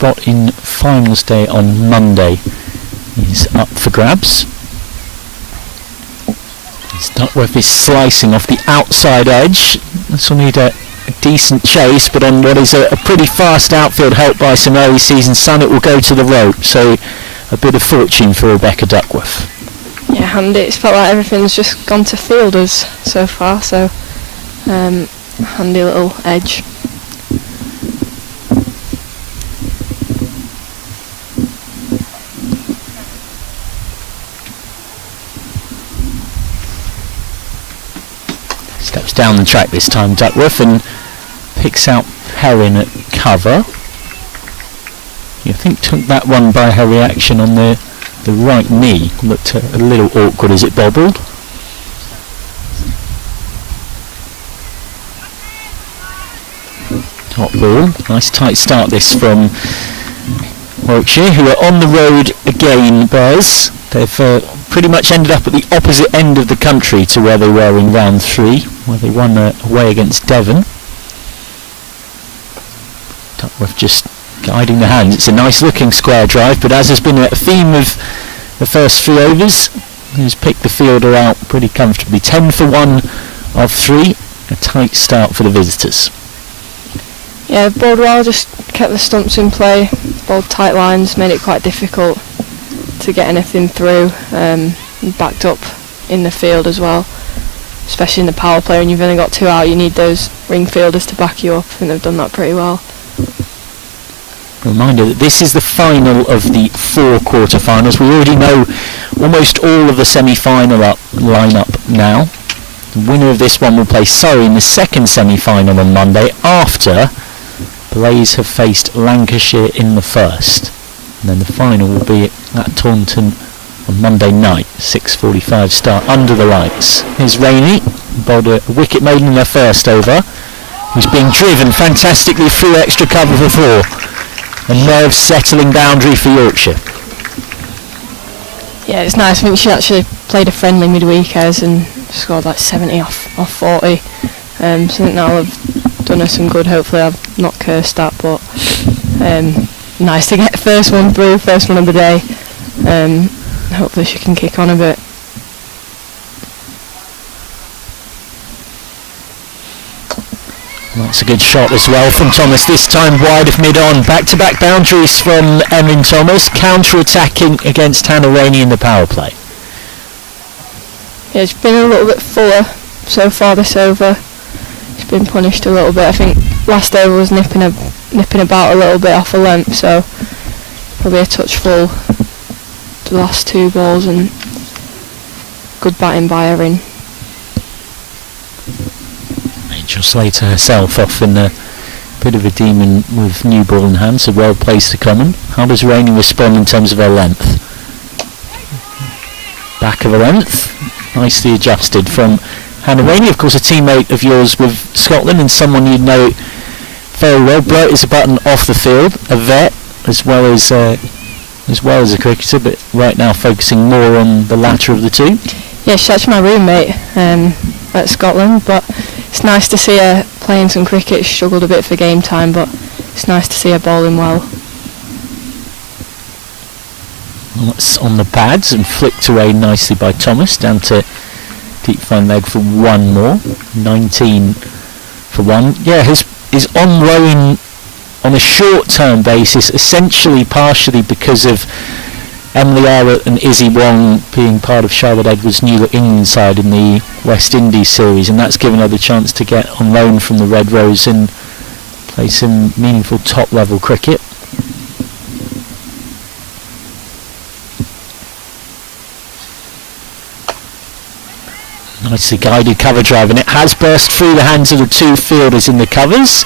spot in finals day on Monday is up for grabs. Duckworth is slicing off the outside edge. This will need a decent chase, but on what is a pretty fast outfield helped by some early season sun, it will go to the rope, so a bit of fortune for Rebecca Duckworth. Yeah, and it's felt like everything's just gone to fielders so far, so handy little edge. Steps down the track this time, Duckworth, and picks out Perrin at cover. I think took that one by her reaction on the right knee. Looked a little awkward as it bobbled. Hot ball. Nice tight start this from Warwickshire, who are on the road again, Bears. They've pretty much ended up at the opposite end of the country to where they were in round 3, where they won away against Devon. Duckworth just guiding the hands. It's a nice looking square drive, but as has been a theme of the first 3 overs, he's picked the fielder out pretty comfortably. 10 for 1 of 3, a tight start for the visitors. Yeah, bowled well, just kept the stumps in play, bowled tight lines, made it quite difficult to get anything through, backed up in the field as well, especially in the power play. When you've only got 2 out, you need those ring fielders to back you up. I think they've done that pretty well. Reminder that this is the final of the 4 quarter-finals. We already know almost all of the semi-final line-up now. The winner of this one will play Surrey in the second semi-final on Monday, after Blaze have faced Lancashire in the first. And then the final will be at Taunton on Monday night, 6:45 start under the lights. Here's Rainey, bowled a wicket maiden in their first over, who's being driven fantastically through extra cover for 4. A nerve settling boundary for Yorkshire. Yeah, it's nice. I think she actually played a friendly midweekers and scored like 70 off 40. So I think that'll have done her some good. Hopefully I've not cursed that, but nice to get first one through, first one of the day. Hopefully she can kick on a bit. That's a good shot as well from Thomas, this time wide of mid-on. Back-to-back boundaries from Erin Thomas, counter-attacking against Hannah Rainey in the power play. Yeah, it's been a little bit fuller so far this over. It's been punished a little bit. I think last over was nipping about a little bit off a length, so probably a touch full the last 2 balls, and good batting by Erin. Rachel Slater herself off in a bit of a demon with new ball in hand, so well placed to come in. How does Rainey respond in terms of her length? Back of her length, nicely adjusted from Hannah Rainey, of course a teammate of yours with Scotland and someone you know very well. Bright as a button off the field, a vet as well as a cricketer, but right now focusing more on the latter of the 2. Yeah, she's actually my roommate at Scotland, but it's nice to see her playing some cricket. She struggled a bit for game time, but it's nice to see her bowling well. That's on the pads and flicked away nicely by Thomas, down to deep fine leg for 1 more. 19 for 1. Yeah, is on loan on a short-term basis, essentially partially because of Emily Arrett and Izzy Wong being part of Charlotte Edwards' new England side in the West Indies series, and that's given her the chance to get on loan from the Red Rose and play some meaningful top-level cricket. Nicely guided cover drive, and it has burst through the hands of the 2 fielders in the covers.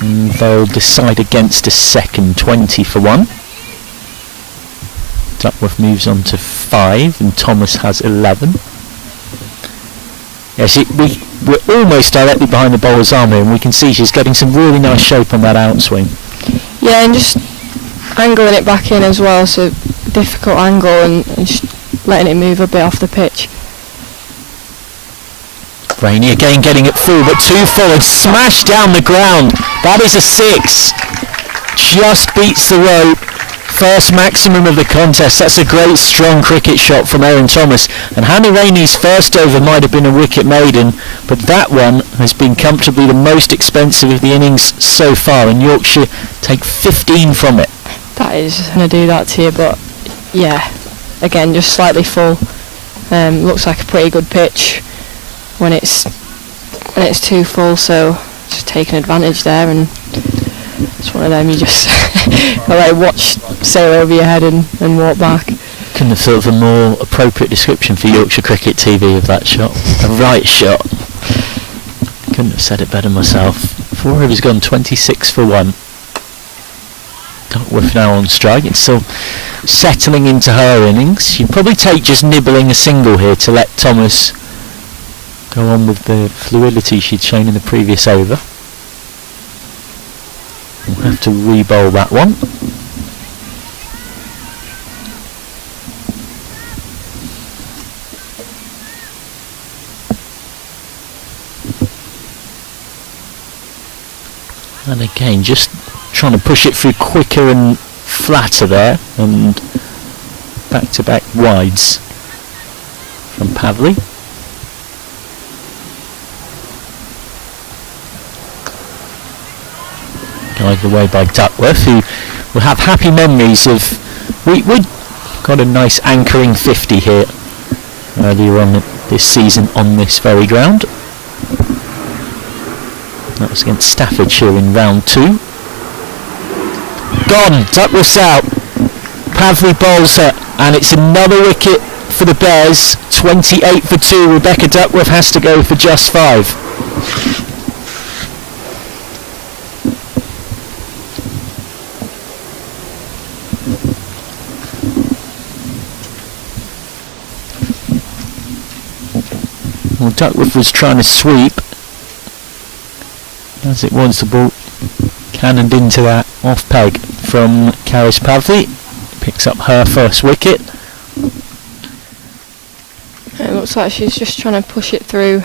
And they'll decide against a second. 20 for 1. Duckworth moves on to 5 and Thomas has 11. Yes, we're almost directly behind the bowler's arm here, and we can see she's getting some really nice shape on that outswing. Yeah, and just angling it back in as well, so difficult angle, and just letting it move a bit off the pitch. Rainey again getting it full, but 2 forward, smashed down the ground. That is a 6. just beats the rope. First maximum of the contest. That's a great strong cricket shot from Olivia Thomas. And Hannah Rainey's first over might have been a wicket maiden, but that one has been comfortably the most expensive of the innings so far, and Yorkshire take 15 from it. That is going to do that to you, but yeah, again, just slightly full. Looks like a pretty good pitch when it's too full, so just taking advantage there, and it's one of them you just like watch sail over your head and walk back. Couldn't have thought of a more appropriate description for Yorkshire Cricket TV of that shot. A right shot. Couldn't have said it better myself. 4 overs gone, 26 for 1. Duckworth now on strike. It's still settling into her innings. She'd probably take just nibbling a single here to let Thomas go on with the fluidity she'd shown in the previous over. We'll have to re-bowl that one. And again, just trying to push it through quicker and flatter there, and back-to-back wides from Pavley. Guided away by Duckworth, who will have happy memories of Weetwood. Got a nice anchoring 50 here earlier on this season on this very ground. That was against Staffordshire in round 2. Gone, Duckworth's out. Pavley bowls her, and it's another wicket for the Bears. 28 for 2. Rebecca Duckworth has to go for just 5. Well, Duckworth was trying to sweep. As it was, the ball cannoned into that off peg from Caris Pavley. Picks up her first wicket. It looks like she's just trying to push it through,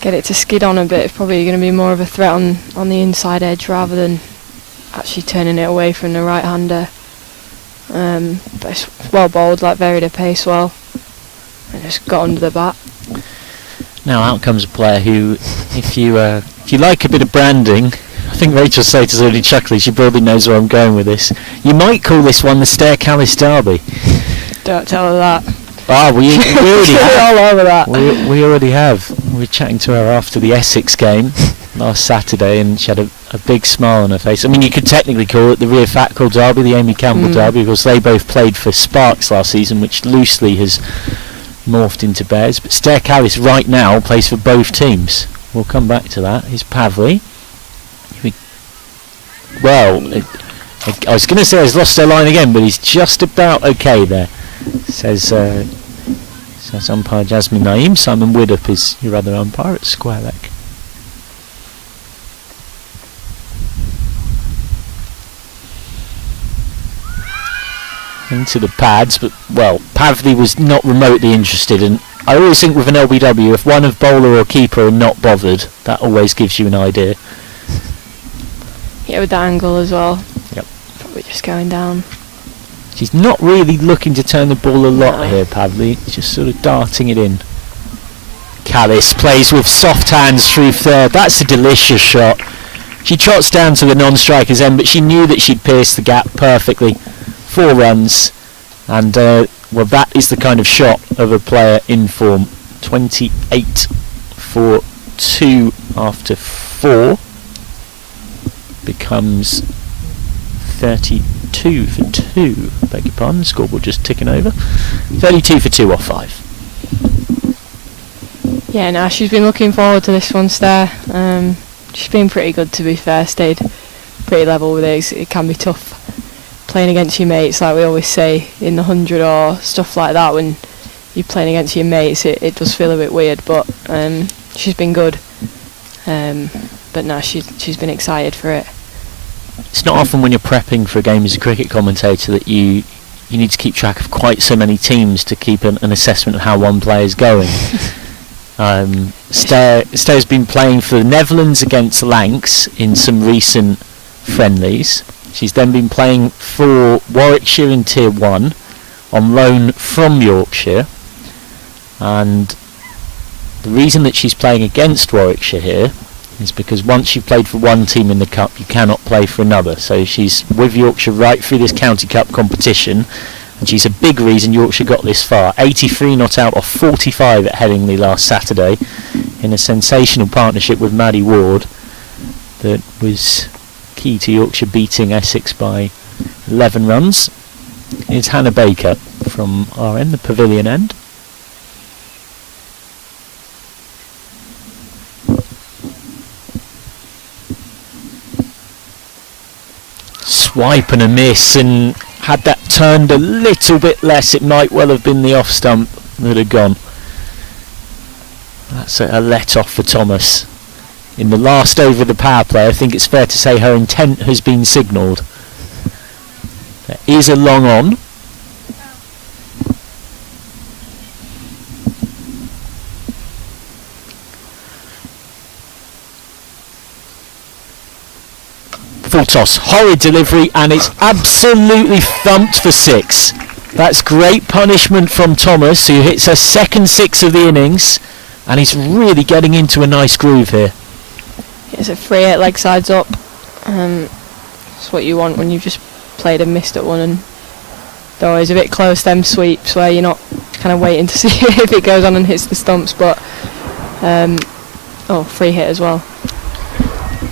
get it to skid on a bit. It's probably going to be more of a threat on the inside edge rather than actually turning it away from the right-hander. But it's well bowled, like varied her pace well, and just got under the bat. Now out comes a player who, if you like a bit of branding, I think Rachel Slater's already chuckling. She probably knows where I'm going with this. You might call this one the Stair-Callis Derby. Don't tell her that. Ah, we already have. All over that. We already have. We were chatting to her after the Essex game last Saturday, and she had a big smile on her face. I mean, you could technically call it the Ria Fatcal Derby, the Amy Campbell Derby, because they both played for Sparks last season, which loosely has morphed into Bears. But Stair-Callis right now plays for both teams. We'll come back to that. Here's Pavley. I was going to say he's lost her line again, but he's just about okay there. Says umpire Jasmine Naeem. Simon Widdup is your other umpire at square leg. Into the pads, but Pavley was not remotely interested, and I always think with an LBW, if one of bowler or keeper are not bothered, that always gives you an idea. Yeah, with the angle as well. Yep. Probably just going down. She's not really looking to turn the ball a lot here, Pavley. Just sort of darting it in. Callis plays with soft hands through third. That's a delicious shot. She trots down to the non-striker's end, but she knew that she'd pierced the gap perfectly. 4 runs, and that is the kind of shot of a player in form. 28 for 2 after 4 becomes 32 for 2. Beg your pardon, scoreboard just ticking over. 32 for 2 off 5. Yeah, no, she's been looking forward to this one, Stair. She's been pretty good, to be fair. Stayed pretty level with it. It can be tough playing against your mates, like we always say in the 100 or stuff like that. When you're playing against your mates, it does feel a bit weird, but she's been good. But no, she's been excited for it. It's not often when you're prepping for a game as a cricket commentator that you need to keep track of quite so many teams to keep an assessment of how one player is going. Stair's been playing for the Netherlands against Lanks in some recent friendlies. She's then been playing for Warwickshire in Tier 1 on loan from Yorkshire, and the reason that she's playing against Warwickshire here is because once you've played for one team in the Cup, you cannot play for another. So she's with Yorkshire right through this County Cup competition, and she's a big reason Yorkshire got this far. 83 not out off 45 at Headingley last Saturday in a sensational partnership with Maddie Ward that was key to Yorkshire beating Essex by 11 runs. It's Hannah Baker from our end, the pavilion end. Swipe and a miss, and had that turned a little bit less, it might well have been the off stump that had gone. That's a let off for Thomas. In the last over of the power play, I think it's fair to say her intent has been signalled. There is a long on. Full toss, horrid delivery, and it's absolutely thumped for 6. That's great punishment from Thomas, who hits her second 6 of the innings, and he's really getting into a nice groove here. It's a free hit, leg sides up. That's what you want when you've just played and missed at one, and they're always a bit close, them sweeps, where you're not kind of waiting to see if it goes on and hits the stumps, but free hit as well.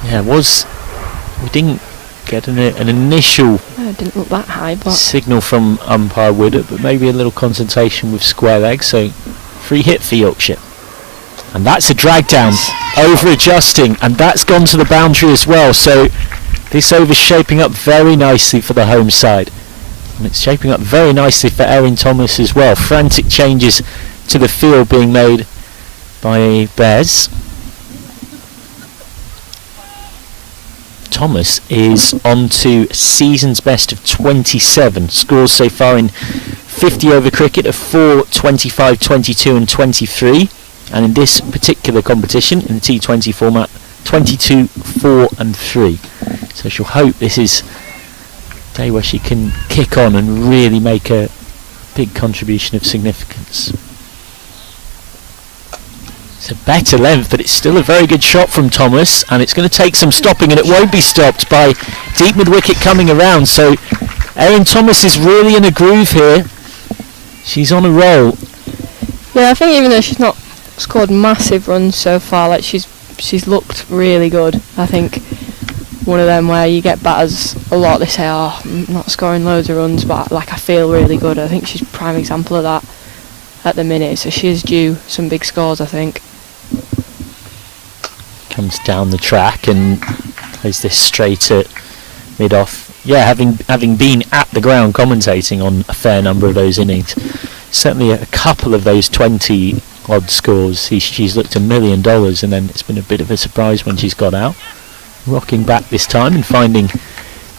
Yeah, we didn't get an initial it didn't look that high, but signal from umpire Woodard, but maybe a little consultation with square leg, so free hit for Yorkshire. And that's a drag down, over adjusting, and that's gone to the boundary as well, so this over's shaping up very nicely for the home side. And it's shaping up very nicely for Erin Thomas as well. Frantic changes to the field being made by Bez. Thomas is on to season's best of 27. Scores so far in 50 over cricket of 4, 25, 22 and 23. And in this particular competition, in the T20 format, 22, 4 and 3. So she'll hope this is a day where she can kick on and really make a big contribution of significance. It's a better length, but it's still a very good shot from Thomas, and it's going to take some stopping, and it won't be stopped by deep mid-wicket coming around. So Erin Thomas is really in a groove here. She's on a roll. Yeah, I think even though she's not scored massive runs so far, like she's looked really good. I think one of them where you get batters a lot, they say, oh, I'm not scoring loads of runs, but like I feel really good. I think she's a prime example of that at the minute, so she is due some big scores, I think. Comes down the track and plays this straight at mid-off. Yeah, having been at the ground commentating on a fair number of those innings, certainly a couple of those 20 odd scores, she's looked $1 million, and then it's been a bit of a surprise when she's got out. Rocking back this time and finding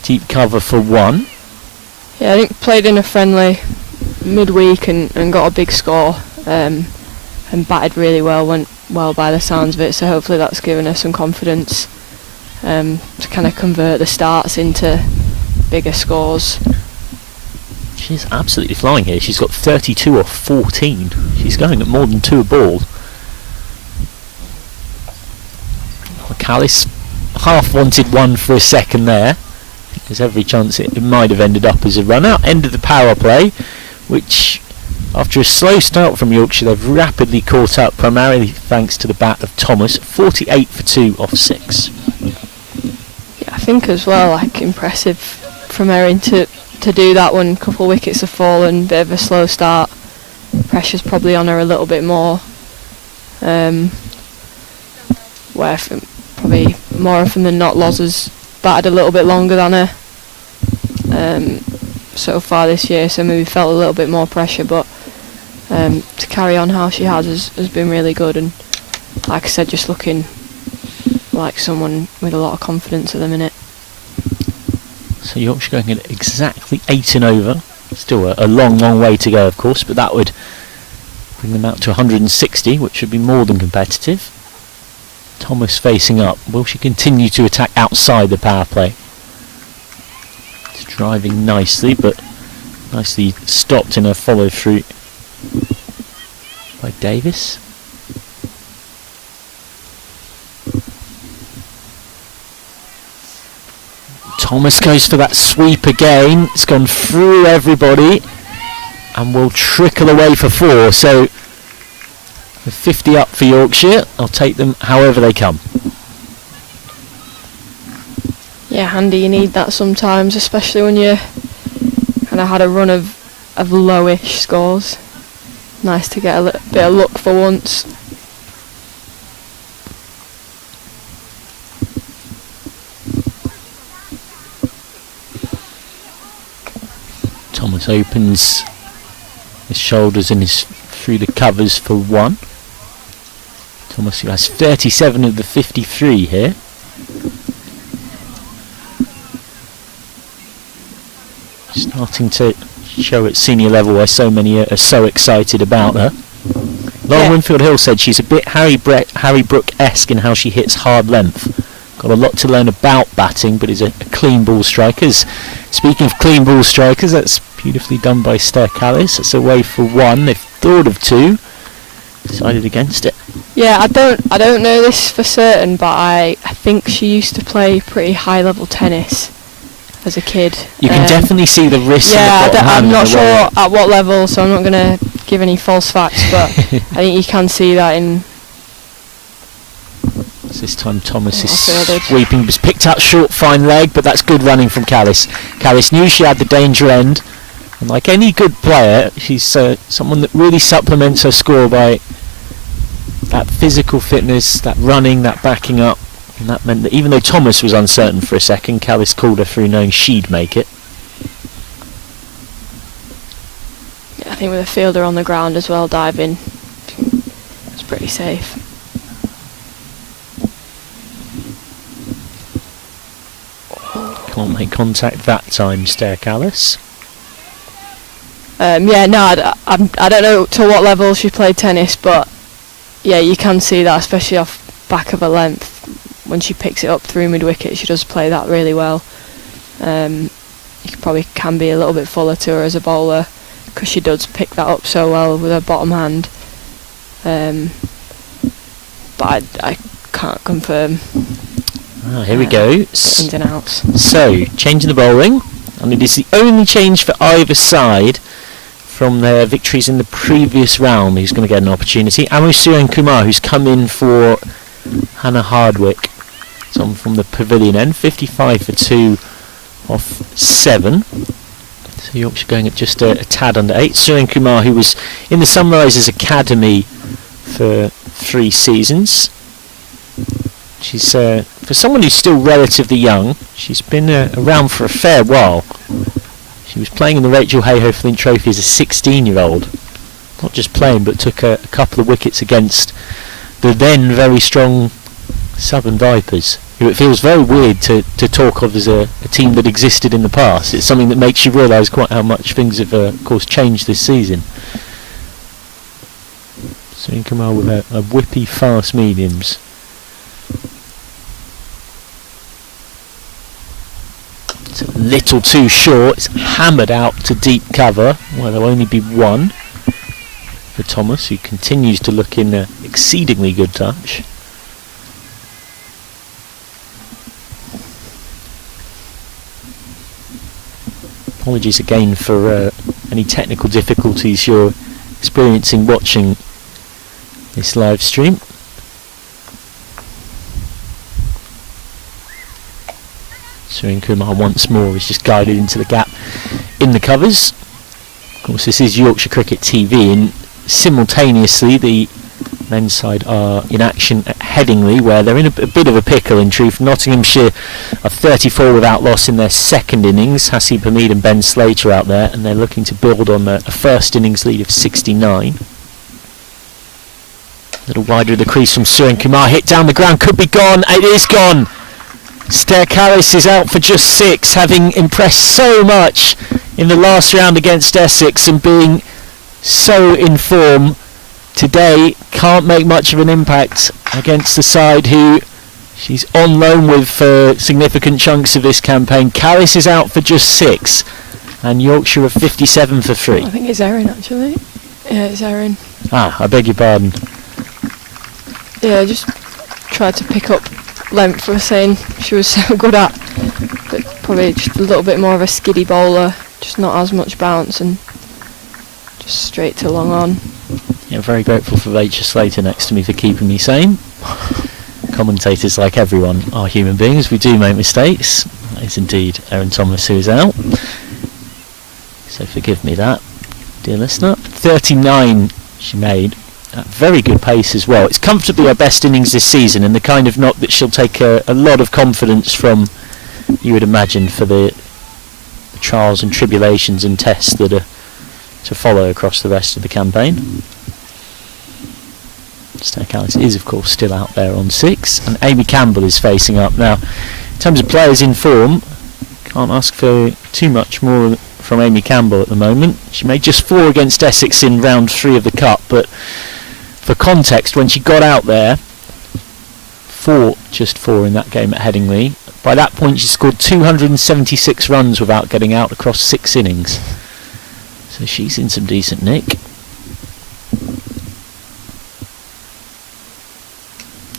deep cover for 1. Yeah, I think played in a friendly midweek and got a big score, and batted really well, went well by the sounds of it, so hopefully that's given her some confidence to kind of convert the starts into bigger scores. She's absolutely flying here. She's got 32 off 14. She's going at more than 2 a ball. Callis half wanted 1 for a second there. I think there's every chance it might have ended up as a run out. End of the power play, which after a slow start from Yorkshire, they've rapidly caught up, primarily thanks to the bat of Thomas. 48 for 2 off 6. Yeah, I think as well, like, impressive from Erin to do that when a couple of wickets have fallen, bit of a slow start. Pressure's probably on her a little bit more. Where probably more often than not, Loz has batted a little bit longer than her so far this year, so maybe felt a little bit more pressure, but to carry on how she has been really good, and like I said, just looking like someone with a lot of confidence at the minute. So Yorkshire going at exactly 8 and over. Still a long way to go, of course, but that would bring them out to 160, which would be more than competitive. Thomas facing up. Will she continue to attack outside the power play? driving nicely, but nicely stopped in her follow through by Davis. Thomas goes for that sweep again. It's gone through everybody and will trickle away for 4. So with 50 up for Yorkshire, I'll take them however they come. Yeah, handy. You need that sometimes, especially when you kind of had a run of lowish scores. Nice to get a bit of luck for once. Thomas opens his shoulders and is through the covers for 1. Thomas, who has 37 of the 53 here. Starting to show at senior level why so many are so excited about her. Lauren Winfield Hill said she's a bit Harry Brook-esque in how she hits hard length. Got a lot to learn about batting, but is a clean ball striker. Speaking of clean ball strikers, that's beautifully done by Stalis. It's away for 1. They've thought of 2. Decided against it. Yeah, I don't know this for certain, but I think she used to play pretty high level tennis as a kid. You can definitely see the wrist. Yeah, I'm not sure at what level, so I'm not going to give any false facts, but I think you can see that in. This time Thomas is sweeping, was picked out short, fine leg, but that's good running from Callis. Callis knew she had the danger end, and like any good player, she's someone that really supplements her score by that physical fitness, that running, that backing up, and that meant that even though Thomas was uncertain for a second, Callis called her through knowing she'd make it. Yeah, I think with a fielder on the ground as well, diving, it's pretty safe. Can't make contact that time, Callis. I don't know to what level she played tennis, but yeah, you can see that, especially off back of her length. When she picks it up through mid-wicket, she does play that really well. You probably can be a little bit fuller to her as a bowler, because she does pick that up so well with her bottom hand. But I can't confirm. Here we go. Ins and outs. So, changing the bowling, and it is the only change for either side from their victories in the previous round. Who's going to get an opportunity? Amu Kumar, who's come in for Hannah Hardwick. Someone from the pavilion end, 55 for 2 off 7. So Yorkshire going at just a tad under 8. Suren Kumar, who was in the Sunrisers Academy for 3 seasons. She's for someone who's still relatively young, she's been around for a fair while. She was playing in the Rachel Hayhoe Flint Trophy as a 16-year-old. Not just playing, but took a couple of wickets against the then very strong Southern Vipers, who it feels very weird to talk of as a team that existed in the past. It's something that makes you realise quite how much things have, of course, changed this season. Suren Kumar with a whippy fast mediums. It's a little too short. It's hammered out to deep cover, where there'll only be 1 for Thomas, who continues to look in exceedingly good touch. Apologies again for any technical difficulties you're experiencing watching this live stream. Suren Kumar once more is just guided into the gap in the covers. Of course, this is Yorkshire Cricket TV, and simultaneously the men's side are in action at Headingley, where they're in a bit of a pickle in truth. Nottinghamshire are 34 without loss in their second innings. Hasib Hamid and Ben Slater out there, and they're looking to build on a first innings lead of 69. A little wider of the crease from Suren Kumar, hit down the ground, could be gone, it is gone! Callis is out for just 6, having impressed so much in the last round against Essex and being so in form today. Can't make much of an impact against the side who She's on loan with significant chunks of this campaign. Callis is out for just 6, and Yorkshire are 57 for 3. I think it's Erin actually. Yeah, it's Erin. I beg your pardon. Yeah, just tried to pick up length. I was saying she was so good at, but probably just a little bit more of a skiddy bowler, just not as much bounce and just straight to long on. Yeah, very grateful for Rachel Slater next to me for keeping me sane. Commentators, like everyone, are human beings. We do make mistakes. That is indeed Erin Thomas who is out. So forgive me that, dear listener. 39 she made. At very good pace as well. It's comfortably her best innings this season, and the kind of knock that she'll take a lot of confidence from, you would imagine, for the trials and tribulations and tests that are to follow across the rest of the campaign. Stalis is of course still out there on 6, and Amy Campbell is facing up. Now, in terms of players in form, can't ask for too much more from Amy Campbell at the moment. She made just 4 against Essex in round 3 of the Cup, but for context, when she got out there, just 4 in that game at Headingley, by that point she scored 276 runs without getting out across 6 innings. So she's in some decent nick.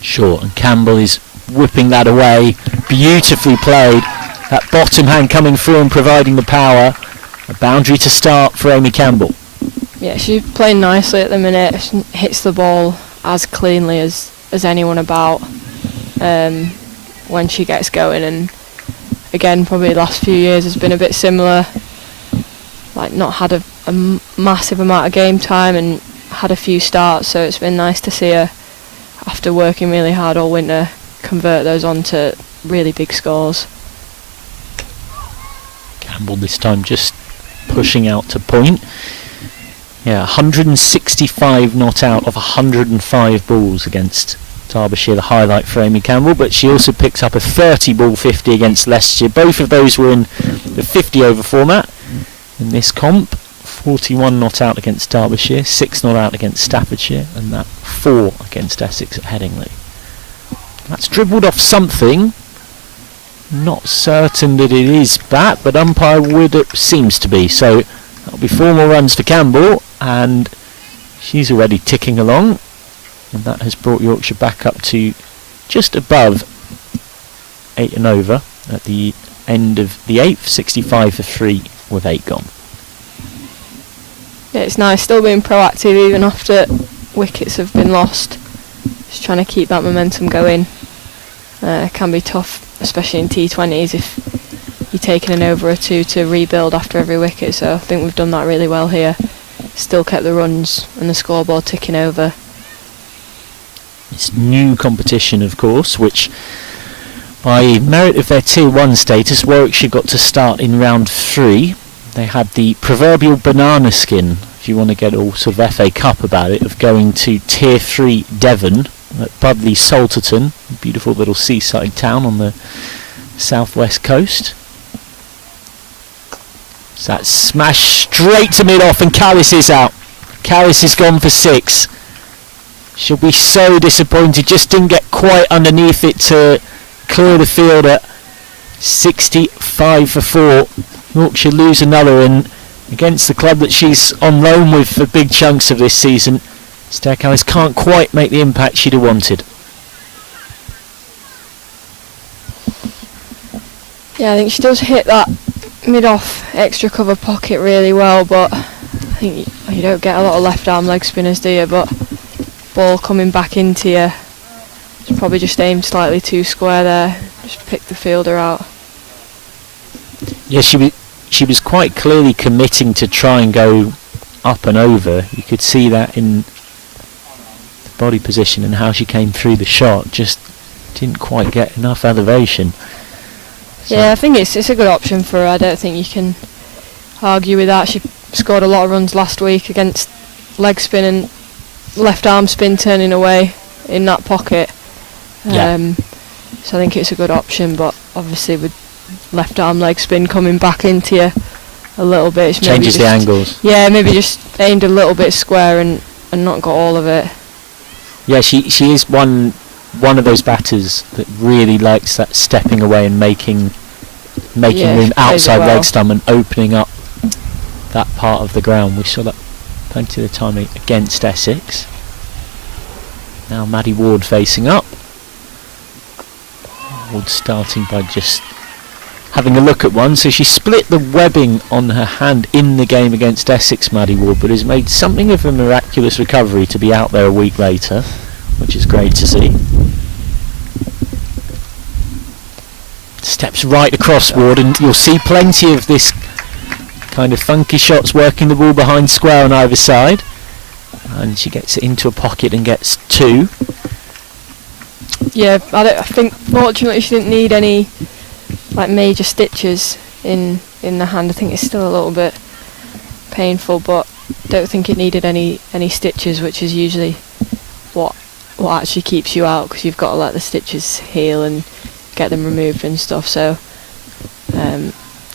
Short, and Campbell is whipping that away. Beautifully played. That bottom hand coming through and providing the power. A boundary to start for Amy Campbell. Yeah, she's playing nicely at the minute. She hits the ball as cleanly as anyone about when she gets going, and again, probably the last few years has been a bit similar. Like, not had a massive amount of game time and had a few starts, so it's been nice to see her, after working really hard all winter, convert those onto really big scores. Campbell this time just pushing out to point. Yeah, 165 not out of 105 balls against Derbyshire, the highlight for Amy Campbell, but she also picks up a 30 ball 50 against Leicestershire. Both of those were in the 50 over format in this comp. 41 not out against Derbyshire, 6 not out against Staffordshire, and that 4 against Essex at Headingley. That's dribbled off something. Not certain that it is bat, but umpire Wood seems to be. So that'll be 4 more runs for Campbell, and she's already ticking along, and that has brought Yorkshire back up to just above 8 and over at the end of the 8th, 65 for 3 with 8 gone. Yeah, it's nice still being proactive even after wickets have been lost. Just trying to keep that momentum going. Can be tough, especially in T20s, if you're taking an over or 2 to rebuild after every wicket, so I think we've done that really well here. Still kept the runs and the scoreboard ticking over. It's new competition, of course, which by merit of their Tier 1 status, Warwickshire got to start in round 3. They had the proverbial banana skin, if you want to get all sort of FA Cup about it, of going to Tier 3 Devon at Budleigh Salterton, a beautiful little seaside town on the southwest coast. So that's smashed straight to mid-off, and Callis is out. Callis is gone for 6. She'll be so disappointed, just didn't get quite underneath it to clear the field at 65 for 4. Yorkshire lose another, and against the club that she's on loan with for big chunks of this season, Stalis can't quite make the impact she'd have wanted. Yeah, I think she does hit that mid-off extra cover pocket really well, but I think you don't get a lot of left arm leg spinners, do you? But ball coming back into you, it's probably just aimed slightly too square there, just picked the fielder out. Yeah, she was quite clearly committing to try and go up and over. You could see that in the body position and how she came through the shot. Just didn't quite get enough elevation. So yeah, I think it's a good option for her. I don't think you can argue with that. She scored a lot of runs last week against leg spin and left arm spin turning away in that pocket. Yeah. So I think it's a good option, but obviously with left arm leg spin coming back into you a little bit, it's changes the angles. Yeah, maybe just aimed a little bit square and not got all of it. Yeah, she is one one of those batters that really likes that stepping away and making Yeah, room she plays it outside well. leg stump and opening up that part of the ground. We saw that plenty of the time against Essex. Now Maddie Ward facing up. Ward starting by just having a look at one. So she split the webbing on her hand in the game against Essex, Maddie Ward, but has made something of a miraculous recovery to be out there a week later, which is great to see. Steps right across Ward, and you'll see plenty of this kind of funky shots, working the ball behind square on either side, and she gets it into a pocket and gets 2. Yeah, I think fortunately she didn't need any like major stitches in the hand. I think it's still a little bit painful, but don't think it needed any stitches, which is usually what actually keeps you out, because you've got to let the stitches heal and get them removed and stuff. So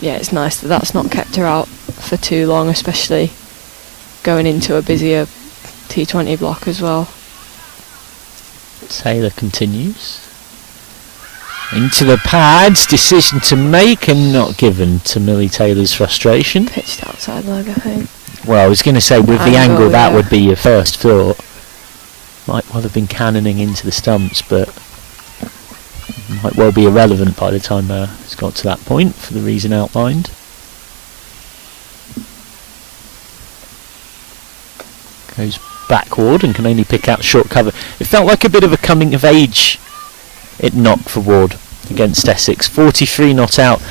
yeah, it's nice that that's not kept her out for too long, especially going into a busier T20 block as well. Taylor continues into the pads, decision to make and not given to Millie Taylor's frustration. Pitched outside leg, I think. Well, I was going to say, with the Angle, angle, that yeah. would be your first thought. Might well have been cannoning into the stumps, but might well be irrelevant by the time it's got to that point, for the reason outlined. Goes backward and can only pick out short cover. It felt like a bit of a coming of age knock for Ward against Essex. 43 not out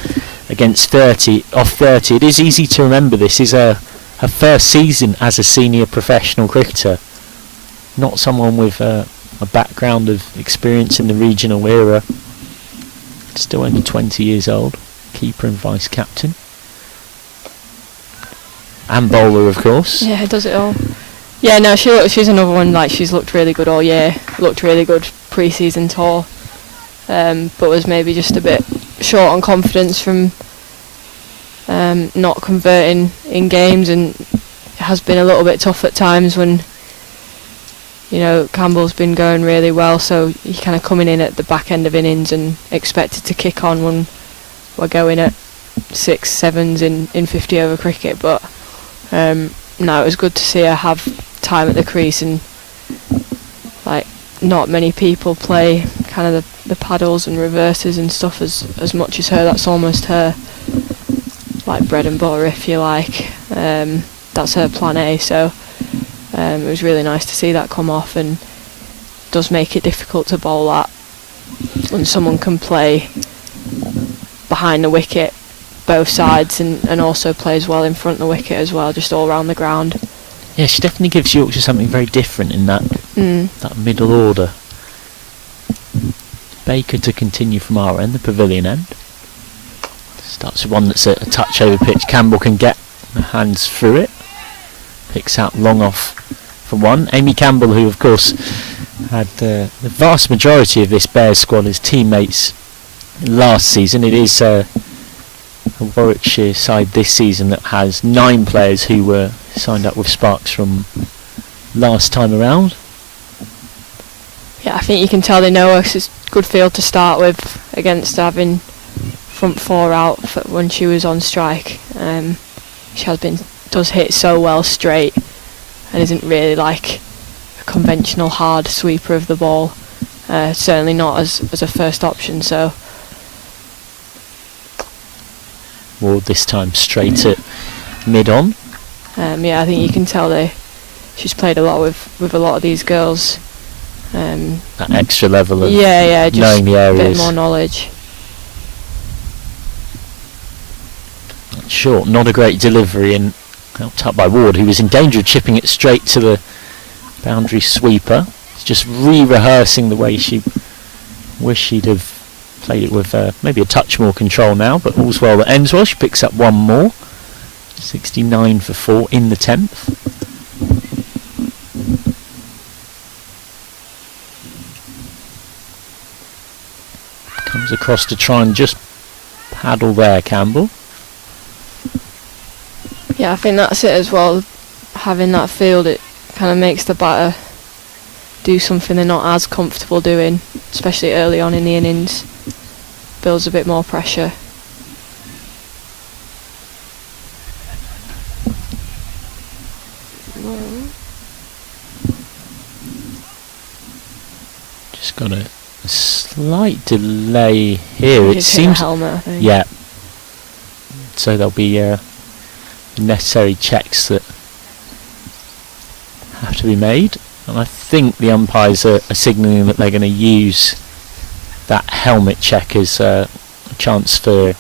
against 30 off 30. It is easy to remember this is her first season as a senior professional cricketer. Not someone with a background of experience in the regional era. Still only 20 years old. Keeper and vice captain. And bowler, of course. Yeah, does it all. Yeah, no, she's another one, like, she's looked really good all year. Looked really good pre-season tour. But was maybe just a bit short on confidence from not converting in games, and it has been a little bit tough at times when, you know, Campbell's been going really well, so you're kind of coming in at the back end of innings and expected to kick on when we're going at 6 7s in 50 over cricket. But no, it was good to see her have time at the crease, and like, not many people play kind of the paddles and reverses and stuff as much as her. That's almost her like bread and butter, if you like. That's her plan A, so it was really nice to see that come off, and does make it difficult to bowl at when someone can play behind the wicket both sides and also plays well in front of the wicket as well, just all around the ground. Yeah, she definitely gives Yorkshire something very different in that middle order. Baker to continue from our end, the pavilion end. Starts with one that's a touch over pitch. Campbell can get the hands through it. Picks out long off for one. Amy Campbell, who of course had the vast majority of this Bears squad as teammates last season. It is a Warwickshire side this season that has 9 players who were signed up with Sparks from last time around. Yeah, I think you can tell they know us. It's a good field to start with against having front 4 out when she was on strike. She does hit so well straight and isn't really like a conventional hard sweeper of the ball. Certainly not as a first option. So Ward this time straight at mid-on. Yeah, I think you can tell she's played a lot with a lot of these girls. That extra level of just knowing the a bit areas. more knowledge. Short, not a great delivery, and helped up by Ward, who was in danger of chipping it straight to the boundary sweeper. It's just re-rehearsing the way she wished she'd have played it with maybe a touch more control now, but all's well that ends well. She picks up one more. 69 for 4 in the 10th. Comes across to try and just paddle there, Campbell. Yeah, I think that's it as well. Having that field, it kind of makes the batter do something they're not as comfortable doing, especially early on in the innings. Builds a bit more pressure. Just got a slight delay here. It Just hit the seems. helmet, I think. Yeah. So there'll be necessary checks that have to be made, and I think the umpires are signalling that they're going to use that helmet check as a chance for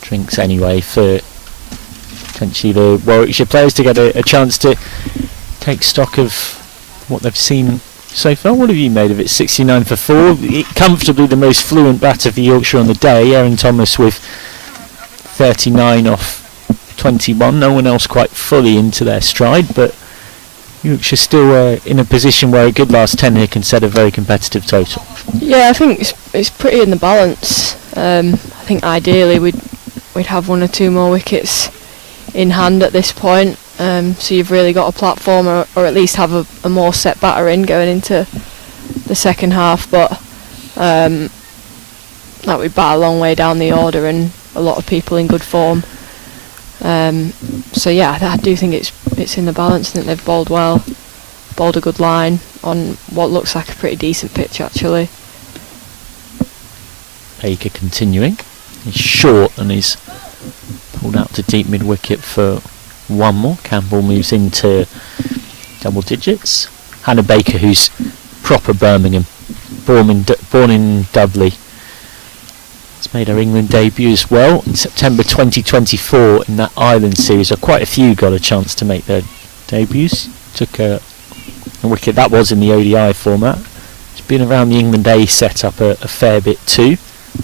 drinks anyway, for potentially the Warwickshire players to get a chance to take stock of what they've seen so far. What have you made of it? 69 for 4. Comfortably the most fluent batter for Yorkshire on the day. Olivia Thomas with 39 off 21. No one else quite fully into their stride, but Yorkshire still in a position where a good last 10 here can set a very competitive total. Yeah, I think it's pretty in the balance. I think ideally we'd have 1 or 2 more wickets in hand at this point. So you've really got a platform, or at least have a more set batter in going into the second half. But that would bat a long way down the order, and a lot of people in good form. So yeah, I do think it's in the balance. I think they've bowled well, bowled a good line on what looks like a pretty decent pitch actually. Baker continuing. He's short and he's pulled out to deep mid wicket for 1 more. Campbell moves into double digits. Hannah Baker, who's proper Birmingham, born in Dudley, has made her England debut as well in September 2024 in that Island series. So quite a few got a chance to make their debuts. Took a wicket that was in the ODI format. It's been around the England A setup a fair bit too.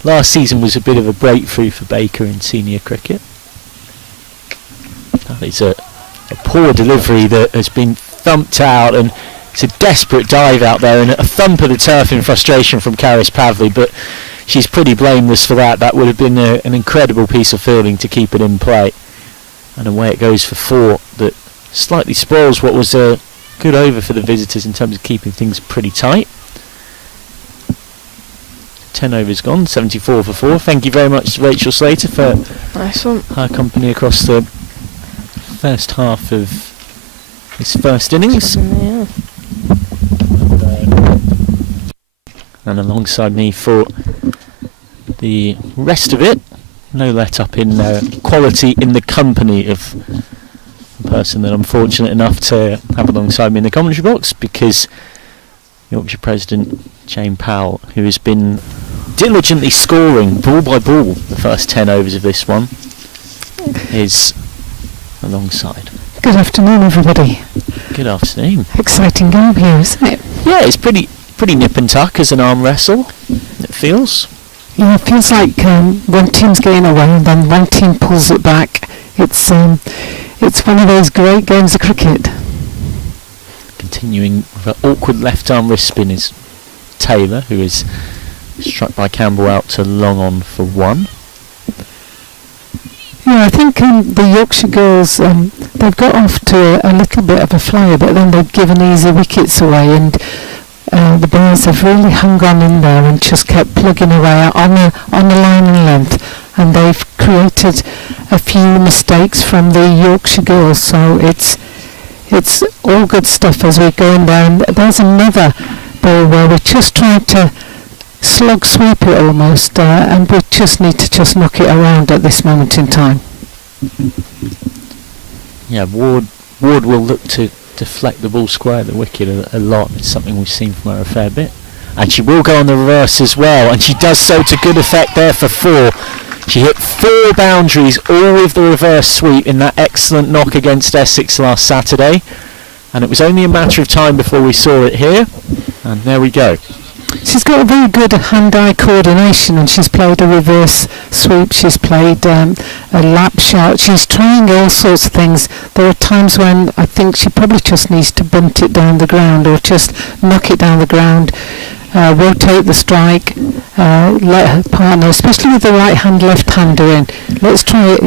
Last season was a bit of a breakthrough for Baker in senior cricket. That is a poor delivery that has been thumped out, and it's a desperate dive out there and a thump of the turf in frustration from Karis Pavley, but she's pretty blameless for that. That would have been an incredible piece of fielding to keep it in play. And away it goes for 4. That slightly spoils what was a good over for the visitors in terms of keeping things pretty tight. 10 overs gone, 74 for 4. Thank you very much to Rachel Slater for Nice one. her company across the first half of this first innings. Yeah. And alongside me for the rest of it, no let up in quality in the company of the person that I'm fortunate enough to have alongside me in the commentary box, because Yorkshire President Jane Powell, who has been diligently scoring ball by ball the first 10 overs of this one, is alongside. Good afternoon, everybody. Good afternoon. Exciting game here, isn't it? Yeah, it's pretty nip and tuck as an arm wrestle, it feels. Yeah, it feels like one team's getting away and then one team pulls it back. It's one of those great games of cricket. Continuing with an awkward left arm wrist spin is Taylor, who is struck by Campbell out to long on for 1. Yeah, I think the Yorkshire girls, they've got off to a little bit of a flyer, but then they've given easy wickets away, and the boys have really hung on in there and just kept plugging away on the line and length, and they've created a few mistakes from the Yorkshire girls, so it's all good stuff as we go in there. And there's another ball where we're just trying to slog sweep it almost, and we just need to just knock it around at this moment in time. Yeah, Ward will look to deflect the ball square at the wicket a lot. It's something we've seen from her a fair bit. And she will go on the reverse as well, and she does so to good effect there for 4. She hit 4 boundaries, all with the reverse sweep in that excellent knock against Essex last Saturday. And it was only a matter of time before we saw it here. And there we go. She's got a very good hand-eye coordination, and she's played a reverse sweep, she's played a lap shot, she's trying all sorts of things. There are times when I think she probably just needs to bunt it down the ground or just knock it down the ground, rotate the strike, let her partner, especially with the right hand left hander in, let's try,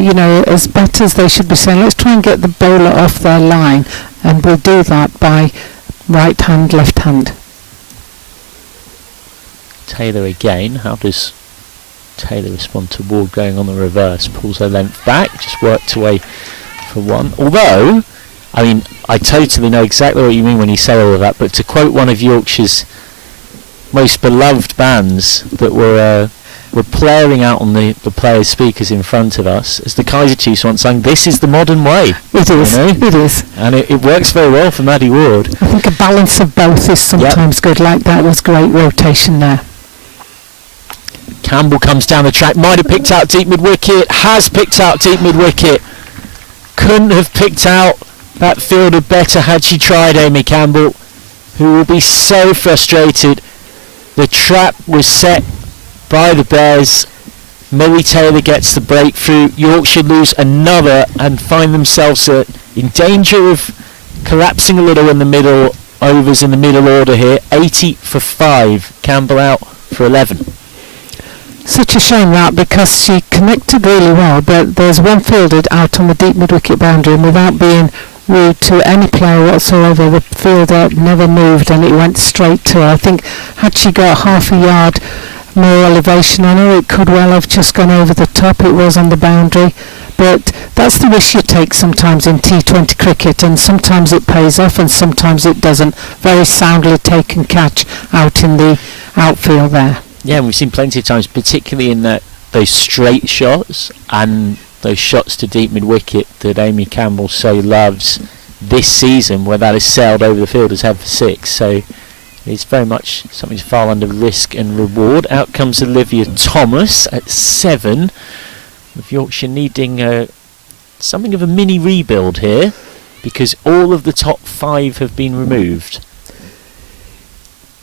as batters they should be saying, let's try and get the bowler off their line, and we'll do that by right hand, left hand. Taylor again. How does Taylor respond to Ward going on the reverse? Pulls her length back, just worked away for one. Although, I mean, I totally know exactly what you mean when you say all of that, but to quote one of Yorkshire's most beloved bands that were playing out on the players' speakers in front of us, as the Kaiser Chiefs once sang, this is the modern way. It is, you know? it is. And it works very well for Maddie Ward. I think a balance of both is sometimes good, like that was great rotation there. Campbell comes down the track, might have picked out deep mid-wicket, has picked out deep mid-wicket. Couldn't have picked out that fielder better had she tried, Amy Campbell, who will be so frustrated. The trap was set by the Bears. Millie Taylor gets the breakthrough. Yorkshire lose another and find themselves in danger of collapsing a little in the middle overs in the middle order here. 80 for 5. Campbell out for 11. Such a shame that, because she connected really well, but there's one fielder out on the deep mid-wicket boundary, and without being rude to any player whatsoever, the fielder never moved and it went straight to her. I think had she got half a yard more elevation on her, it could well have just gone over the top. It was on the boundary, but that's the risk you take sometimes in T20 cricket, and sometimes it pays off and sometimes it doesn't. Very soundly taken catch out in the outfield there. Yeah, and we've seen plenty of times, particularly in those straight shots and those shots to deep mid-wicket that Amy Campbell so loves this season, where that has sailed over the fielder's head for 6. So it's very much something to file under risk and reward. Out comes Olivia Thomas at 7, with Yorkshire needing something of a mini rebuild here, because all of the top 5 have been removed.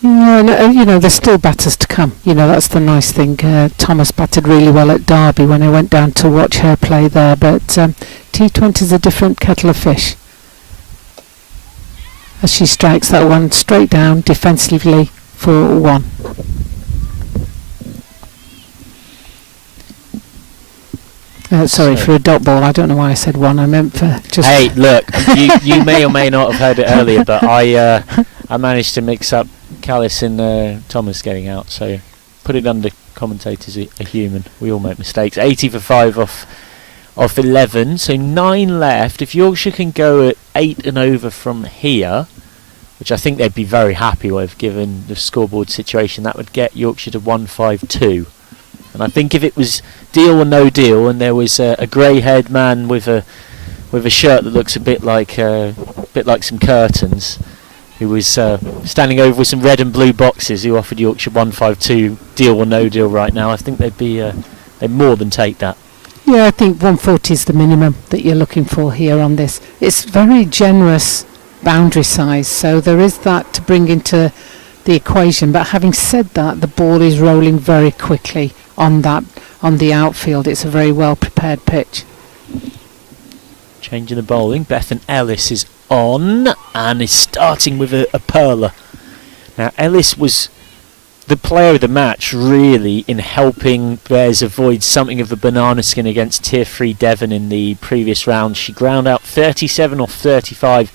Yeah, and, there's still batters to come. That's the nice thing. Thomas batted really well at Derby when I went down to watch her play there, but T20 is a different kettle of fish. As she strikes that one straight down defensively for 1. Sorry, for a dot ball. I don't know why I said 1. I meant for just... Hey, look, you may or may not have heard it earlier, but I managed to mix up Callis and Thomas getting out, so put it under commentators are human. We all make mistakes. 80 for 5 off 11, so 9 left. If Yorkshire can go at 8 and over from here, which I think they'd be very happy with given the scoreboard situation, that would get Yorkshire to 152. And I think if it was deal or no deal, and there was a grey-haired man with a shirt that looks a bit like some curtains, who was standing over with some red and blue boxes, who offered Yorkshire 152 deal or no deal right now, I think they'd more than take that. Yeah, I think 140 is the minimum that you're looking for here on this. It's very generous boundary size, so there is that to bring into the equation. But having said that, the ball is rolling very quickly on the outfield. It's a very well prepared pitch. Changing the bowling, Bethan Ellis is on and is starting with a perler. Now Ellis was the player of the match really in helping Bears avoid something of a banana skin against Tier 3 Devon in the previous round. She ground out 37 off 35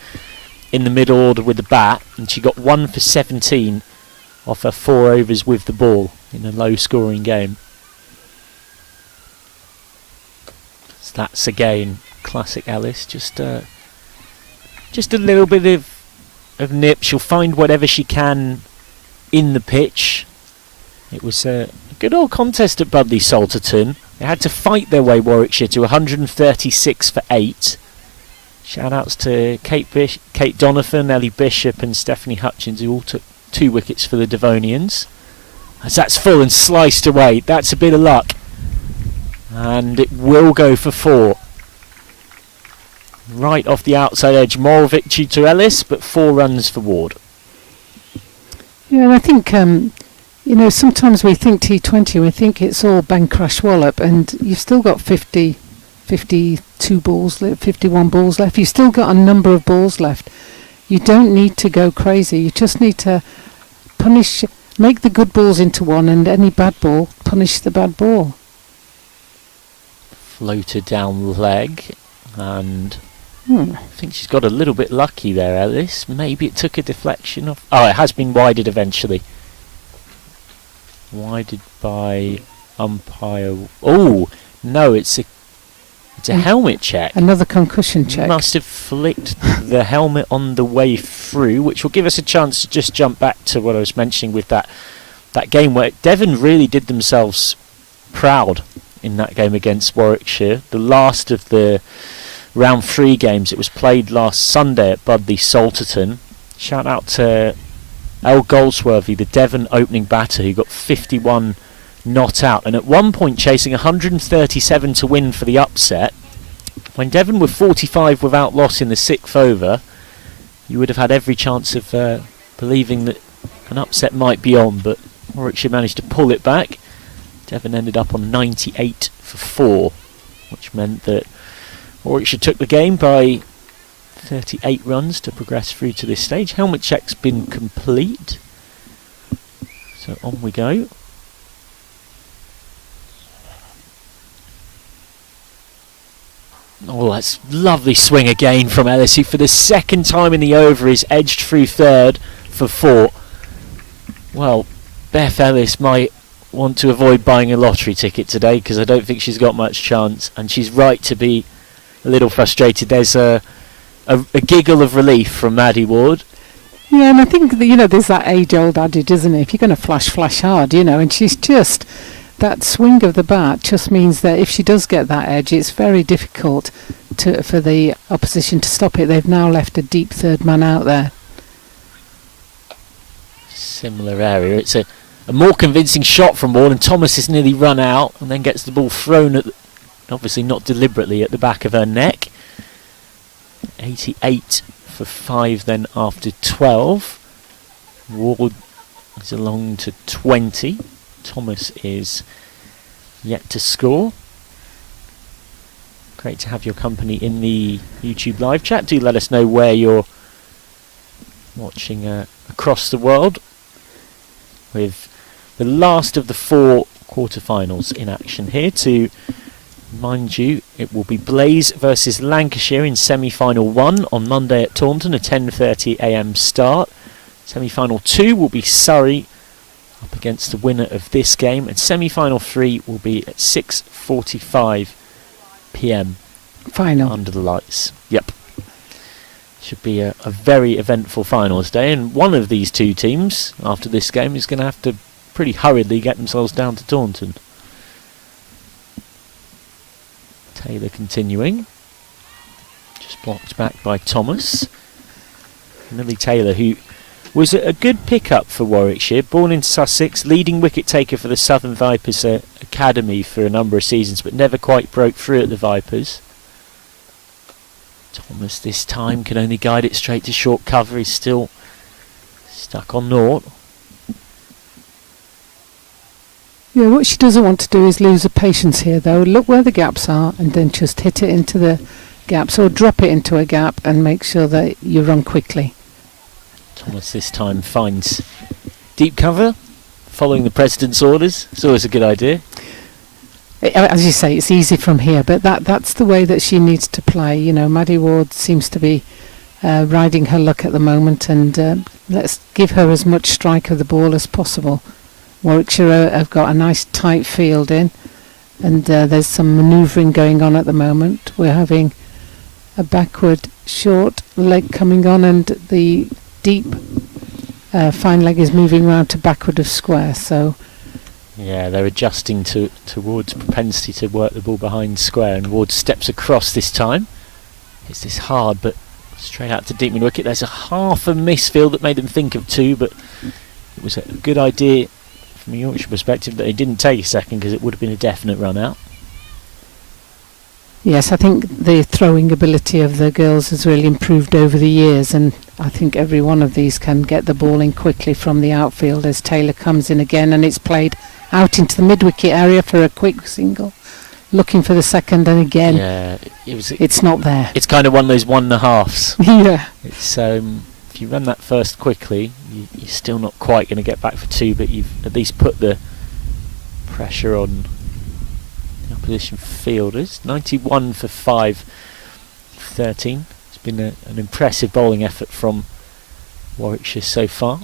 in the middle order with the bat, and she got 1 for 17 off her 4 overs with the ball in a low scoring game. So that's again classic Ellis, just a little bit of nip. She'll find whatever she can in the pitch. It was a good old contest at Budleigh Salterton. They had to fight their way, Warwickshire, to 136 for 8. Shout outs to Kate Donovan, Ellie Bishop and Stephanie Hutchins, who all took 2 wickets for the Devonians. As that's full and sliced away, that's a bit of luck. And it will go for 4. Right off the outside edge, moral victory to Ellis, but 4 runs for Ward. Yeah, and I think, sometimes we think T20, we think it's all bang, crash, wallop, and you've still got 52 balls left, 51 balls left. You've still got a number of balls left. You don't need to go crazy. You just need to make the good balls into 1, and any bad ball, punish the bad ball. Floated down the leg, and I think she's got a little bit lucky there, Ellis. Maybe it took a deflection off. Oh, it has been wided eventually. Wided by umpire. Oh no, it's a helmet check. Another concussion check. Must have flicked the helmet on the way through, which will give us a chance to just jump back to what I was mentioning with that game where Devon really did themselves proud in that game against Warwickshire. The last of the round 3 games. It was played last Sunday at Budley Salterton. Shout out to El Goldsworthy, the Devon opening batter, who got 51 not out, and at one point chasing 137 to win for the upset. When Devon were 45 without loss in the 6th over, you would have had every chance of believing that an upset might be on, but Warwickshire managed to pull it back. Devon ended up on 98 for 4, which meant that Warwickshire took the game by 38 runs to progress through to this stage. Helmet check's been complete, so on we go. Oh, that's lovely swing again from Ellis, who for the second time in the over is edged through third for 4. Well, Beth Ellis might want to avoid buying a lottery ticket today, because I don't think she's got much chance, and she's right to be a little frustrated. There's a giggle of relief from Maddie Ward. Yeah, and I think that, there's that age-old adage, isn't it? If you're going to flash hard, and she's just, that swing of the bat just means that if she does get that edge, it's very difficult for the opposition to stop it. They've now left a deep third man out there. Similar area. It's a more convincing shot from Ward, and Thomas is nearly run out and then gets the ball thrown at obviously not deliberately at the back of her neck. 88 for 5 then after 12. Ward is along to 20. Thomas is yet to score. Great to have your company in the YouTube live chat. Do let us know where you're watching across the world, with the last of the 4 quarterfinals in action here. To mind you, it will be Blaze versus Lancashire in semi-final 1 on Monday at Taunton, a 10:30 AM start. Semi-final 2 will be Surrey up against the winner of this game, and semi-final 3 will be at 6:45 PM Final. under the lights. Yep. Should be a very eventful finals day, and one of these 2 teams after this game is going to have to pretty hurriedly get themselves down to Taunton. Taylor continuing, just blocked back by Thomas. Lily Taylor, who was a good pickup for Warwickshire, born in Sussex, leading wicket taker for the Southern Vipers Academy for a number of seasons, but never quite broke through at the Vipers. Thomas this time can only guide it straight to short cover. He's still stuck on naught. Yeah, what she doesn't want to do is lose her patience here, though. Look where the gaps are and then just hit it into the gaps, or drop it into a gap and make sure that you run quickly. Thomas this time finds deep cover, following the President's orders. It's always a good idea. As you say, it's easy from here, but that's the way that she needs to play. Maddie Ward seems to be riding her luck at the moment, and let's give her as much strike of the ball as possible. Warwickshire have got a nice tight field in, and there's some manoeuvring going on at the moment. We're having a backward short leg coming on, and the deep fine leg is moving round to backward of square. So yeah, they're adjusting to Ward's propensity to work the ball behind square, and Ward steps across this time. Hits this hard, but straight out to deep mid wicket. There's a half a misfield that made them think of 2, but it was a good idea from a Yorkshire perspective that they didn't take a second, because it would have been a definite run out. Yes, I think the throwing ability of the girls has really improved over the years, and I think every one of these can get the ball in quickly from the outfield as Taylor comes in again, and it's played out into the mid-wicket area for a quick single. Looking for the second, and again, yeah, it's not there. It's kind of one of those 1.5s. Yeah. It's if you run that first quickly, you're still not quite going to get back for 2, but you've at least put the pressure on the opposition fielders. 91 for 5, 13. been an impressive bowling effort from Warwickshire so far.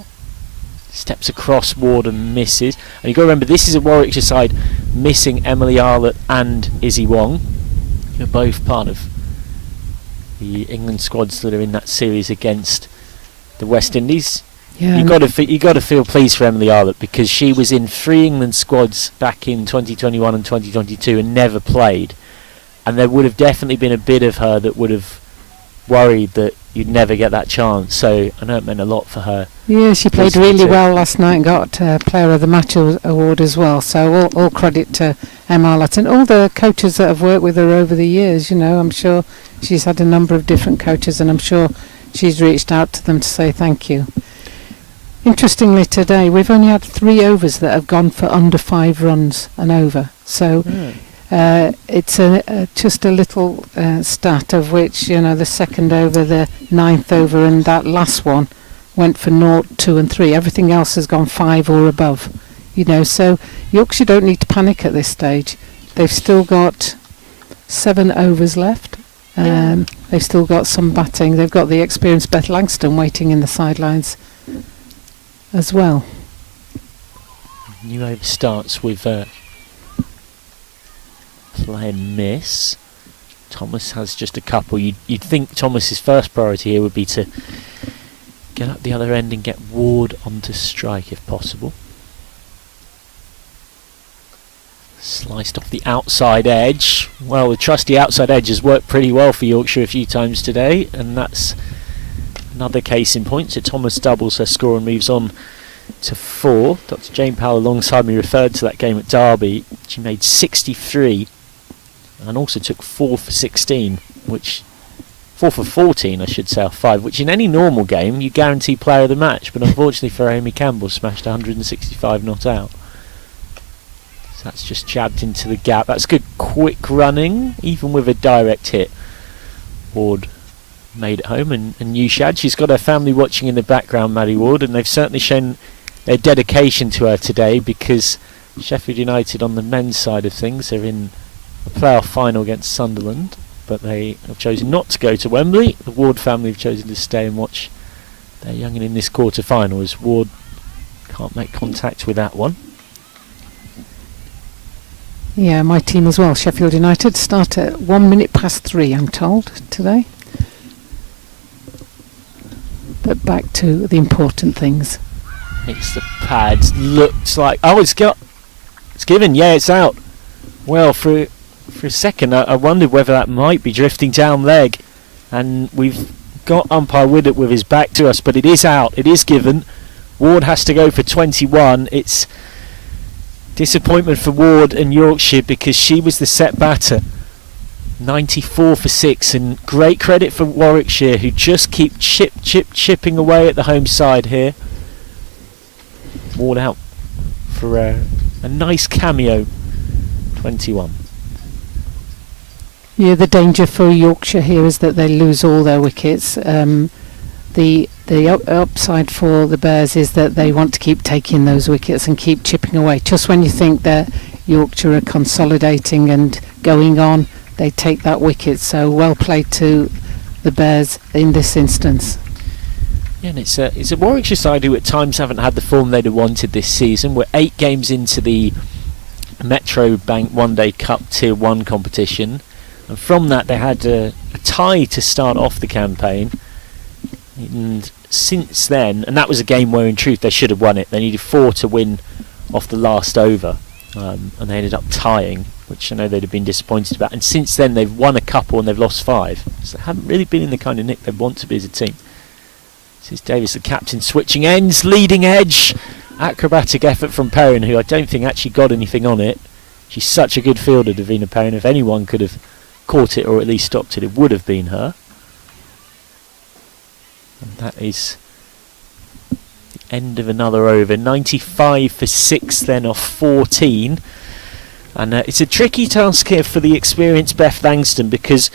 Steps across Ward and misses. And you've got to remember, this is a Warwickshire side missing Emily Arlett and Izzy Wong. You're both part of the England squads that are in that series against the West Indies. Yeah, You got to feel pleased for Emily Arlett, because she was in 3 England squads back in 2021 and 2022 and never played. And there would have definitely been a bit of her that would have worried that you'd never get that chance. So I know it meant a lot for her. Yeah, she played really well last night and got Player of the Match award as well. So all credit to Emma Arlett and all the coaches that have worked with her over the years. You know, I'm sure she's had a number of different coaches, and I'm sure she's reached out to them to say thank you. Interestingly, today we've only had 3 overs that have gone for under 5 runs and over. So it's just a little stat of which, you know, the second over, the 9th over, and that last one went for 0, 2 and 3. Everything else has gone 5 or above. You know, so Yorkshire don't need to panic at this stage. They've still got 7 overs left. They've still got some batting. They've got the experienced Beth Langston waiting in the sidelines as well. New over starts with play miss. Thomas has just a couple. You'd think Thomas's first priority here would be to get up the other end and get Ward onto strike if possible. Sliced off the outside edge. Well, the trusty outside edge has worked pretty well for Yorkshire a few times today, and that's another case in point. So Thomas doubles her score and moves on to 4. Dr. Jane Powell alongside me referred to that game at Derby. She made 63 and also took 4 for 16, which 4 for 14 I should say, off 5, which in any normal game you guarantee player of the match, but unfortunately for Amy Campbell, smashed 165 not out. So that's just jabbed into the gap. That's good quick running, even with a direct hit. Ward made it home, and Newshad, she's got her family watching in the background, Maddie Ward, and they've certainly shown their dedication to her today, because Sheffield United on the men's side of things are in a playoff final against Sunderland, but they have chosen not to go to Wembley. The Ward family have chosen to stay and watch their young'un in this quarter final, as Ward can't make contact with that one. Yeah, my team as well, Sheffield United, start at 1 minute past 3, I'm told, today. But back to the important things. It's the pads. Looks like... Oh, it's given. Yeah, it's out. Well, for a second, I wondered whether that might be drifting down leg. And we've got umpire Widdett with his back to us, but it is out. It is given. Ward has to go for 21. It's disappointment for Ward and Yorkshire, because she was the set batter. 94 for 6, and great credit for Warwickshire, who just keep chipping away at the home side here. Ward out for a nice cameo. 21. Yeah, the danger for Yorkshire here is that they lose all their wickets. The upside for the Bears is that they want to keep taking those wickets and keep chipping away. Just when you think that Yorkshire are consolidating and going on, they take that wicket. So well played to the Bears in this instance. Yeah, and it's a Warwickshire side who at times haven't had the form they'd have wanted this season. We're 8 games into the Metro Bank One Day Cup Tier 1 competition, and from that they had a tie to start off the campaign, and since then, and that was a game where in truth they should have won it. They needed 4 to win off the last over, and they ended up tying, which I know they'd have been disappointed about. And since then they've won a couple and they've lost 5, so they haven't really been in the kind of nick they want to be as a team. This is Davis, the captain, switching ends, leading edge, acrobatic effort from Perrin, who I don't think actually got anything on it. She's such a good fielder, Davina Perrin. If anyone could have caught it or at least stopped it, it would have been her. And that is the end of another over. 95 for 6 then off 14. And it's a tricky task here for the experienced Beth Langston, because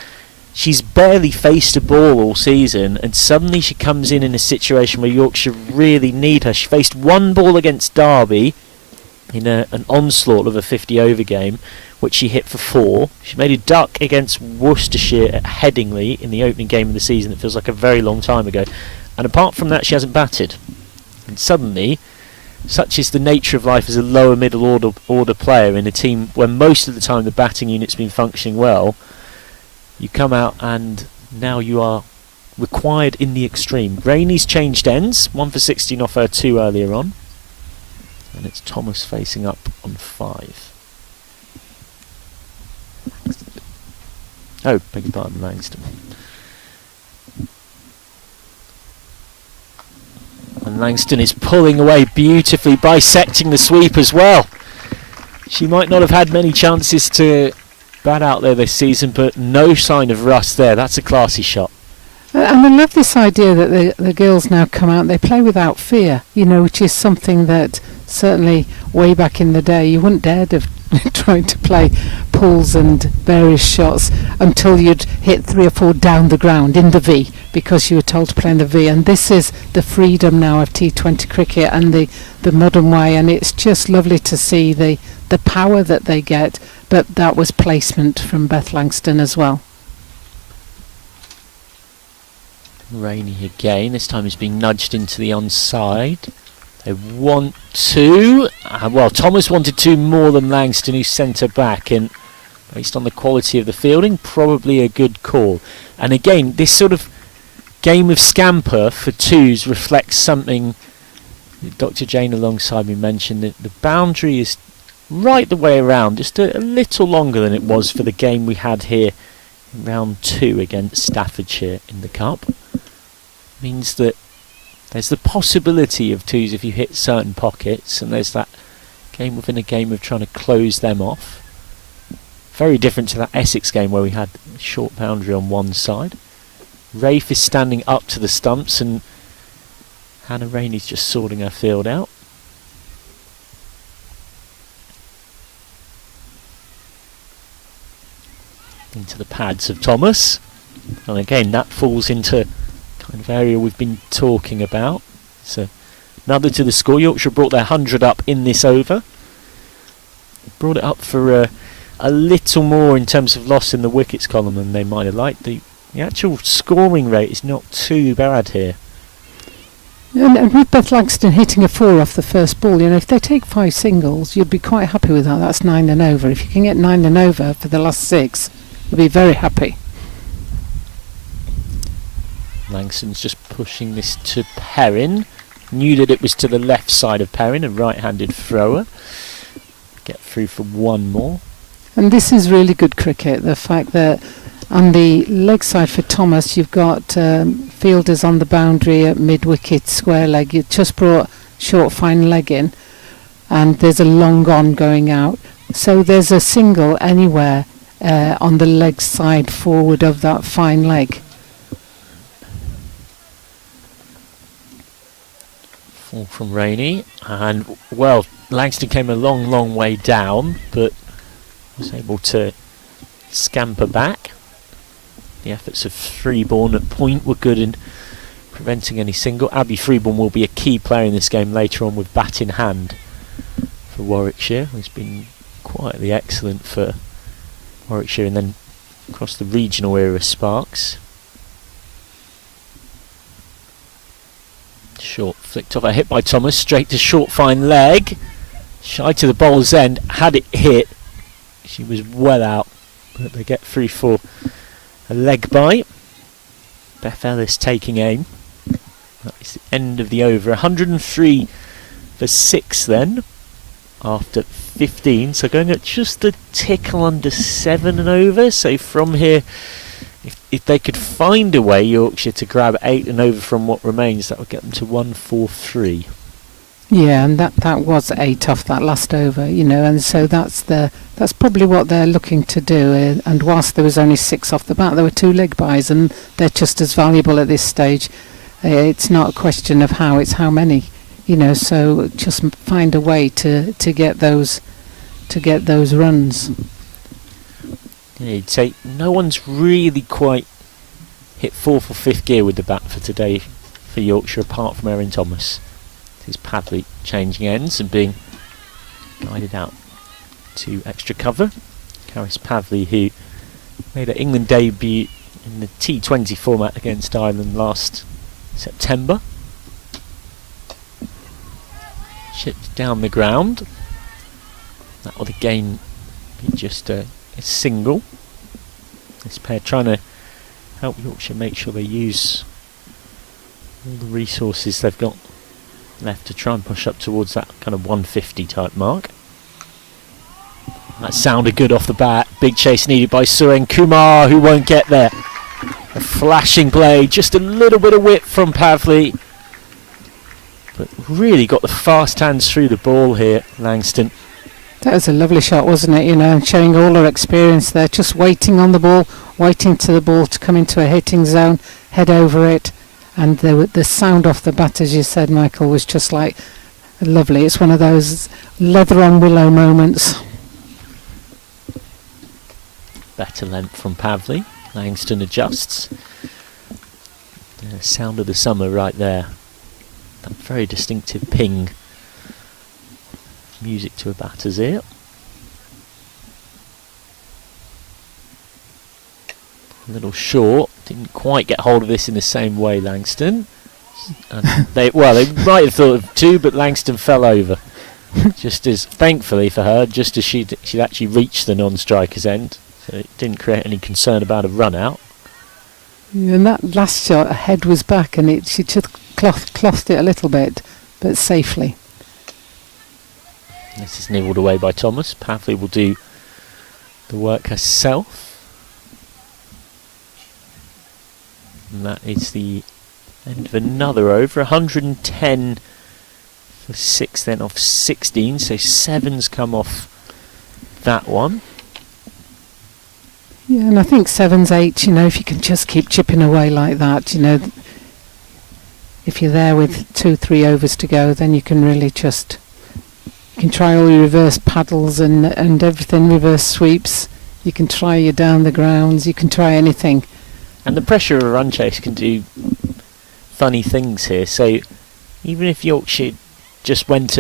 she's barely faced a ball all season, and suddenly she comes in a situation where Yorkshire really need her. She faced 1 ball against Derby, in an onslaught of a 50 over game, which she hit for 4. She made a duck against Worcestershire at Headingley in the opening game of the season. It feels like a very long time ago. And apart from that, she hasn't batted. And suddenly, such is the nature of life as a lower middle order player in a team where most of the time the batting unit's been functioning well, you come out and now you are required in the extreme. Rainey's changed ends, 1 for 16 off her 2 earlier on. And it's Thomas facing up on 5. Oh, beg your pardon, Langston. And Langston is pulling away beautifully, bisecting the sweep as well. She might not have had many chances to bat out there this season, but no sign of rust there. That's a classy shot. And I love this idea that the girls now come out, they play without fear, which is something that certainly way back in the day you wouldn't dare have tried to play pulls and various shots until you'd hit 3 or 4 down the ground in the V, because you were told to play in the V. And this is the freedom now of T20 cricket and the modern way, and it's just lovely to see the power that they get. But that was placement from Beth Langston as well. Rainey again, this time is being nudged into the onside. They want 2. Well, Thomas wanted 2 more than Langston, who sent her back, and based on the quality of the fielding, probably a good call. And again, this sort of game of scamper for 2s reflects something that Dr. Jane alongside me mentioned, that the boundary is right the way around, just a little longer than it was for the game we had here in round 2 against Staffordshire in the Cup. Means that there's the possibility of 2s if you hit certain pockets, and there's that game within a game of trying to close them off. Very different to that Essex game where we had a short boundary on one side. Rafe is standing up to the stumps, and Hannah Rainey's just sorting her field out. Into the pads of Thomas, and again that falls into kind of area we've been talking about. So another to the score. Yorkshire brought their 100 up in this over. Brought it up for a little more in terms of loss in the wickets column than they might have liked. The actual scoring rate is not too bad here. And with Beth Langston hitting a 4 off the first ball, if they take 5 singles, you'd be quite happy with that. That's 9 and over. If you can get 9 and over for the last 6, you'll be very happy. Langston's just pushing this to Perrin. Knew that it was to the left side of Perrin, a right-handed thrower. Get through for 1 more. And this is really good cricket. The fact that on the leg side for Thomas, you've got fielders on the boundary at mid-wicket, square leg. You just brought short, fine leg in, and there's a long on going out. So there's a single anywhere on the leg side forward of that fine leg. From Rainey, and well, Langston came a long way down, but was able to scamper back. The efforts of Freeborn at point were good in preventing any single. Abby Freeborn will be a key player in this game later on with bat in hand for Warwickshire. He's been quietly excellent for Warwickshire, and then across the regional era Sparks. Short flicked off, a hit by Thomas, straight to short fine leg. Shy to the bowler's end, had it hit. She was well out, but they get through for a leg bite. Beth Ellis taking aim. That is the end of the over. 103 for 6 then, after 15. So going at just a tickle under 7 and over. So from here, if they could find a way, Yorkshire, to grab 8 and over from what remains, that would get them to 143. Yeah, and that was 8 off that last over, and so that's probably what they're looking to do. And whilst there was only 6 off the bat, there were 2 leg buys, and they're just as valuable at this stage. It's not a question of how, it's how many, So just find a way to get those runs. Yeah, you'd say no one's really quite hit 4th or 5th gear with the bat for today for Yorkshire, apart from Erin Thomas. This is Padley changing ends and being guided out to extra cover. Karis Pavley, who made an England debut in the T20 format against Ireland last September. Chipped down the ground. That would again be just a single. This pair trying to help Yorkshire make sure they use all the resources they've got left to try and push up towards that kind of 150 type mark. That sounded good off the bat. Big chase needed by Suren Kumar, who won't get there. A flashing play, just a little bit of whip from Pavley, but really got the fast hands through the ball here, Langston. That was a lovely shot, wasn't it? You know, and showing all her experience there, just waiting on the ball, waiting to the ball to come into a hitting zone, head over it, and the sound off the bat, as you said, Michael, was just like lovely. It's one of those leather on willow moments. Better length from Pavley. Langston adjusts. The sound of the summer right there. That very distinctive ping. Music to a batter's ear. A little short. Didn't quite get hold of this in the same way, Langston. And they might have thought of two, but Langston fell over. Just as, thankfully for her, just as she'd actually reached the non-striker's end. So it didn't create any concern about a run out. Yeah, and that last shot, her head was back, and she just clothed it a little bit, but safely. This is nibbled away by Thomas. Pavley will do the work herself. And that is the end of another over. 110 for 6 then off 16. So 7's come off that one. Yeah, and I think 7's 8, you know, if you can just keep chipping away like that, you know, if you're there with 2-3 overs to go, then you can really just, you can try all your reverse paddles and everything, reverse sweeps. You can try your down the grounds, you can try anything. And the pressure of a run chase can do funny things here. So even if Yorkshire just went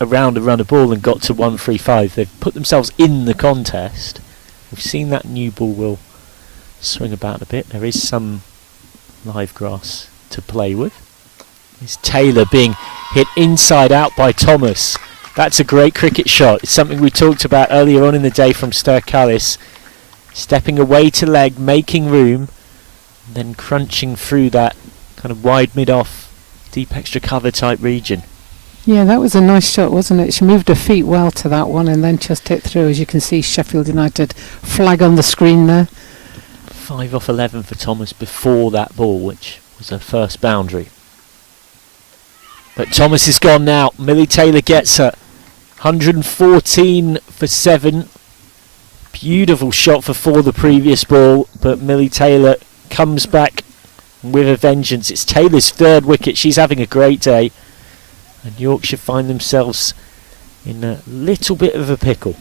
around a run of ball and got to 135, they've put themselves in the contest. We've seen that new ball will swing about a bit. There is some live grass to play with. It's Taylor being hit inside out by Thomas. That's a great cricket shot. It's something we talked about earlier on in the day from Sturkalis. Stepping away to leg, making room, and then crunching through that kind of wide mid-off, deep extra cover type region. Yeah, that was a nice shot, wasn't it? She moved her feet well to that one and then just hit through. As you can see, Sheffield United flag on the screen there. 5 off 11 for Thomas before that ball, which was her first boundary. But Thomas is gone now. Millie Taylor gets her. 114 for 7. Beautiful shot for 4 the previous ball, but Millie Taylor comes back with a vengeance. It's Taylor's 3rd wicket. She's having a great day. And Yorkshire find themselves in a little bit of a pickle.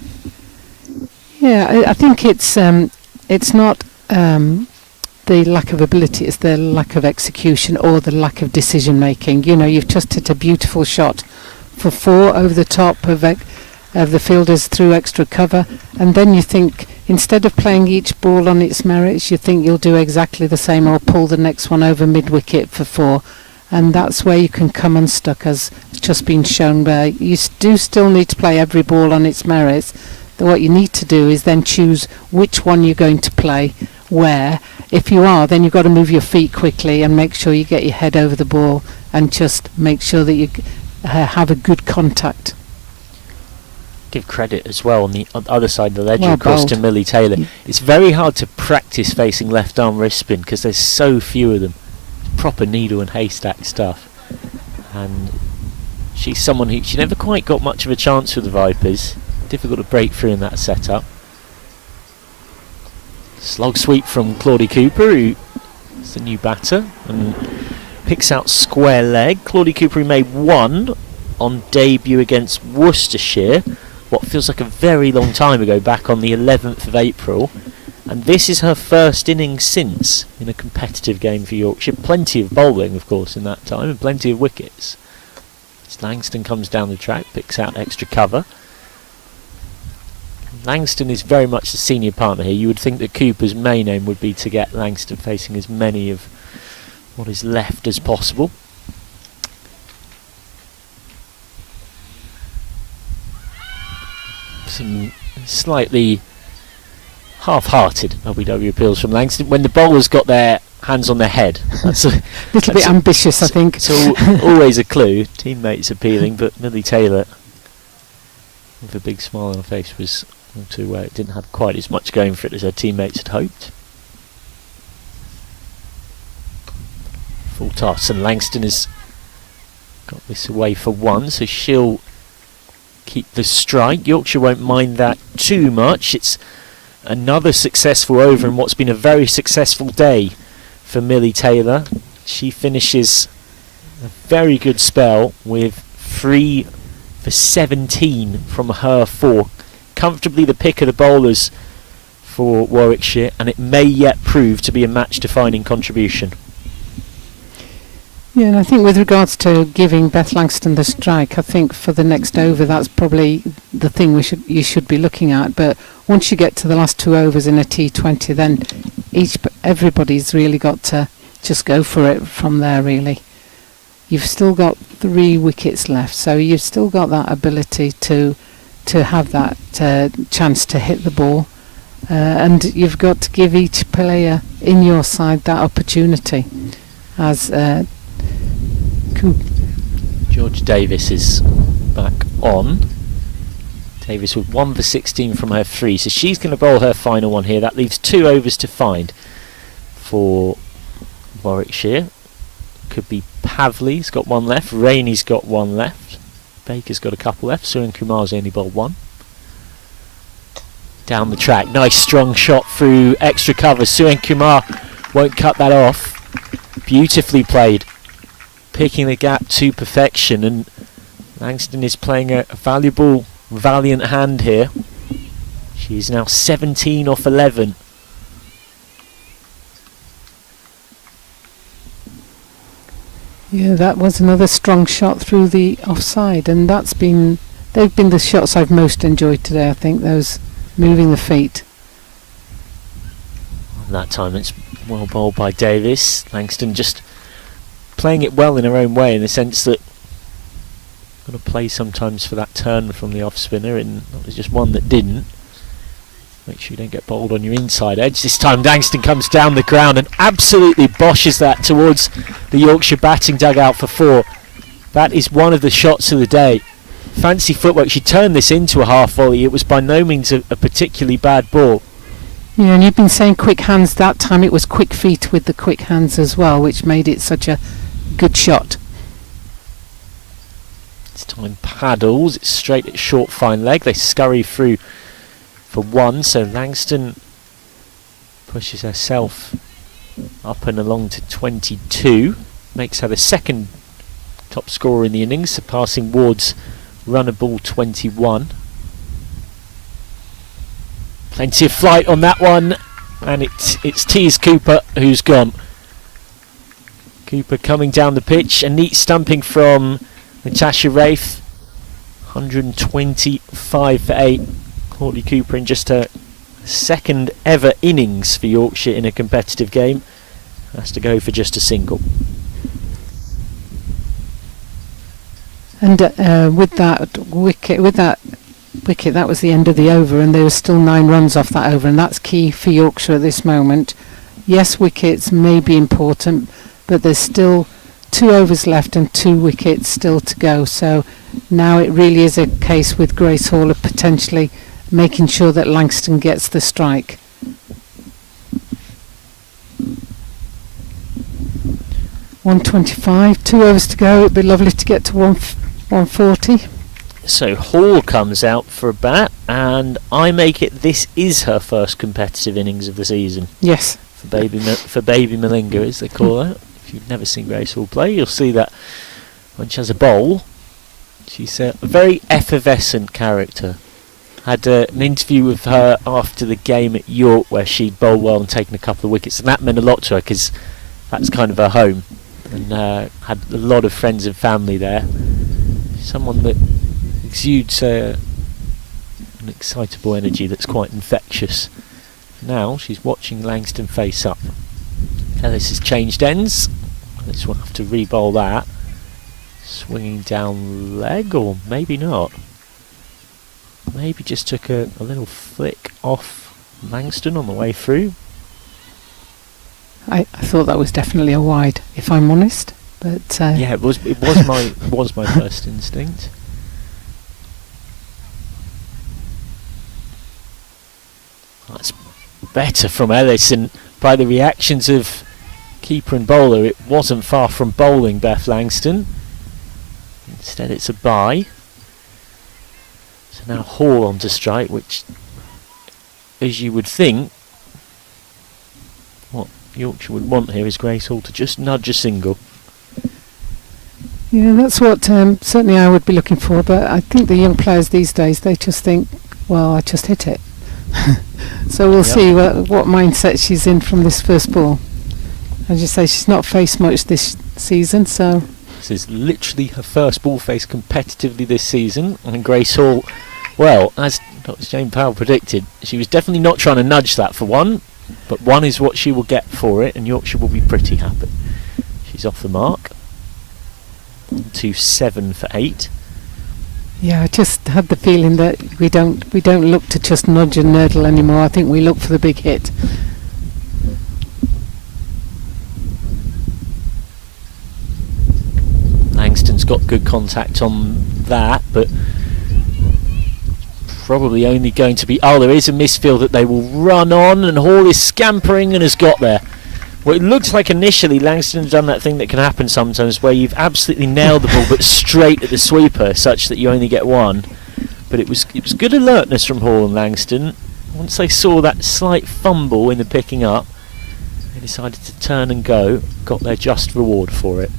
Yeah, I think it's not the lack of ability, it's the lack of execution or the lack of decision making. You know, you've just hit a beautiful shot for 4 over the top of the fielders through extra cover, and then you think, instead of playing each ball on its merits, you think you'll do exactly the same or pull the next one over mid-wicket for 4. And that's where you can come unstuck, as it's just been shown where you do still need to play every ball on its merits. What you need to do is then choose which one you're going to play where. If you are, then you've got to move your feet quickly and make sure you get your head over the ball and just make sure that you have a good contact. Give credit as well on the other side of the ledger, Well of course, bowled. to Millie Taylor. It's very hard to practice facing left arm wrist spin because there's so few of them. Proper needle and haystack stuff, and she's someone who she never quite got much of a chance with the Vipers. Difficult to break through in that setup. Slog sweep from Claudie Cooper, who is the new batter, and picks out square leg. Claudie Cooper, who made 1 on debut against Worcestershire, what feels like a very long time ago, back on the 11th of April. And this is her first innings since in a competitive game for Yorkshire. Plenty of bowling, of course, in that time, and plenty of wickets. As Langston comes down the track, picks out extra cover. Langston is very much the senior partner here. You would think that Cooper's main aim would be to get Langston facing as many of what is left as possible. Some slightly half-hearted LBW appeals from Langston when the bowlers got their hands on their head. That's a little bit ambitious, I think. It's always a clue. Teammates appealing, but Millie Taylor, with a big smile on her face, was to where it didn't have quite as much going for it as her teammates had hoped. Full toss, and Langston has got this away for one, so she'll keep the strike. Yorkshire won't mind that too much. It's another successful over in what's been a very successful day for Millie Taylor. She finishes a very good spell with 3 for 17 from her 4. Comfortably the pick of the bowlers for Warwickshire, and it may yet prove to be a match-defining contribution. Yeah, and I think with regards to giving Beth Langston the strike, I think for the next over that's probably the thing you should be looking at. But once you get to the last 2 overs in a T20, then everybody's really got to just go for it from there, really. You've still got 3 wickets left, so you've still got that ability to have that chance to hit the ball, and you've got to give each player in your side that opportunity. As George Davis is back on. Davis with 1 for 16 from her 3, so she's going to bowl her final one here. That leaves 2 overs to find for Warwickshire. Could be Pavley's got 1 left, Rainey's got 1 left, Baker's got a couple left, Surin Kumar's only bowled 1. Down the track, nice strong shot through extra cover. Surin Kumar won't cut that off. Beautifully played, picking the gap to perfection, and Langston is playing a valuable, valiant hand here. She's now 17 off 11. Yeah, that was another strong shot through the offside, and they've been the shots I've most enjoyed today, I think, those moving the feet. And that time it's well bowled by Davis. Langston just playing it well in her own way, in the sense that got to play sometimes for that turn from the off spinner, and that was just one that didn't. Make sure you don't get bowled on your inside edge. This time Langston comes down the ground and absolutely boshes that towards the Yorkshire batting dugout for 4. That is one of the shots of the day. Fancy footwork. She turned this into a half volley. It was by no means a particularly bad ball. Yeah, and you've been saying quick hands. That time it was quick feet with the quick hands as well, which made it such a good shot. This time paddles. It's straight at short fine leg. They scurry through for 1, so Langston pushes herself up and along to 22, makes her the second top scorer in the innings, surpassing Ward's run of ball 21. Plenty of flight on that one, and it's Tees Cooper who's gone. Cooper coming down the pitch, a neat stumping from Natasha Rafe, 125 for 8. Courtney Cooper in just her second ever innings for Yorkshire in a competitive game has to go for just a single. And with that wicket, that was the end of the over, and there was still 9 runs off that over, and that's key for Yorkshire at this moment. Yes, wickets may be important, but there's still 2 overs left and 2 wickets still to go. So now it really is a case with Grace Hall of potentially making sure that Langston gets the strike. .125, 2 overs to go. It'd be lovely to get to 140. So Hall comes out for a bat, and I make it this is her first competitive innings of the season. Yes. For baby Malinga, as they call her. If you've never seen Grace Hall play, you'll see that when she has a bowl, she's a very effervescent character. Had an interview with her after the game at York where she'd bowled well and taken a couple of wickets, and that meant a lot to her because that's kind of her home, and had a lot of friends and family there. Someone that exudes an excitable energy that's quite infectious. Now she's watching Langston face up. Ellis has changed ends. Ellis will have to re-bowl that. Swinging down leg, or maybe not. Maybe just took a little flick off Langston on the way through. I thought that was definitely a wide, if I'm honest. But yeah, it was my first instinct. That's better from Ellis, and by the reactions of keeper and bowler, it wasn't far from bowling Beth Langston. Instead it's a bye. So now Hall on to strike, which, as you would think, what Yorkshire would want here is Grace Hall to just nudge a single. yeah, that's what certainly I would be looking for. But I think the young players these days, they just think, well, I just hit it. So we'll see what mindset she's in from this first ball. As you say, she's not faced much this season, so... This is literally her first ball faced competitively this season, and Grace Hall, well, as Dr. Jane Powell predicted, she was definitely not trying to nudge that for one, but one is what she will get for it, and Yorkshire will be pretty happy. She's off the mark. 2-7 for 8. Yeah, I just had the feeling that we don't look to just nudge and nurdle anymore. I think we look for the big hit. Langston's got good contact on that, but probably only going to be... Oh, there is a misfield that they will run on, and Hall is scampering and has got there. Well, it looks like initially Langston had done that thing that can happen sometimes where you've absolutely nailed the ball but straight at the sweeper such that you only get one. But it was good alertness from Hall and Langston. Once they saw that slight fumble in the picking up, they decided to turn and go, got their just reward for it.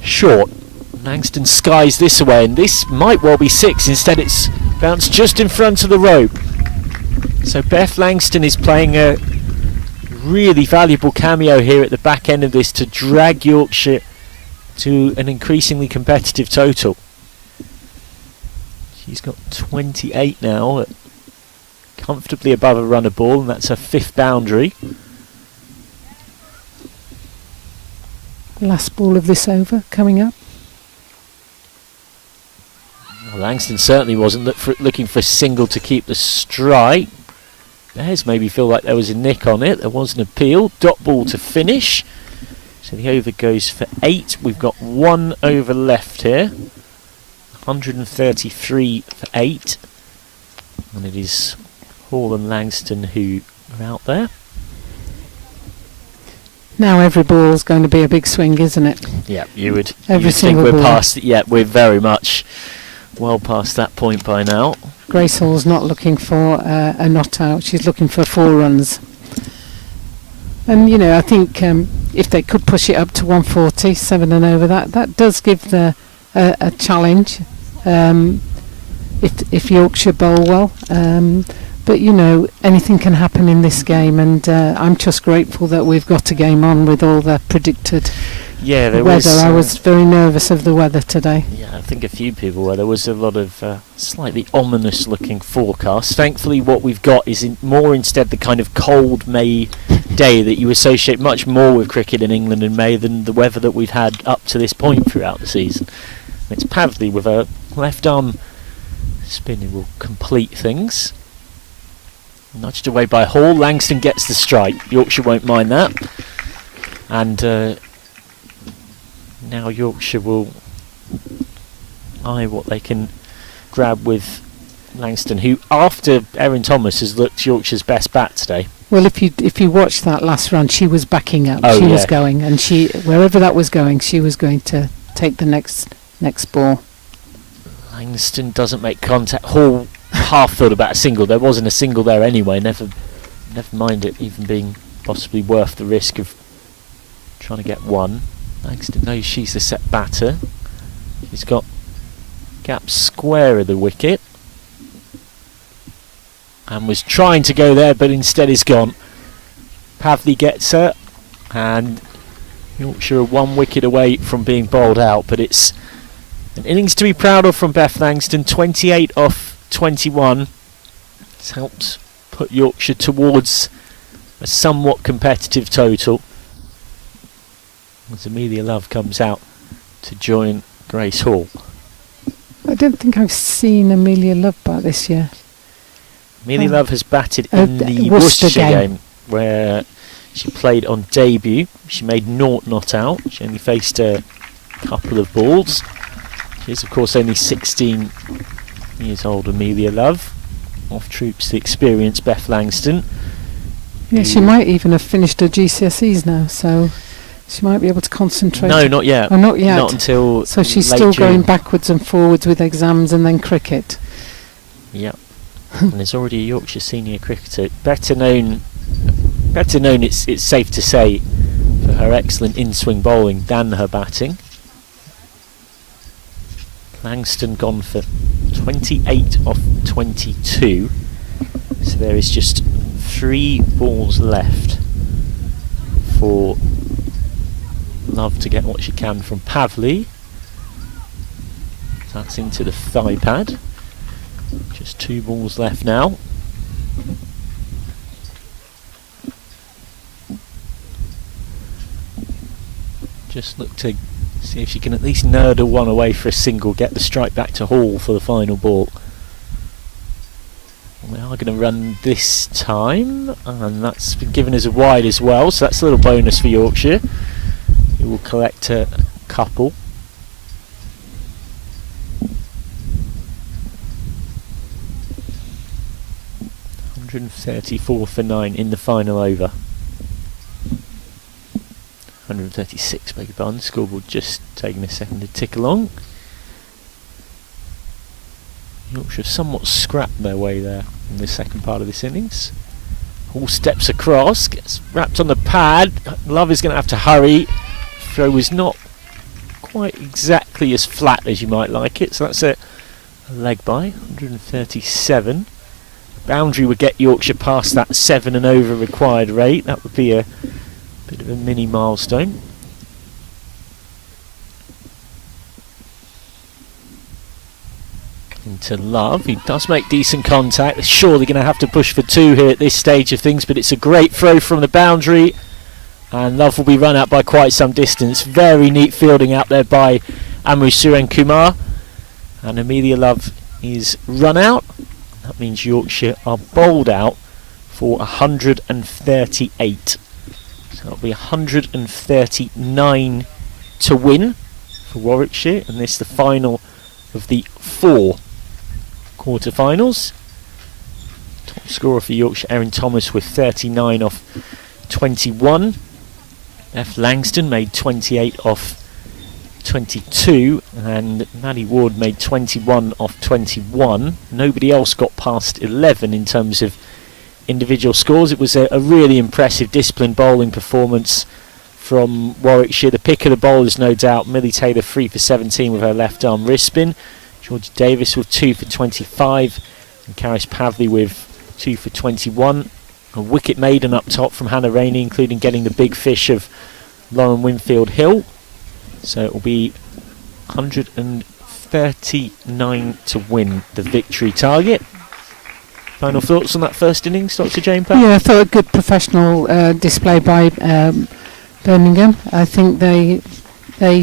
Short. Langston skies this away, and this might well be 6. Instead it's bounced just in front of the rope. So Beth Langston is playing a really valuable cameo here at the back end of this to drag Yorkshire to an increasingly competitive total. She's got 28 now, comfortably above a runner ball, and that's her 5th boundary. Last ball of this over coming up. Well, Langston certainly wasn't looking for a single to keep the strike. Bears maybe feel like there was a nick on it. There was an appeal. Dot ball to finish. So the over goes for 8. We've got 1 over left here. 133 for 8. And it is Hall and Langston who are out there. Now every ball's going to be a big swing, isn't it? Yeah, you would Every think single we're ball. past it. Yeah, we're very much well past that point by now. Grace Hall's not looking for a not out. She's looking for 4 runs. And you know, I think if they could push it up to 140, 7 and over, that does give a challenge. If Yorkshire bowl well, but you know, anything can happen in this game, and I'm just grateful that we've got a game on with all the predicted weather. I was very nervous of the weather today. Yeah, I think a few people were. There was a lot of slightly ominous looking forecasts. Thankfully what we've got is more instead the kind of cold May day that you associate much more with cricket in England in May than the weather that we've had up to this point throughout the season. And it's Pavley with a left arm spin who will complete things. Nudged away by Hall. Langston gets the strike. Yorkshire won't mind that. And now Yorkshire will eye what they can grab with Langston, who after Erin Thomas has looked Yorkshire's best bat today. Well, if you watch that last run, she was backing up. Oh, she yeah. was going, and she, wherever that was going, she was going to take the next ball. Langston doesn't make contact. Hall half thought about a single. There wasn't a single there anyway. Never mind it even being possibly worth the risk of trying to get one. Langston knows she's the set batter. She's got gap square of the wicket. And was trying to go there, but instead is gone. Pavley gets her, and Yorkshire are 1 wicket away from being bowled out, but it's An innings to be proud of from Beth Langston, 28 off 21. It's helped put Yorkshire towards a somewhat competitive total as Amelia Love comes out to join Grace Hall. I don't think I've seen Amelia Love bat this year. Amelia Love has batted in the Worcestershire game where she played on debut. She made naught not out. She only faced a couple of balls. She is of course only 16 years old, Amelia Love. Off troops the experienced Beth Langston. Yeah, she might even have finished her GCSEs now, so she might be able to concentrate. No, not yet. Oh, not yet. Not until So she's late still June. going backwards and forwards with exams and then cricket. Yep. And there's already a Yorkshire senior cricketer, better known it's safe to say for her excellent in-swing bowling than her batting. Langston gone for 28 off 22, so there is just 3 balls left for Love to get what she can from Pavley. That's into the thigh pad. Just 2 balls left now. Just look to see if she can at least nurdle one away for a single, get the strike back to Hall for the final ball. We are going to run this time, and that's been given as a wide as well, so that's a little bonus for Yorkshire. We will collect a couple. .134 for 9 in the final over. 136, beg your pardon. Scoreboard just taking a second to tick along. Yorkshire somewhat scrapped their way there in the second part of this innings. Hall steps across, gets wrapped on the pad. Love is going to have to hurry. Throw was not quite exactly as flat as you might like it, so that's a leg by. 137. Boundary would get Yorkshire past that 7 and over required rate. That would be a bit of a mini milestone. Into Love, he does make decent contact. They're surely going to have to push for 2 here at this stage of things, but it's a great throw from the boundary, and Love will be run out by quite some distance. Very neat fielding out there by Amru Suren Kumar, and Amelia Love is run out. That means Yorkshire are bowled out for 138. So that'll be 139 to win for Warwickshire, and this is the final of the 4 quarter-finals. Top scorer for Yorkshire, Erin Thomas, with 39 off 21. Beth Langston made 28 off 22, and Maddie Ward made 21 off 21. Nobody else got past 11 in terms of individual scores. It was a really impressive disciplined bowling performance from Warwickshire. The pick of the bowlers, no doubt. Millie Taylor 3 for 17 with her left arm wrist spin. Georgie Davis with 2 for 25, and Karis Pavley with 2 for 21. A wicket maiden up top from Hannah Rainey, including getting the big fish of Lauren Winfield Hill. So it will be 139 to win the victory target. Final thoughts on that first innings, Dr. Jane Pat? Yeah, I thought a good professional display by Birmingham. I think they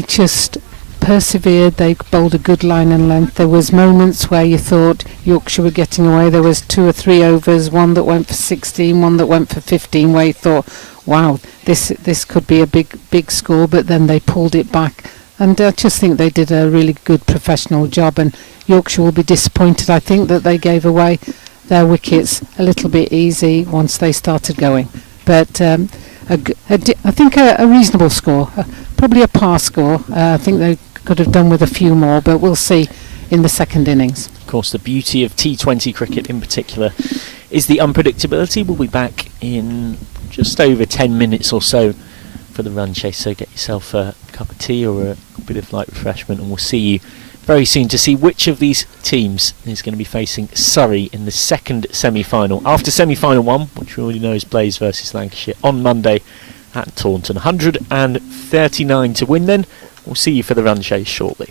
just persevered. They bowled a good line and length. There was moments where you thought Yorkshire were getting away. There was 2 or 3 overs, one that went for 16, one that went for 15, where you thought, wow, this could be a big score, but then they pulled it back. And I just think they did a really good professional job, and Yorkshire will be disappointed, I think, that they gave away their wickets a little bit easy once they started going. But I think a reasonable score, probably a par score. I think they could have done with a few more, but we'll see in the second innings. Of course, the beauty of T20 cricket in particular is the unpredictability. We'll be back in just over 10 minutes or so for the run chase, so get yourself a cup of tea or a bit of light refreshment, and we'll see you very soon to see which of these teams is going to be facing Surrey in the second semi-final. After semi-final 1, which we already know is Blaze versus Lancashire, on Monday at Taunton. 139 to win then. We'll see you for the run chase shortly.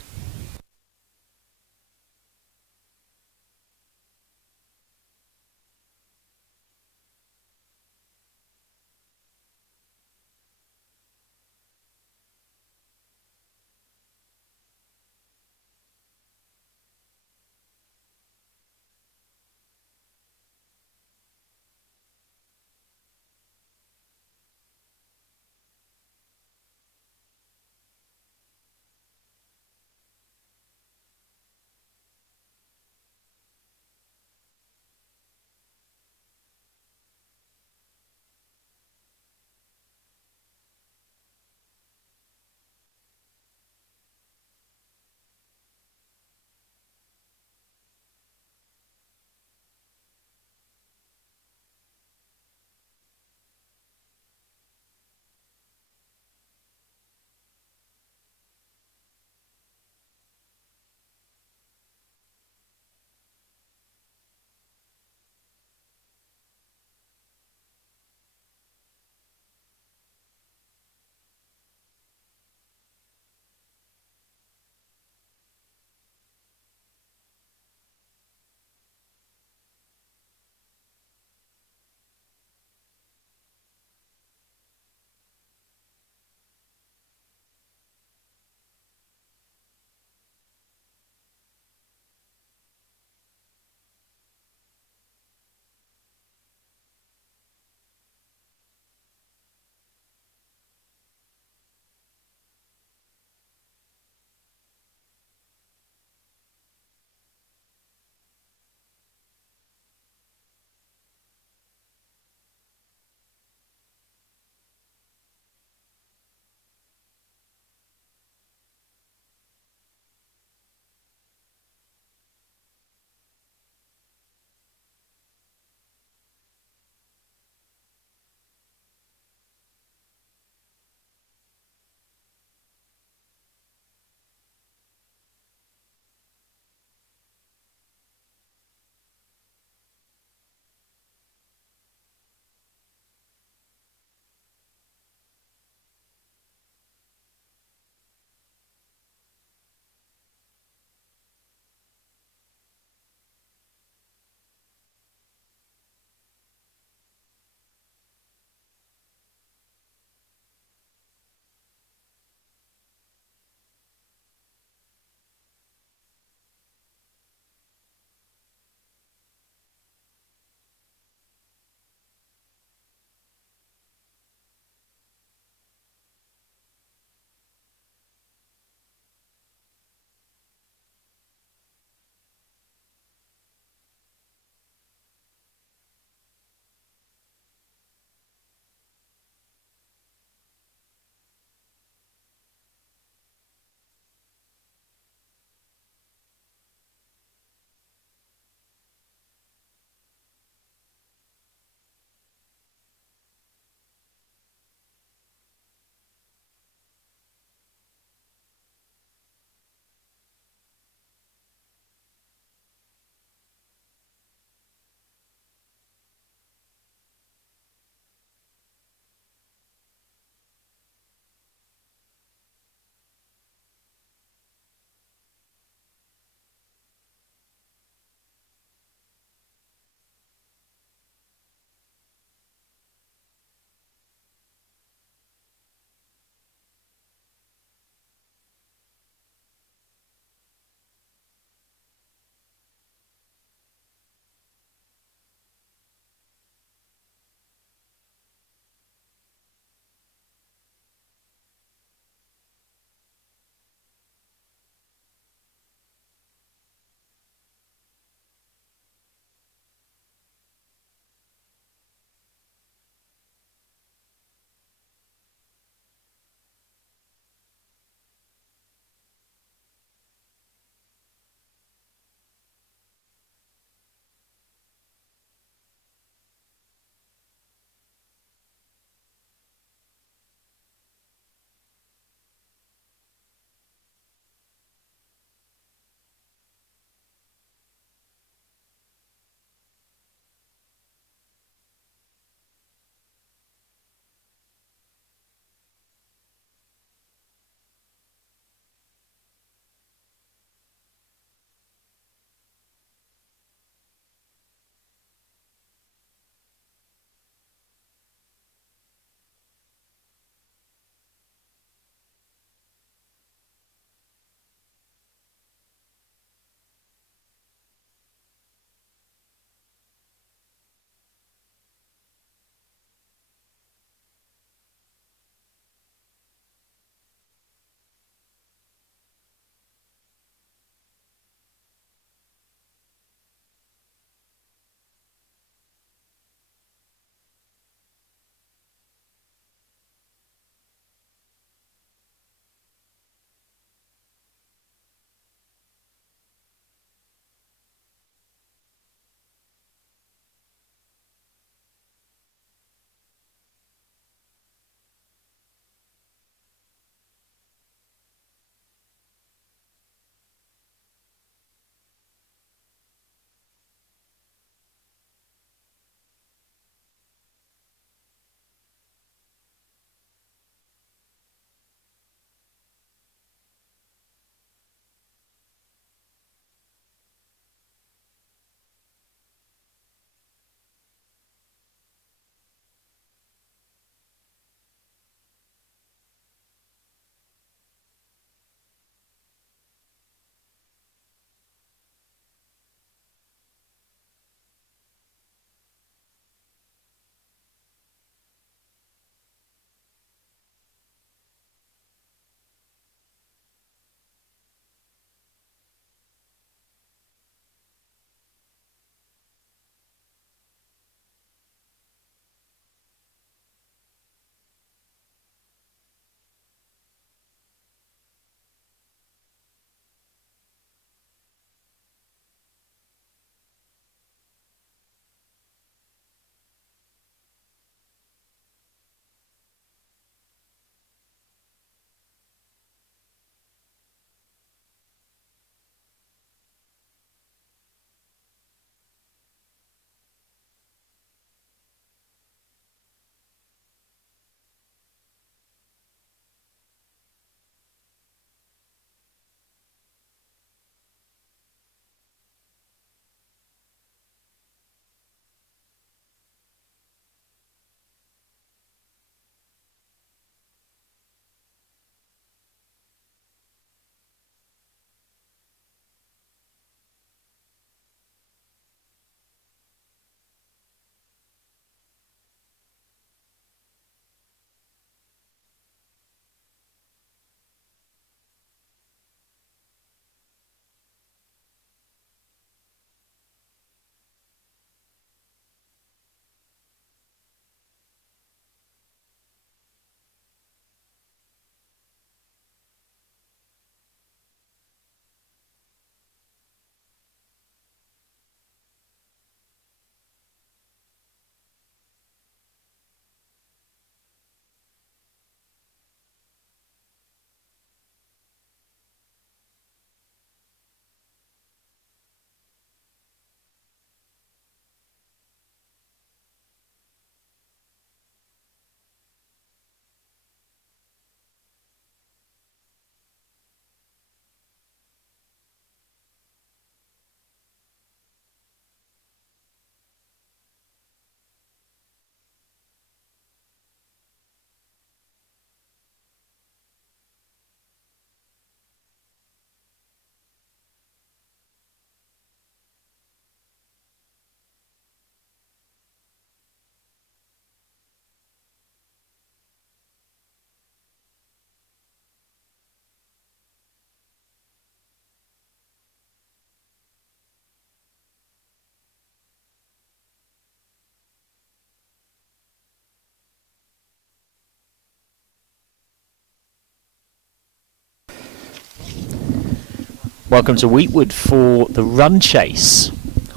Welcome to Weetwood for the run chase.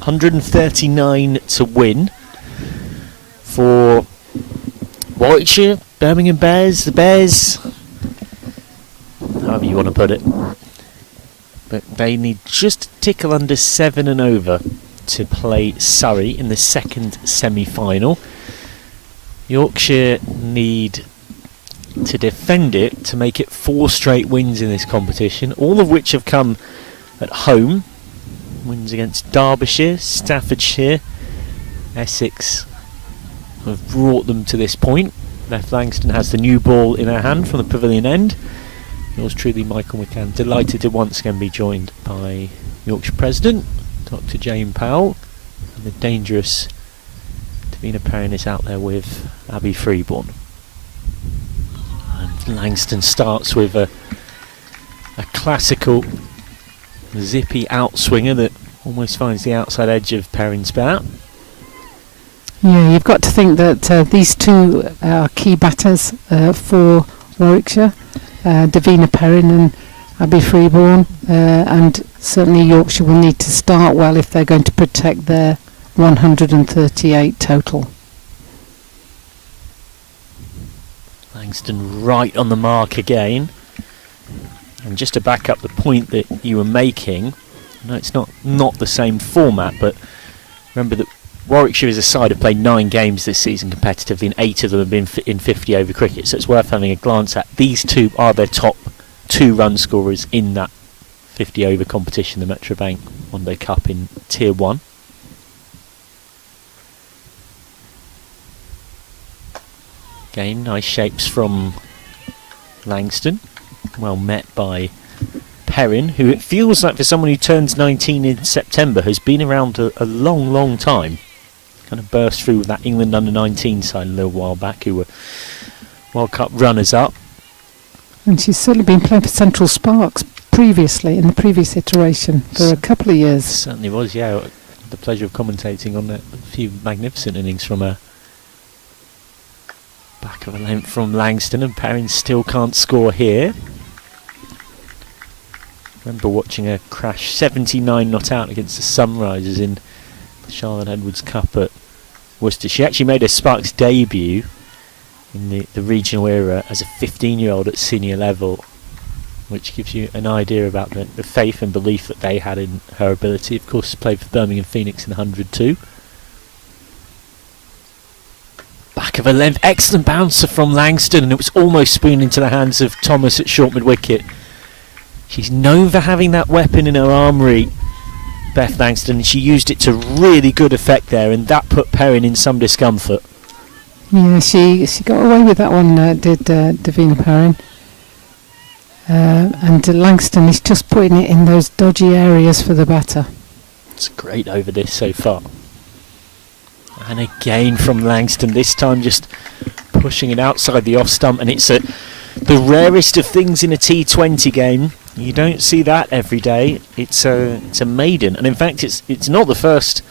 139 to win for Warwickshire, Birmingham Bears, the Bears, however you want to put it. But they need just a tickle under 7 and over to play Surrey in the second semi-final. Yorkshire need to defend it to make it 4 straight wins in this competition, all of which have come at home. Wins against Derbyshire, Staffordshire, Essex have brought them to this point. Left Langston has the new ball in her hand from the pavilion end. Yours truly, Michael McCann, delighted to once again be joined by Yorkshire President, Dr. Jane Powell, and the dangerous Davina Perrin is out there with Abby Freeborn. And Langston starts with a classical zippy outswinger that almost finds the outside edge of Perrin's bat. Yeah, you've got to think that these two are key batters for Warwickshire, Davina Perrin and Abby Freeborn, and certainly Yorkshire will need to start well if they're going to protect their 138 total. Langston right on the mark again. And just to back up the point that you were making, no, it's not the same format, but remember that Warwickshire is a side who played 9 games this season competitively, and 8 of them have been in 50 over cricket, so it's worth having a glance at. These two are their top 2 run scorers in that 50 over competition, the Metrobank One Day Cup in Tier 1. Again, nice shapes from Langston. Well met by Perrin, who it feels like for someone who turns 19 in September has been around a long time. Kind of burst through with that England under-19 side a little while back, who were World Cup runners-up. And she's certainly been playing for Central Sparks previously, in the previous iteration, for a couple of years. Certainly was, yeah. The pleasure of commentating on a few magnificent innings from her. Back of a length from Langston, and Perrin still can't score here. Remember watching her crash 79 not out against the Sunrisers in the Charlotte Edwards Cup at Worcester. She actually made her Sparks debut in the regional era as a 15-year-old at senior level, which gives you an idea about the faith and belief that they had in her ability. Of course, played for Birmingham Phoenix in 102. Back of a length, excellent bouncer from Langston, and it was almost spooned into the hands of Thomas at short mid-wicket. She's known for having that weapon in her armoury, Beth Langston, and she used it to really good effect there, and that put Perrin in some discomfort. Yeah, she got away with that one, did Davina Perrin. And Langston is just putting it in those dodgy areas for the batter. It's great over this so far. And again from Langston, this time just pushing it outside the off stump, and it's the rarest of things in a T20 game. You don't see that every day. It's a maiden, and in fact it's not the first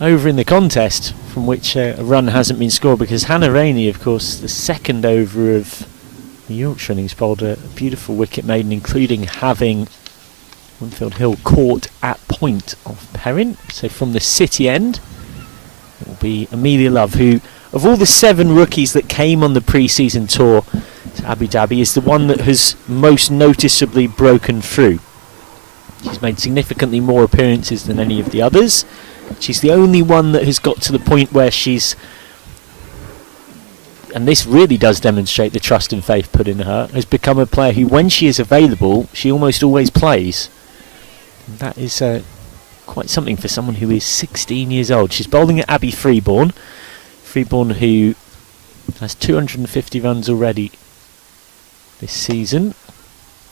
over in the contest from which a run hasn't been scored, because Hannah Rainey, of course, the second over of the Yorkshire innings, bowled a beautiful wicket maiden, including having Winfield Hill caught at point of Perrin. So from the city end, it will be Amelia Love, who, of all the 7 rookies that came on the pre-season tour to Abu Dhabi, is the one that has most noticeably broken through. She's made significantly more appearances than any of the others. She's the only one that has got to the point where she's, and this really does demonstrate the trust and faith put in her, has become a player who, when she is available, she almost always plays. And that is quite something for someone who is 16 years old. She's bowling at Abby Freeborn. Freeborn, who has 250 runs already this season.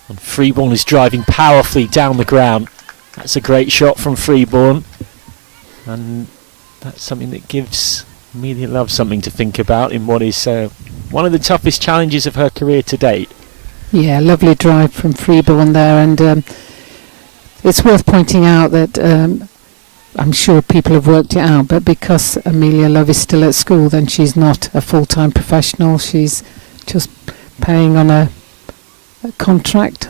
And Freeborn is driving powerfully down the ground. That's a great shot from Freeborn. And that's something that gives Amelia Love something to think about in what is one of the toughest challenges of her career to date. Yeah, lovely drive from Freeborn there, and it's worth pointing out that I'm sure people have worked it out, but because Amelia Love is still at school, then she's not a full-time professional. She's just paying on a contract.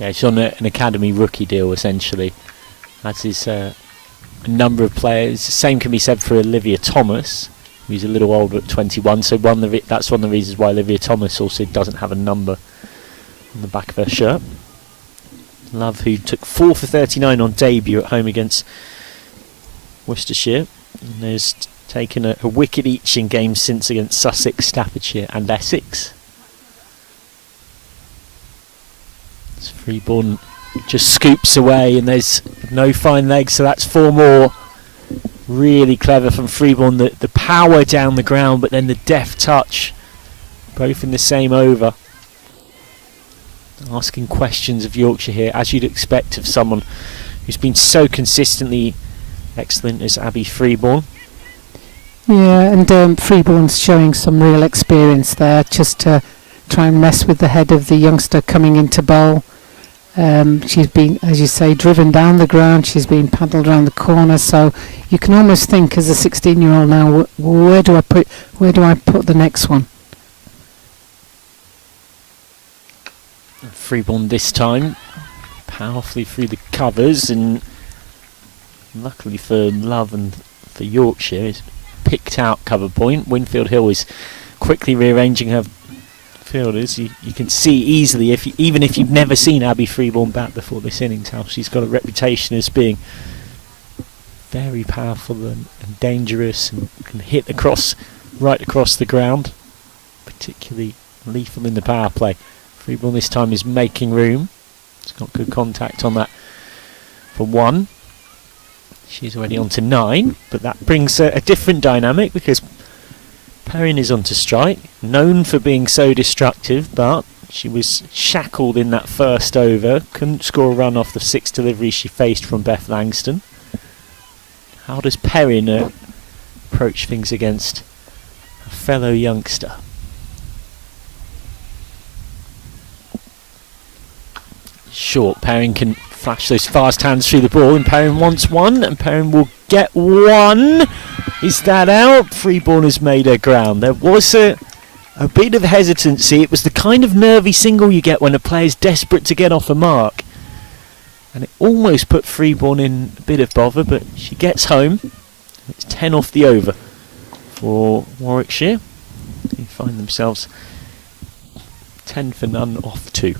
Yeah, she's on an academy rookie deal essentially, as is a number of players. The same can be said for Olivia Thomas, who's a little older at 21. So that's one of the reasons why Olivia Thomas also doesn't have a number on the back of her shirt. Love, who took 4 for 39 on debut at home against Worcestershire, and has taken a wicket each in games since against Sussex, Staffordshire and Essex. This Freeborn just scoops away, and there's no fine legs, so that's 4 more. Really clever from Freeborn, the power down the ground, but then the deft touch, both in the same over. Asking questions of Yorkshire here, as you'd expect of someone who's been so consistently excellent as Abby Freeborn. Yeah, and Freeborn's showing some real experience there, just to try and mess with the head of the youngster coming into bowl. She's been, as you say, driven down the ground. She's been paddled around the corner, so you can almost think as a 16-year-old now, where do I put the next one? Freeborn this time powerfully through the covers, and luckily for Love and for Yorkshire, is picked out cover point. Winfield Hill is quickly rearranging her fielders. You can see easily, even if you've never seen Abby Freeborn bat before this innings, how she's got a reputation as being very powerful and dangerous, and can hit right across the ground, particularly lethal in the power play. Freeborn this time is making room. It's got good contact on that for 1. She's already on to 9, but that brings a different dynamic, because Perrin is on to strike, known for being so destructive, but she was shackled in that first over, couldn't score a run off the 6 deliveries she faced from Beth Langston. How does Perrin approach things against a fellow youngster? Short, Perrin can flash those fast hands through the ball, and Perrin wants 1, and Perrin will get 1. Is that out? Freeborn has made her ground. There was a bit of hesitancy. It was the kind of nervy single you get when a player's desperate to get off a mark, and it almost put Freeborn in a bit of bother, but she gets home. It's 10 off the over for Warwickshire. They find themselves 10 for none off 2.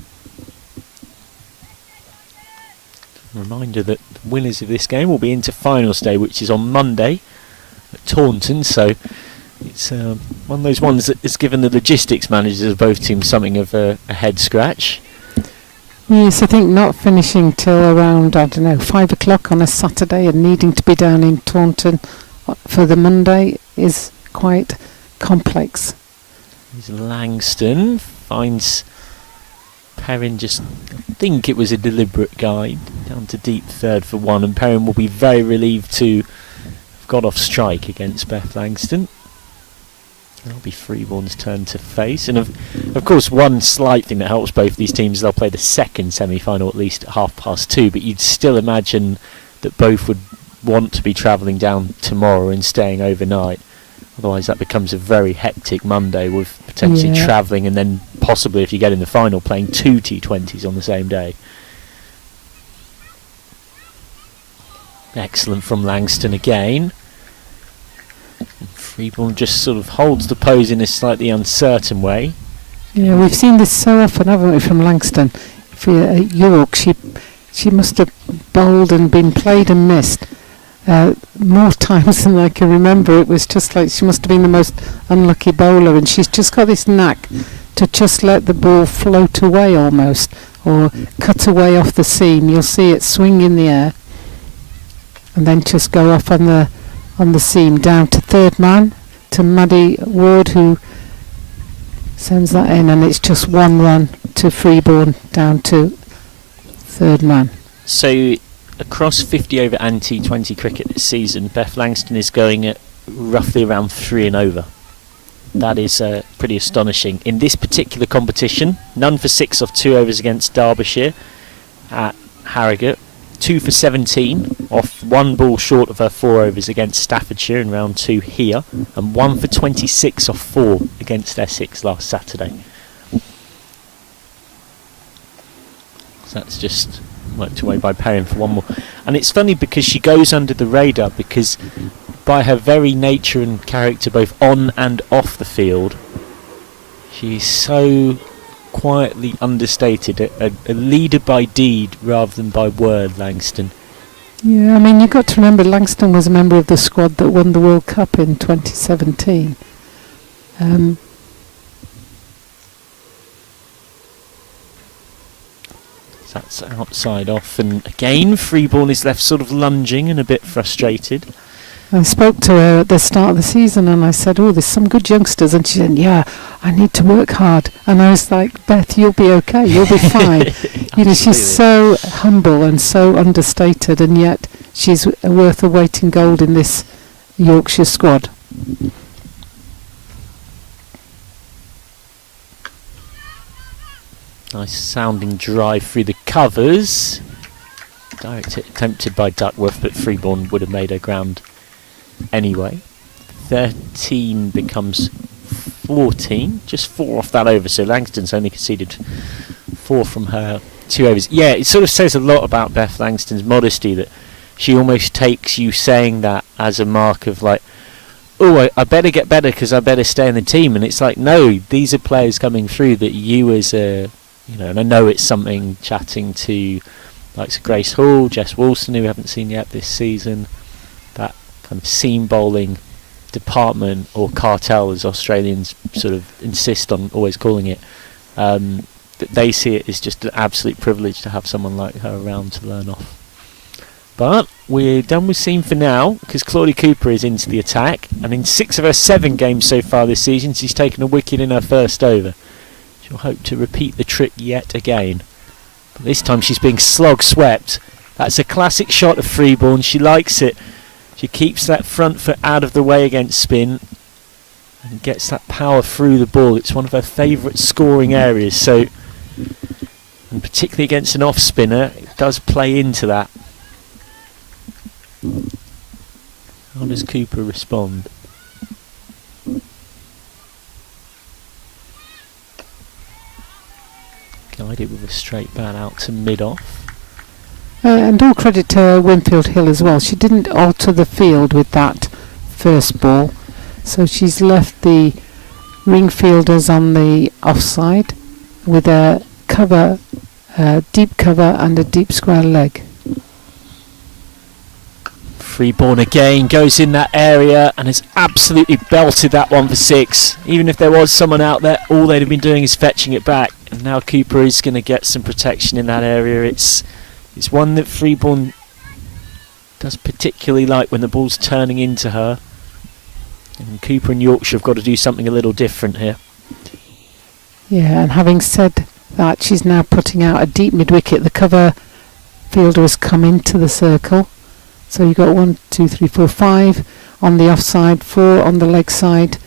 Reminder that the winners of this game will be into finals day, which is on Monday at Taunton, so it's one of those ones that has given the logistics managers of both teams something of a head scratch. Yes, I think not finishing till around, 5 o'clock on a Saturday, and needing to be down in Taunton for the Monday is quite complex. Here's Langston, finds Perrin, just think it was a deliberate guide, down to deep third for 1, and Perrin will be very relieved to have got off strike against Beth Langston. That'll be Freeborn's turn to face, and of course one slight thing that helps both these teams, they'll play the second semi-final at least at 2:30, but you'd still imagine that both would want to be travelling down tomorrow and staying overnight. Otherwise that becomes a very hectic Monday, with potentially travelling, and then possibly, if you get in the final, playing 2 T20s on the same day. Excellent from Langston again. Freeborn just sort of holds the pose in a slightly uncertain way. Yeah, we've seen this so often, haven't we, from Langston. At York, she must have bowled and been played and missed. More times than I can remember. It was just like she must have been the most unlucky bowler, and she's just got this knack to just let the ball float away almost, or cut away off the seam. You'll see it swing in the air and then just go off on the seam down to third man, to Maddie Ward, who sends that in, and it's just 1 run to Freeborn down to third man. So across 50 over and T20 cricket this season, Beth Langston is going at roughly around 3 and over. That is pretty astonishing. In this particular competition, none for 6 off 2 overs against Derbyshire at Harrogate, 2 for 17 off 1 ball short of her 4 overs against Staffordshire in round 2 here, and 1 for 26 off 4 against Essex last Saturday. So that's just worked away by Perrin for one more. And it's funny because she goes under the radar because by her very nature and character, both on and off the field, she's so quietly understated, a leader by deed rather than by word, Langston. Yeah, I mean, you've got to remember Langston was a member of the squad that won the World Cup in 2017. That's outside off, and again Freeborn is left sort of lunging and a bit frustrated. I spoke to her at the start of the season and I said, oh, there's some good youngsters, and she said, yeah, I need to work hard. And I was like, Beth, you'll be okay, you'll be fine. You know, she's so humble and so understated, and yet she's worth a weight in gold in this Yorkshire squad. Nice sounding drive through the covers. Direct hit attempted by Duckworth, but Freeborn would have made her ground anyway. 13 becomes 14. Just 4 off that over, so Langston's only conceded 4 from her 2 overs. Yeah, it sort of says a lot about Beth Langston's modesty that she almost takes you saying that as a mark of like, oh, I better get better because I better stay in the team. And it's like, no, these are players coming through that you as a, you know, and I know it's something chatting to like Grace Hall, Jess Wilson, who we haven't seen yet this season, that kind of seam bowling department, or cartel as Australians sort of insist on always calling it, that they see it as just an absolute privilege to have someone like her around to learn off. But we're done with seam for now because Claudia Cooper is into the attack, and in 6 of her 7 games so far this season she's taken a wicket in her first over. She'll hope to repeat the trick yet again. But this time she's being slog swept. That's a classic shot of Freeborn. She likes it. She keeps that front foot out of the way against spin and gets that power through the ball. It's one of her favourite scoring areas. So, and particularly against an off spinner, it does play into that. How does Cooper respond? Guided with a straight bat out to mid-off. And all credit to Winfield Hill as well. She didn't alter the field with that first ball. So she's left the ring fielders on the offside with a cover, deep cover and a deep square leg. Freeborn again goes in that area and has absolutely belted that one for 6. Even if there was someone out there, all they'd have been doing is fetching it back. And now Cooper is going to get some protection in that area. It's one that Freeborn does particularly like when the ball's turning into her. And Cooper and Yorkshire have got to do something a little different here. Yeah, and having said that, she's now putting out a deep mid-wicket. The cover fielder has come into the circle. So you've got 1, 2, 3, 4, 5 on the offside, 4 on the leg side.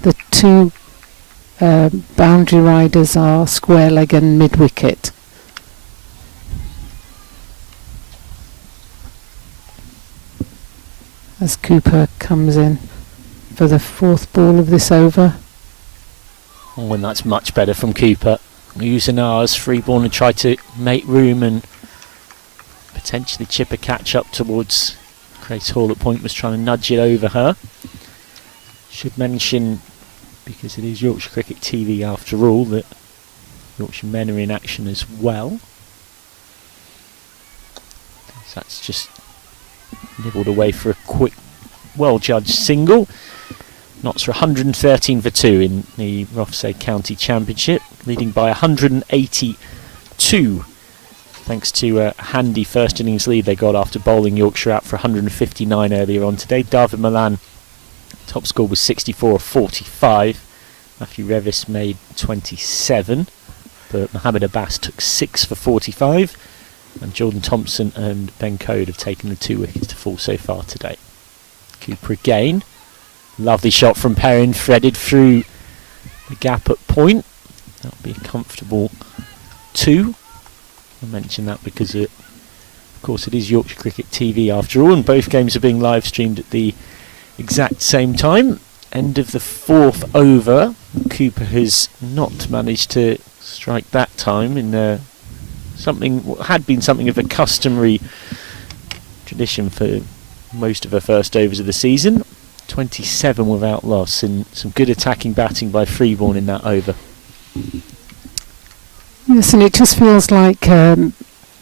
The 2 boundary riders are square leg and mid-wicket. As Cooper comes in for the 4th ball of this over. Oh, and that's much better from Cooper. Using ours, Freeborn and try to make room and potentially chip a catch up towards Grace Hall. At point was trying to nudge it over her. Should mention, because it is Yorkshire Cricket TV after all, that Yorkshire men are in action as well. So that's just nibbled away for a quick, well-judged single. Knots for 113 for 2 in the Rothesay County Championship, leading by 182. Thanks to a handy first innings lead they got after bowling Yorkshire out for 159 earlier on today. David Milan, top score was 64 of 45. Matthew Revis made 27. But Mohammed Abbas took 6 for 45. And Jordan Thompson and Ben Code have taken the 2 wickets to fall so far today. Cooper again. Lovely shot from Perrin, threaded through the gap at point. That'll be a comfortable 2. I mention that because, of course, it is Yorkshire Cricket TV after all, and both games are being live streamed at the exact same time. End of the 4th over. Cooper has not managed to strike that time in had been something of a customary tradition for most of her first overs of the season. 27 without loss, and some good attacking batting by Freeborn in that over. Yes, and it just feels like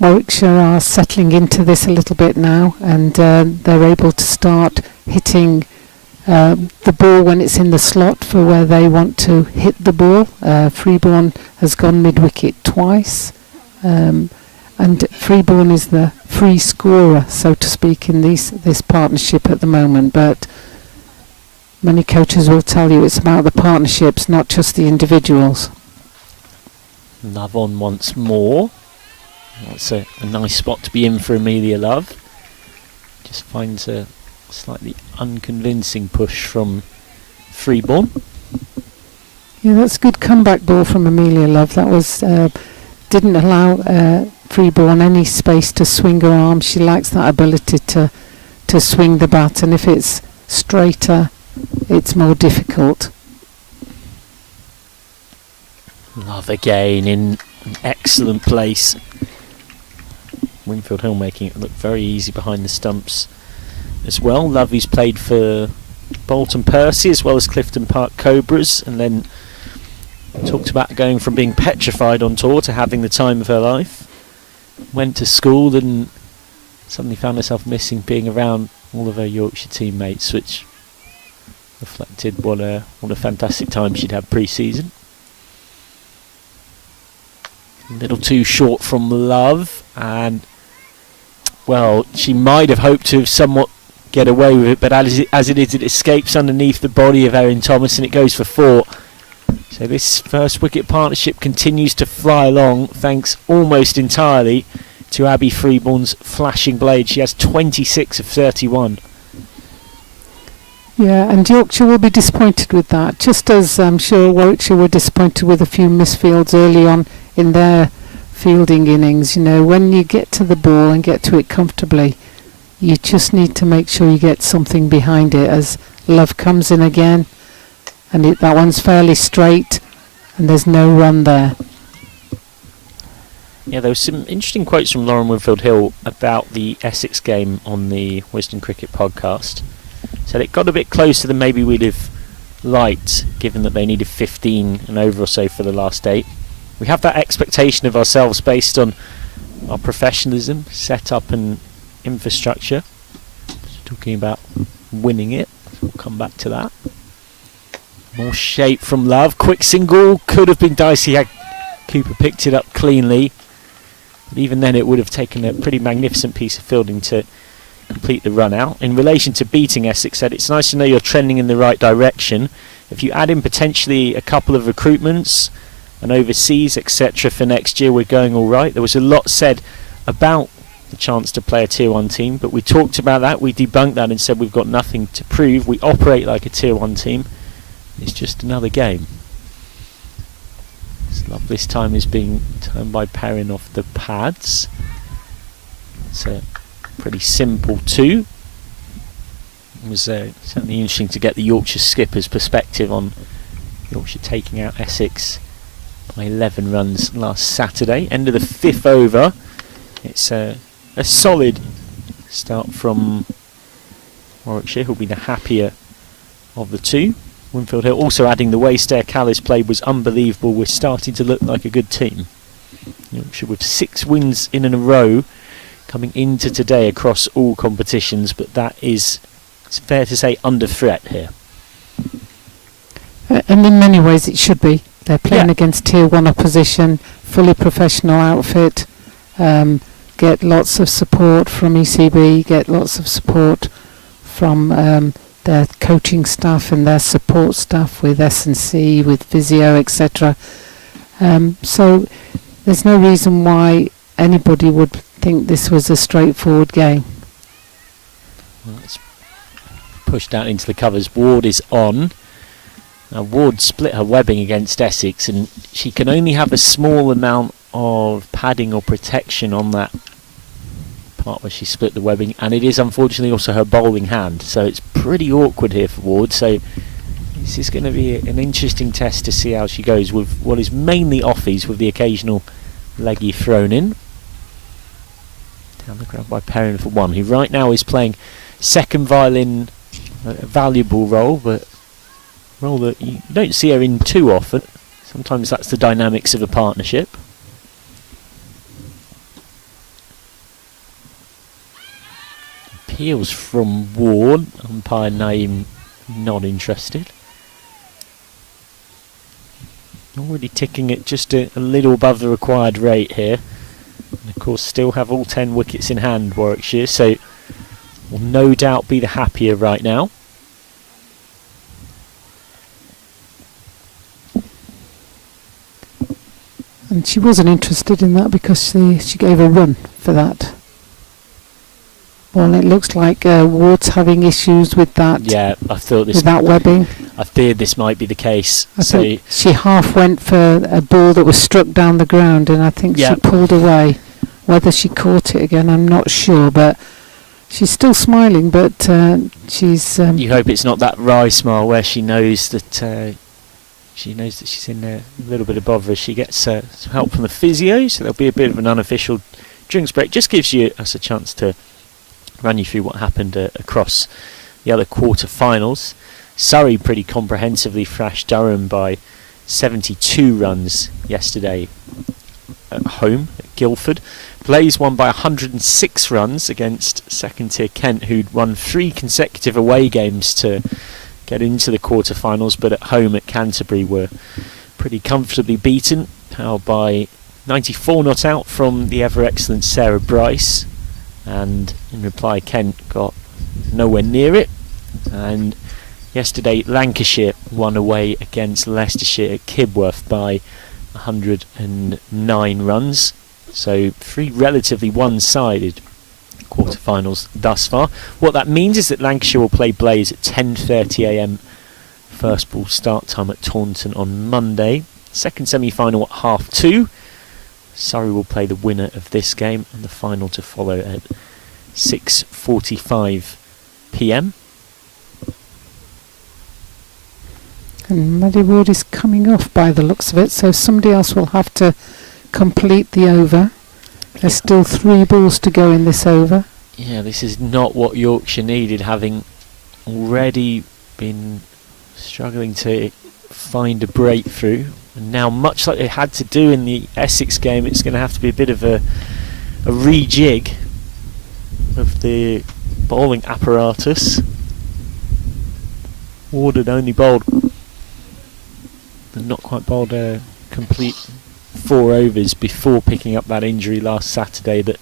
Warwickshire are settling into this a little bit now, and they're able to start hitting the ball when it's in the slot for where they want to hit the ball. Freeborn has gone mid-wicket twice, and Freeborn is the free scorer, so to speak, in this partnership at the moment. But many coaches will tell you it's about the partnerships, not just the individuals. Love on once more. That's a nice spot to be in for Amelia Love. Just finds a slightly unconvincing push from Freeborn. Yeah, that's a good comeback ball from Amelia Love. That was didn't allow Freeborn any space to swing her arm. She lacks that ability to swing the bat, and if it's straighter, it's more difficult. Love again in an excellent place. Winfield Hill making it look very easy behind the stumps as well. Love, who's played for Bolton Percy as well as Clifton Park Cobras, and then talked about going from being petrified on tour to having the time of her life. Went to school and suddenly found herself missing being around all of her Yorkshire teammates, which reflected what a fantastic time she'd had pre-season. A little too short from Love, and well, she might have hoped to have somewhat get away with it, but as it is, it escapes underneath the body of Erin Thomas and it goes for 4. So this first wicket partnership continues to fly along, thanks almost entirely to Abby Freeborn's flashing blade. She has 26 of 31. Yeah, and Yorkshire will be disappointed with that, just as I'm sure Warwickshire were disappointed with a few misfields early on in their fielding innings. You know, when you get to the ball and get to it comfortably, you just need to make sure you get something behind it. As Love comes in again, and that one's fairly straight, and there's no run there. Yeah, there was some interesting quotes from Lauren Winfield Hill about the Essex game on the Wisdom Cricket podcast. Said it got a bit closer than maybe we'd have liked, given that they needed 15 and over or so for the last 8. We have that expectation of ourselves based on our professionalism, setup and infrastructure. Talking about winning it, we'll come back to that. More shape from Love. Quick single, could have been dicey had Cooper picked it up cleanly. But even then it would have taken a pretty magnificent piece of fielding to complete the run out. In relation to beating Essex, said it's nice to know you're trending in the right direction. If you add in potentially a couple of recruitments and overseas, etc. for next year, we're going all right. There was a lot said about the chance to play a Tier 1 team, but we talked about that, we debunked that and said we've got nothing to prove. We operate like a Tier 1 team. It's just another game. Love this time is being turned by Perrin off the pads. It's a pretty simple 2. It was certainly interesting to get the Yorkshire skipper's perspective on Yorkshire taking out Essex by 11 runs last Saturday. End of the 5th over. It's a solid start from Warwickshire, who'll be the happier of the 2. Winfield Hill also adding the way Stair Callis played was unbelievable. We're starting to look like a good team. Yorkshire with 6 wins in a row coming into today across all competitions, but that is, it's fair to say, under threat here. And in many ways it should be. They're playing against Tier 1 opposition, fully professional outfit, get lots of support from ECB, get lots of support from their coaching staff and their support staff with S&C, with physio, etc. So there's no reason why anybody would think this was a straightforward game. Well, it's pushed out into the covers. Ward is on. Now Ward split her webbing against Essex, and she can only have a small amount of padding or protection on that part where she split the webbing, and it is unfortunately also her bowling hand, so it's pretty awkward here for Ward. So this is going to be an interesting test to see how she goes with what is mainly offies, with the occasional leggy thrown in. Down the ground by Perrin for 1, who right now is playing second violin, a valuable role, but a role that you don't see her in too often. Sometimes that's the dynamics of a partnership. Appeals from Ward, umpire name not interested. Already ticking at just a little above the required rate here. And of course still have all 10 wickets in hand, Warwickshire, so will no doubt be the happier right now. And she wasn't interested in that because she gave a run for that. Well, it looks like Ward's having issues with that. Yeah, I thought this. With that webbing. I feared this might be the case. I think she half went for a ball that was struck down the ground, and I think she pulled away. Whether she caught it again, I'm not sure, but she's still smiling. But she's. You hope it's not that wry smile where she knows that she's in there a little bit of bother as she gets some help from the physio. So there'll be a bit of an unofficial drinks break. Just gives us a chance to run you through what happened across the other quarter-finals. Surrey pretty comprehensively thrashed Durham by 72 runs yesterday at home at Guildford. Blaze won by 106 runs against second-tier Kent, who'd won 3 consecutive away games to get into the quarter-finals, but at home at Canterbury were pretty comfortably beaten, powered by 94 not out from the ever-excellent Sarah Bryce. And in reply, Kent got nowhere near it. And yesterday, Lancashire won away against Leicestershire at Kibworth by 109 runs. So 3 relatively one-sided quarterfinals thus far. What that means is that Lancashire will play Blaze at 10:30 a.m. first ball start time at Taunton on Monday. Second semi-final at 2:30. Surrey will play the winner of this game, and the final to follow at 6:45 p.m. And Maddie Ward is coming off by the looks of it, so somebody else will have to complete the over. There's still 3 balls to go in this over. Yeah, this is not what Yorkshire needed, having already been struggling to find a breakthrough. And now, much like they had to do in the Essex game, it's going to have to be a bit of a rejig of the bowling apparatus. Ward had only bowled, not quite bowled a complete 4 overs before picking up that injury last Saturday that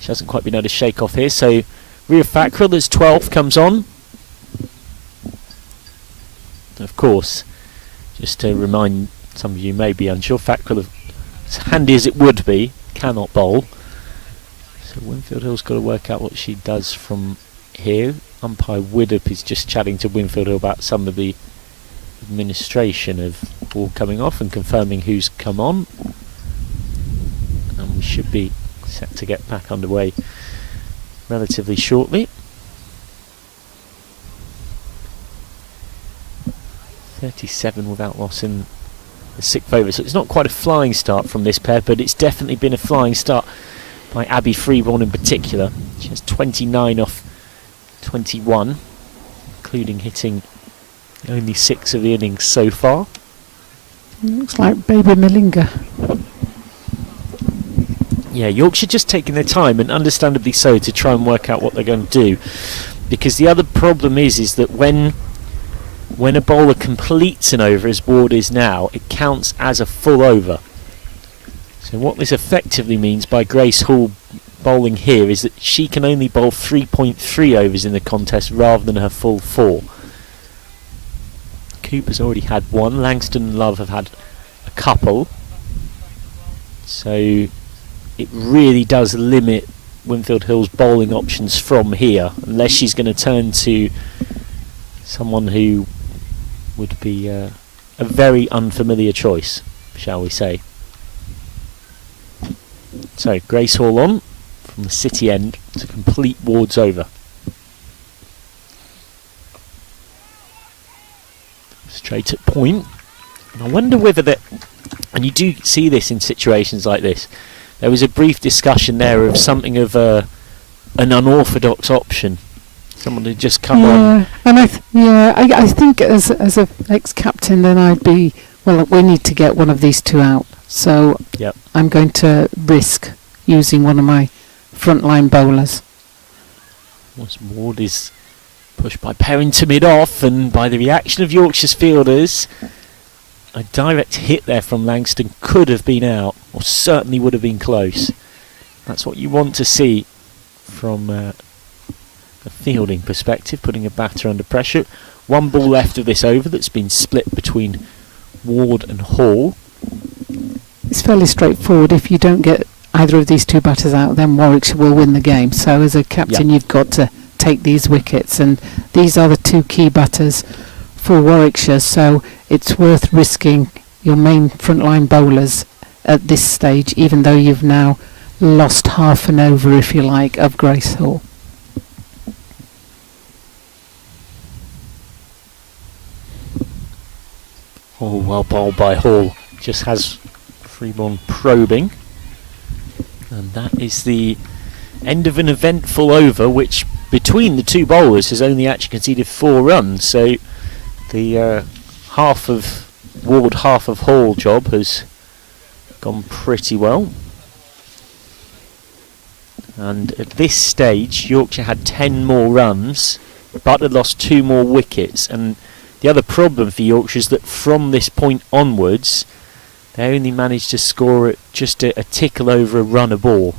she hasn't quite been able to shake off here. So Ria Fackrell, as 12th, comes on. Of course, just to remind some of you may be unsure, Fackrell, as handy as it would be, cannot bowl. So Winfield Hill's got to work out what she does from here. Umpire Widdop is just chatting to Winfield Hill about some of the administration of ball coming off and confirming who's come on. And we should be set to get back underway relatively shortly. 37 without loss in the 6th over, so it's not quite a flying start from this pair, but it's definitely been a flying start by Abby Freeborn in particular. She has 29 off 21, including hitting only 6 of the innings so far. Looks like Baby Malinga. Yeah, Yorkshire just taking their time, and understandably so, to try and work out what they're going to do, because the other problem is that when a bowler completes an over, as Ward is now, it counts as a full over. So what this effectively means by Grace Hall bowling here is that she can only bowl 3.3 overs in the contest rather than her full 4. Cooper's already had 1. Langston and Love have had a couple. So it really does limit Winfield Hill's bowling options from here, unless she's going to turn to someone who would be a very unfamiliar choice, shall we say. So Grace Hall on from the city end to complete Ward's over. Straight at point. And I wonder whether that, and you do see this in situations like this, there was a brief discussion there of something of an unorthodox option. Someone who just come on. And I think as a ex-captain, then I'd be, well, we need to get one of these two out. So Yep. I'm going to risk using one of my frontline bowlers. Ward is pushed by Perrin to mid-off, and by the reaction of Yorkshire's fielders, a direct hit there from Langston could have been out, or certainly would have been close. That's what you want to see from a fielding perspective, putting a batter under pressure. One ball left of this over that's been split between Ward and Hall. It's fairly straightforward. If you don't get either of these two batters out, then Warwickshire will win the game. So as a captain, you've got to take these wickets, and these are the two key batters for Warwickshire, so it's worth risking your main frontline bowlers at this stage, even though you've now lost half an over, if you like, of Grace Hall. Oh, well bowled by Hall. Just has Freeborn probing. And that is the end of an eventful over, which between the two bowlers has only actually conceded 4 runs. So the half of Ward, half of Hall job has gone pretty well. And at this stage, Yorkshire had 10 more runs, but had lost 2 more wickets. And the other problem for Yorkshire is that from this point onwards, they only managed to score at just a tickle over a run a ball.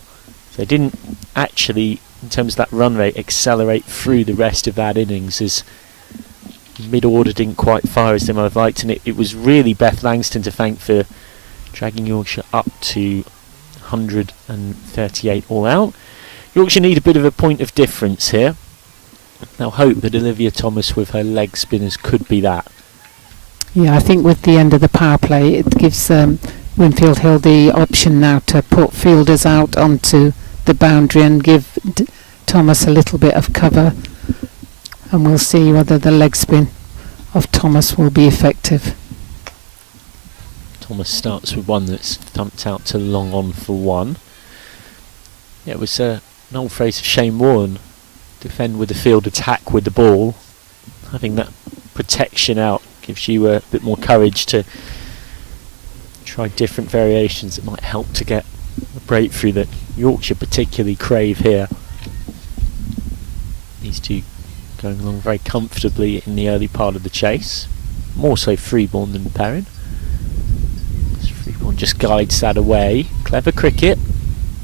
They didn't actually, in terms of that run rate, accelerate through the rest of that innings, as mid-order didn't quite fire as they might have liked, and it was really Beth Langston to thank for dragging Yorkshire up to 138 all out. Yorkshire need a bit of a point of difference here. They'll hope that Olivia Thomas with her leg spinners could be that. Yeah, I think with the end of the power play, it gives Winfield Hill the option now to put fielders out onto the boundary and give Thomas a little bit of cover, and we'll see whether the leg spin of Thomas will be effective. Thomas starts with one that's thumped out to long on for 1. Yeah, it was an old phrase of Shane Warren: defend with the field, attack with the ball. Having that protection out gives you a bit more courage to try different variations that might help to get a breakthrough that Yorkshire particularly crave here. These two going along very comfortably in the early part of the chase, more so Freeborn than Perrin. Freeborn just guides that away. Clever cricket.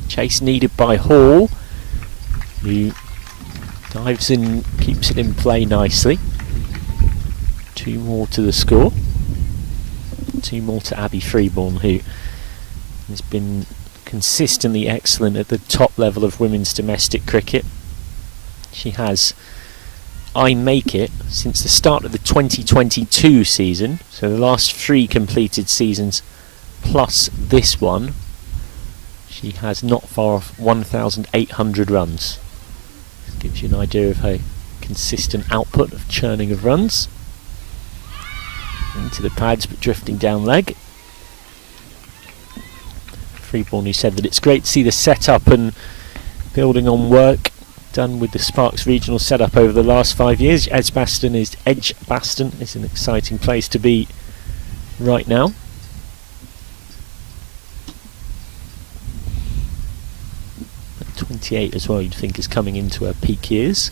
Chase needed by Hall, who dives in, keeps it in play nicely. 2 more to the score. 2 more to Abby Freeborn, who has been consistently excellent at the top level of women's domestic cricket. She has I Make It since the start of the 2022 season, so the last 3 completed seasons plus this one. She has not far off 1,800 runs. This gives you an idea of her consistent output of churning of runs. Into the pads, but drifting down leg. Freeborn, who said that it's great to see the setup and building on work done with the Sparks regional setup over the last 5 years. Edgbaston is an exciting place to be right now. At 28 as well, you'd think is coming into her peak years.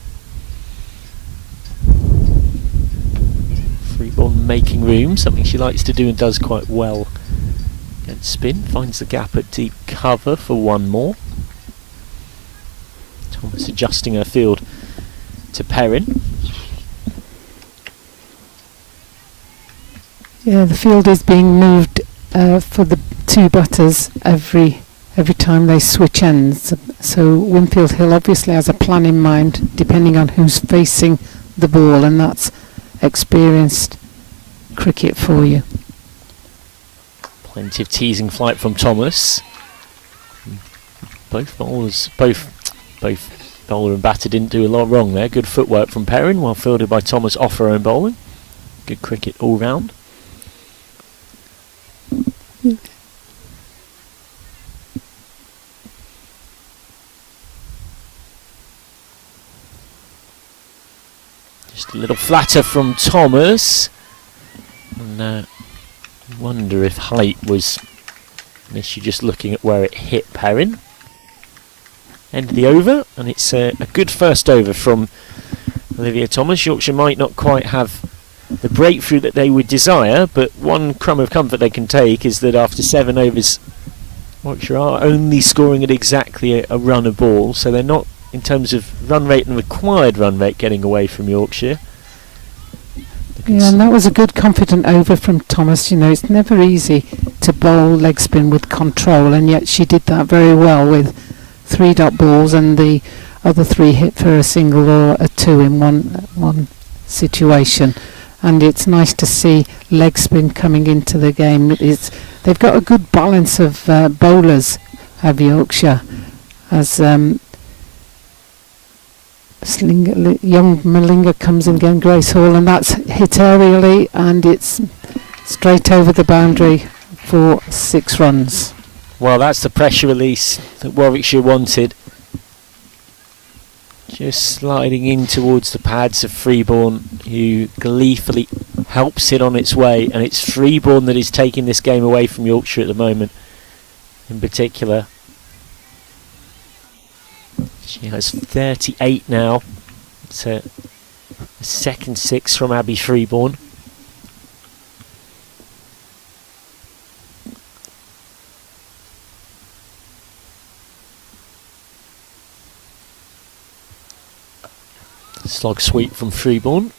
Freeborn making room, something she likes to do and does quite well. Against spin, finds the gap at deep cover for 1 more. Thomas adjusting her field to Perrin. Yeah, the field is being moved for the 2 batters every time they switch ends. So Winfield Hill obviously has a plan in mind, depending on who's facing the ball, and that's experienced cricket for you. Plenty of teasing flight from Thomas. Both bowler and batter didn't do a lot wrong there. Good footwork from Perrin, well fielded by Thomas off her own bowling. Good cricket all round. Just a little flatter from Thomas. And wonder if height was an issue just looking at where it hit Perrin. End of the over, and it's a good first over from Olivia Thomas. Yorkshire might not quite have the breakthrough that they would desire, but one crumb of comfort they can take is that after 7 overs, Warwickshire are only scoring at exactly a run a ball, so they're not, in terms of run rate and required run rate, getting away from Yorkshire. Yeah, and that was a good confident over from Thomas. You know, it's never easy to bowl leg spin with control, and yet she did that very well with 3 dot balls, and the other 3 hit for a single or a 2 in one situation. And it's nice to see leg spin coming into the game. They've got a good balance of bowlers, have Yorkshire, as young Malinga comes in again, Grace Hall, and that's hit aerially, and it's straight over the boundary for 6 runs. Well, that's the pressure release that Warwickshire wanted. Just sliding in towards the pads of Freeborn, who gleefully helps it on its way, and it's Freeborn that is taking this game away from Yorkshire at the moment, in particular. She has 38 now. It's a second 6 from Abby Freeborn. Slog sweep from Freeborn.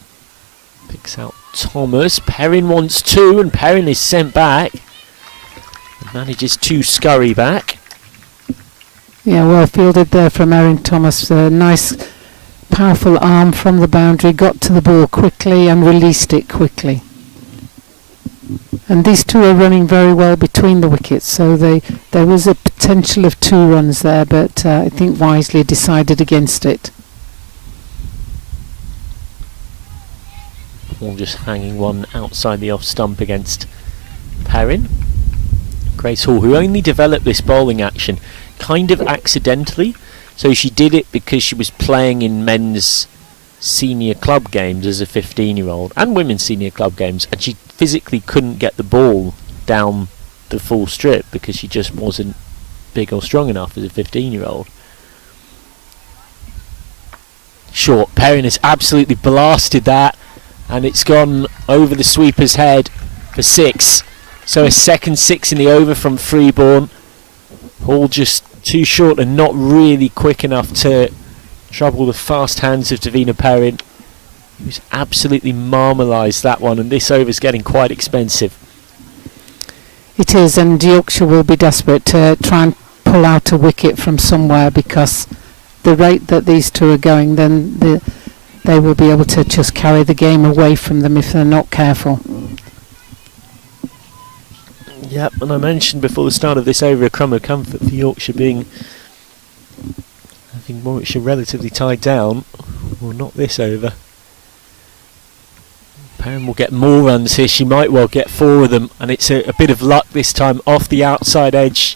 Picks out Thomas. Perrin wants 2, and Perrin is sent back. And manages to scurry back. Yeah, well fielded there from Erin Thomas. A nice, powerful arm from the boundary. Got to the ball quickly and released it quickly. And these two are running very well between the wickets, so there was a potential of 2 runs there, but I think wisely decided against it. All just hanging one outside the off stump against Perrin. Grace Hall, who only developed this bowling action kind of accidentally, so she did it because she was playing in men's senior club games as a 15-year-old and women's senior club games, and she physically couldn't get the ball down the full strip because she just wasn't big or strong enough as a 15-year-old. Short. Perrin has absolutely blasted that, and it's gone over the sweeper's head for 6. So a second 6 in the over from Freeborn. All just too short and not really quick enough to trouble the fast hands of Davina Perrin, who's absolutely marmalised that one, and this over's getting quite expensive. It is, and Yorkshire will be desperate to try and pull out a wicket from somewhere, because the rate that these two are going, then they will be able to just carry the game away from them if they're not careful. Yep, and I mentioned before the start of this over a crumb of comfort for Yorkshire being, I think, Warwickshire relatively tied down. Well, not this over. Perrin will get more runs here. She might well get 4 of them, and it's a bit of luck this time off the outside edge,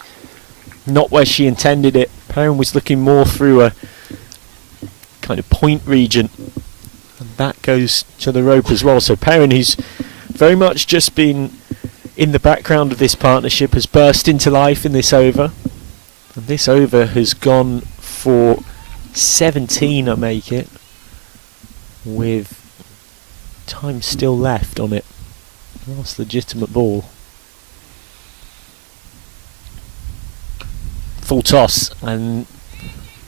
not where she intended it. Perrin was looking more through a kind of point region, and that goes to the rope as well. So Perrin, who's very much just been in the background of this partnership, has burst into life in this over, and this over has gone for 17, I make it, with time still left on it. Last legitimate ball. Full toss, and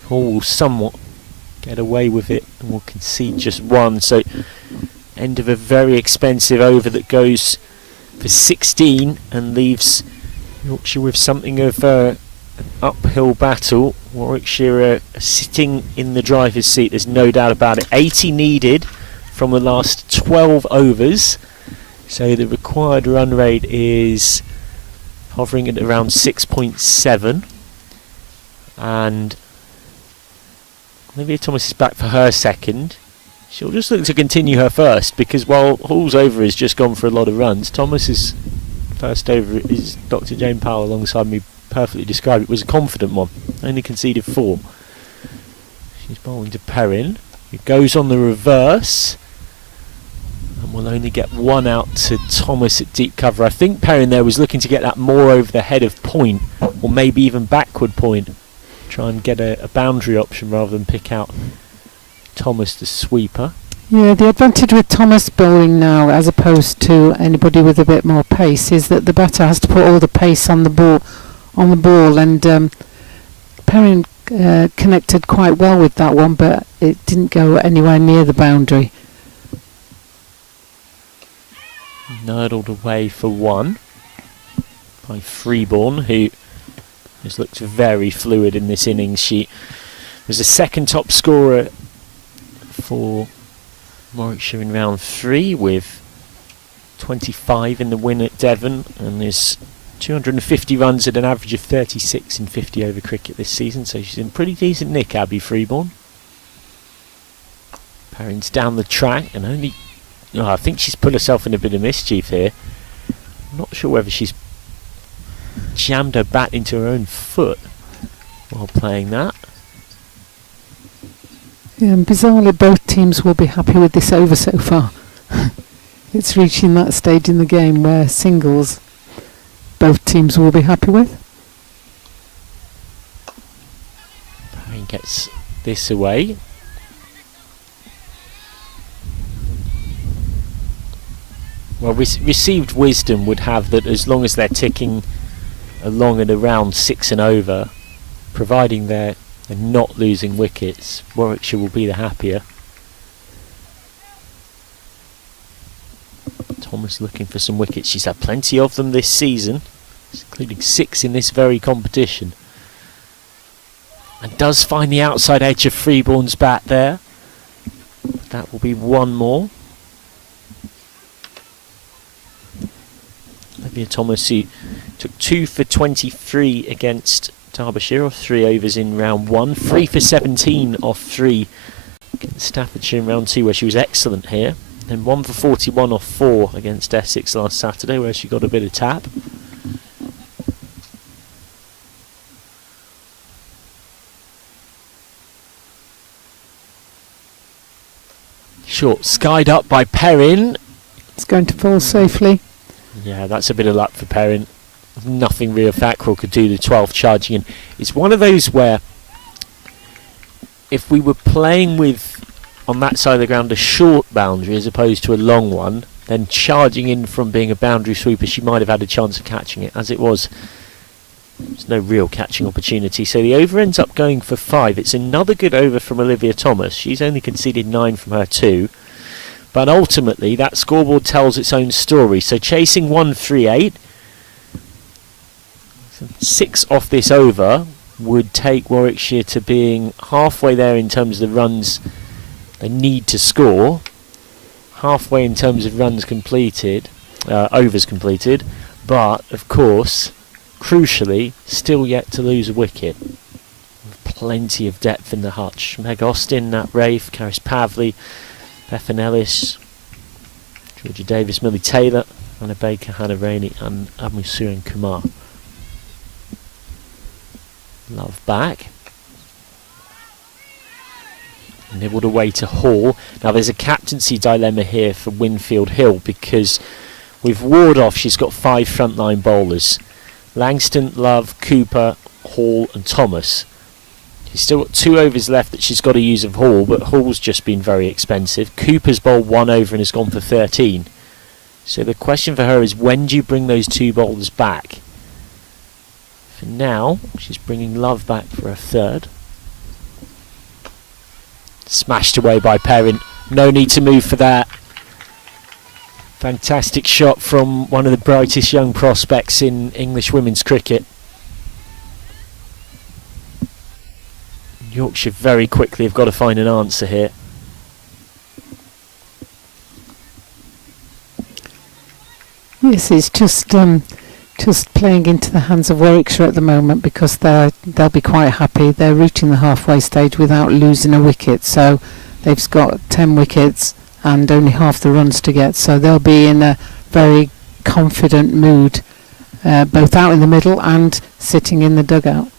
Hall will somewhat get away with it and will concede just 1. So end of a very expensive over that goes for 16 and leaves Yorkshire with something of an uphill battle. Warwickshire are sitting in the driver's seat, there's no doubt about it. 80 needed from the last 12 overs, so the required run rate is hovering at around 6.7, and Olivia Thomas is back for her second. She'll just look to continue her first, because while Hall's over has just gone for a lot of runs, Thomas's first over, is Dr. Jane Powell alongside me perfectly described, it was a confident one, only conceded 4. She's bowling to Perrin, who goes on the reverse, will only get one out to Thomas at deep cover. I think Perrin there was looking to get that more over the head of point, or maybe even backward point. Try and get a boundary option rather than pick out Thomas the sweeper. Yeah, the advantage with Thomas bowling now, as opposed to anybody with a bit more pace, is that the batter has to put all the pace on the ball, and Perrin connected quite well with that one, but it didn't go anywhere near the boundary. Nurdled away for one by Freeborn, who has looked very fluid in this innings. She was the second top scorer for Warwickshire in round 3 with 25 in the win at Devon, and there's 250 runs at an average of 36 in 50 over cricket this season, so she's in pretty decent nick, Abby Freeborn. Perrin's down the track and only... Oh, I think she's put herself in a bit of mischief here. I'm not sure whether she's jammed her bat into her own foot while playing that. Yeah, and bizarrely both teams will be happy with this over so far. It's reaching that stage in the game where singles both teams will be happy with. Perrin gets this away. Well, received wisdom would have that as long as they're ticking along at around 6 and over, providing they're not losing wickets, Warwickshire will be the happier. Thomas looking for some wickets. She's had plenty of them this season, including 6 in this very competition. And does find the outside edge of Freeborn's bat there. That will be one more. Olivia Thomas, who took 2 for 23 against Derbyshire off 3 overs in round 1, 3 for 17 off 3 against Staffordshire in round 2, where she was excellent here, and 1 for 41 off 4 against Essex last Saturday, where she got a bit of tap. Short skied up by Perrin. It's going to fall safely. Yeah, that's a bit of luck for Perrin. Nothing Rio Thackrell could do, the 12th charging in. It's one of those where if we were playing with, on that side of the ground, a short boundary as opposed to a long one, then charging in from being a boundary sweeper, she might have had a chance of catching it. As it was, there's no real catching opportunity. So the over ends up going for 5. It's another good over from Olivia Thomas. She's only conceded 9 from her 2. But ultimately, that scoreboard tells its own story. So chasing 138, 6 off this over would take Warwickshire to being halfway there in terms of the runs they need to score, halfway in terms of runs completed, overs completed, but of course, crucially, still yet to lose a wicket. With plenty of depth in the hutch. Meg Austin, Nat Rafe, Karis Pavley, Bethan Ellis, Georgia Davis, Millie Taylor, Anna Baker, Hannah Rainey and Amusuren Kumar. Love back. Nibbled away to Hall. Now there's a captaincy dilemma here for Winfield Hill, because with Ward off she's got 5 frontline bowlers. Langston, Love, Cooper, Hall and Thomas. She's still got 2 overs left that she's got to use of Hall, but Hall's just been very expensive. Cooper's bowled 1 over and has gone for 13. So the question for her is, when do you bring those 2 bowlers back? For now, she's bringing Love back for a 3rd. Smashed away by Perrin. No need to move for that. Fantastic shot from one of the brightest young prospects in English women's cricket. Yorkshire very quickly have got to find an answer here. Yes, it's just playing into the hands of Warwickshire at the moment, because they'll be quite happy. They're reaching the halfway stage without losing a wicket, so they've got 10 wickets and only half the runs to get, so they'll be in a very confident mood, both out in the middle and sitting in the dugout.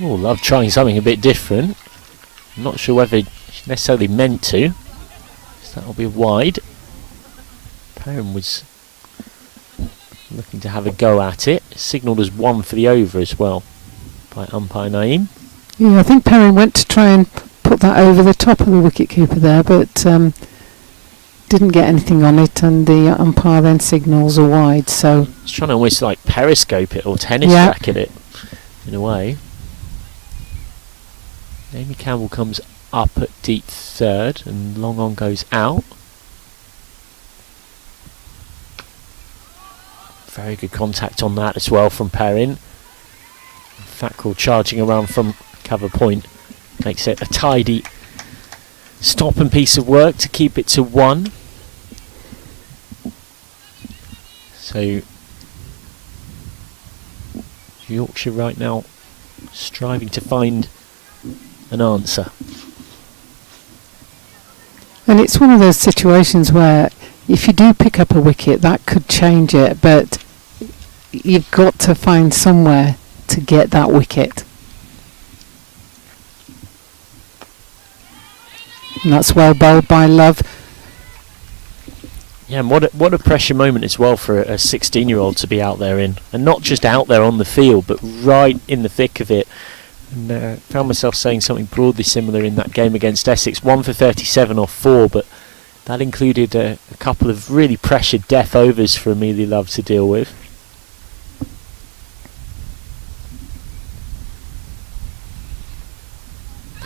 Oh, Love trying something a bit different. I'm not sure whether she necessarily meant to. So that'll be wide. Perrin was looking to have a go at it. Signalled as one for the over as well by umpire Naeem. Yeah, I think Perrin went to try and put that over the top of the wicketkeeper there, but didn't get anything on it, and the umpire then signals a wide. So He's trying to almost like periscope it or tennis Yeah. racket it in a way. Amy Campbell comes up at deep third and long on goes out. Very good contact on that as well from Perrin. Fackrell charging around from cover point makes it a tidy stop and piece of work to keep it to 1. So Yorkshire right now striving to find an answer. And it's one of those situations where if you do pick up a wicket, that could change it, but you've got to find somewhere to get that wicket. And that's well bowled by Love. Yeah, and what a pressure moment as well for a 16-year-old to be out there in, and not just out there on the field, but right in the thick of it. And found myself saying something broadly similar in that game against Essex. 1 for 37 off 4, but that included a couple of really pressured death overs for Amelia Love to deal with.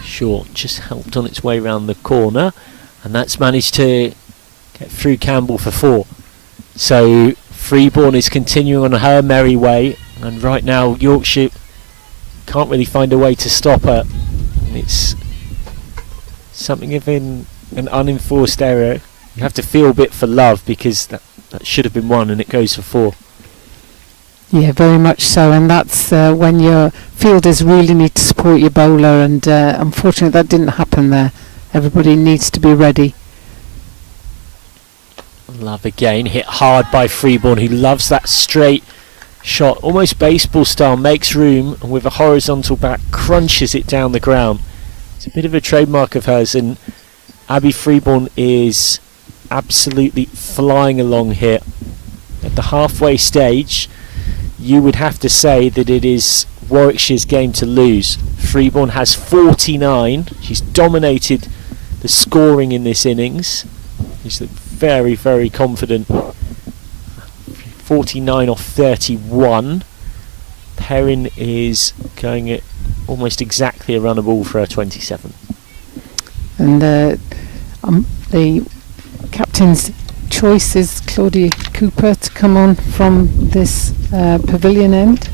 Short just helped on its way round the corner, and that's managed to get through Campbell for 4. So Freeborn is continuing on her merry way, and right now Yorkshire can't really find a way to stop her. And it's something of an unenforced error. You have to feel a bit for Love, because that should have been 1 and it goes for 4. Yeah, very much so, and that's when your fielders really need to support your bowler, and unfortunately that didn't happen there. Everybody needs to be ready. Love again, hit hard by Freeborn, who loves that straight shot, almost baseball style, makes room, and with a horizontal bat crunches it down the ground. It's a bit of a trademark of hers, and Abby Freeborn is absolutely flying along here. At the halfway stage, you would have to say that it is Warwickshire's game to lose. Freeborn has 49. She's dominated the scoring in this innings. She's very, very confident. 49 off 31. Perrin is going at almost exactly a run of ball for her 27. And the captain's choice is Claudia Cooper to come on from this pavilion end.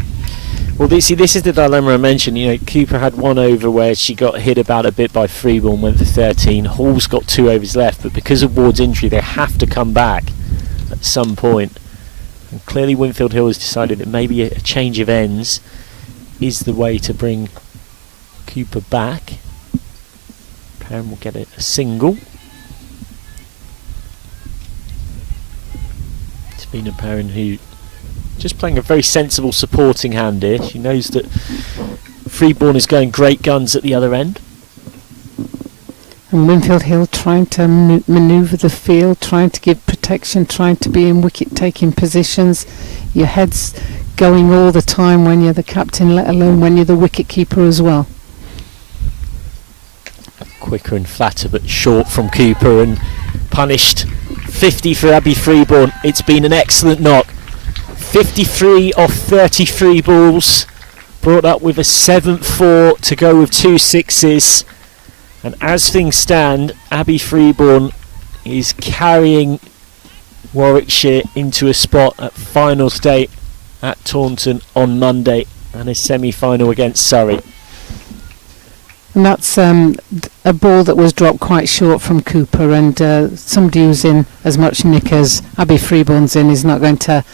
Well, this is the dilemma I mentioned. You know, Cooper had 1 over where she got hit about a bit by Freeborn, went for 13. Hall's got 2 overs left, but because of Ward's injury, they have to come back at some point. And clearly Winfield Hill has decided that maybe a change of ends is the way to bring Cooper back. Perrin will get a single. It's been a Perrin who just playing a very sensible supporting hand here. She knows that Freeborn is going great guns at the other end. And Winfield Hill trying to manoeuvre the field, trying to give protection, trying to be in wicket-taking positions. Your head's going all the time when you're the captain, let alone when you're the wicket-keeper as well. Quicker and flatter, but short from Cooper, and punished. 50 for Abby Freeborn. It's been an excellent knock. 53 off 33 balls, brought up with a 7-4 to go with 2 sixes. And as things stand, Abby Freeborn is carrying Warwickshire into a spot at finals day at Taunton on Monday, and a semi-final against Surrey. And that's a ball that was dropped quite short from Cooper, and somebody who's in as much nick as Abby Freeborn's in is not going to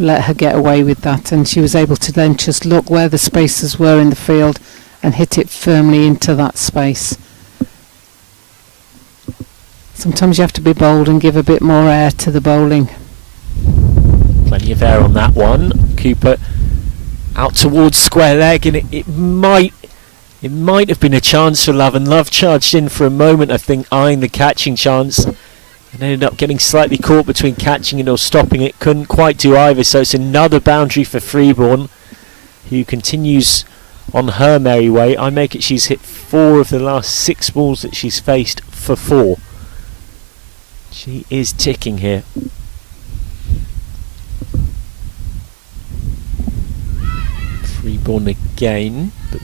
let her get away with that, and she was able to then just look where the spaces were in the field and hit it firmly into that space. Sometimes you have to be bold and give a bit more air to the bowling. Plenty of air on that one. Cooper out towards square leg, and it might It might have been a chance for Love, and Love charged in for a moment, I think, eyeing the catching chance, and ended up getting slightly caught between catching it or stopping it. Couldn't quite do either, so it's another boundary for Freeborn, who continues on her merry way. I make it she's hit 4 of the last 6 balls that she's faced for 4. She is ticking here. Freeborn again, but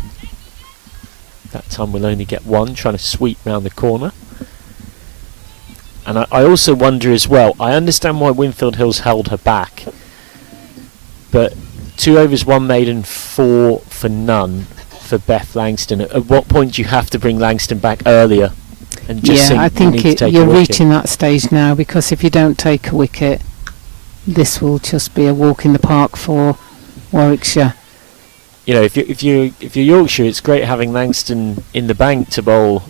that time we'll only get 1, trying to sweep round the corner. And I also wonder as well, I understand why Winfield Hills held her back, but 2 overs, 1 maiden, 4 for none for Beth Langston. At what point do you have to bring Langston back earlier? And just I think you're you're reaching that stage now, because if you don't take a wicket, this will just be a walk in the park for Warwickshire. You know, if you're Yorkshire, it's great having Langston in the bank to bowl.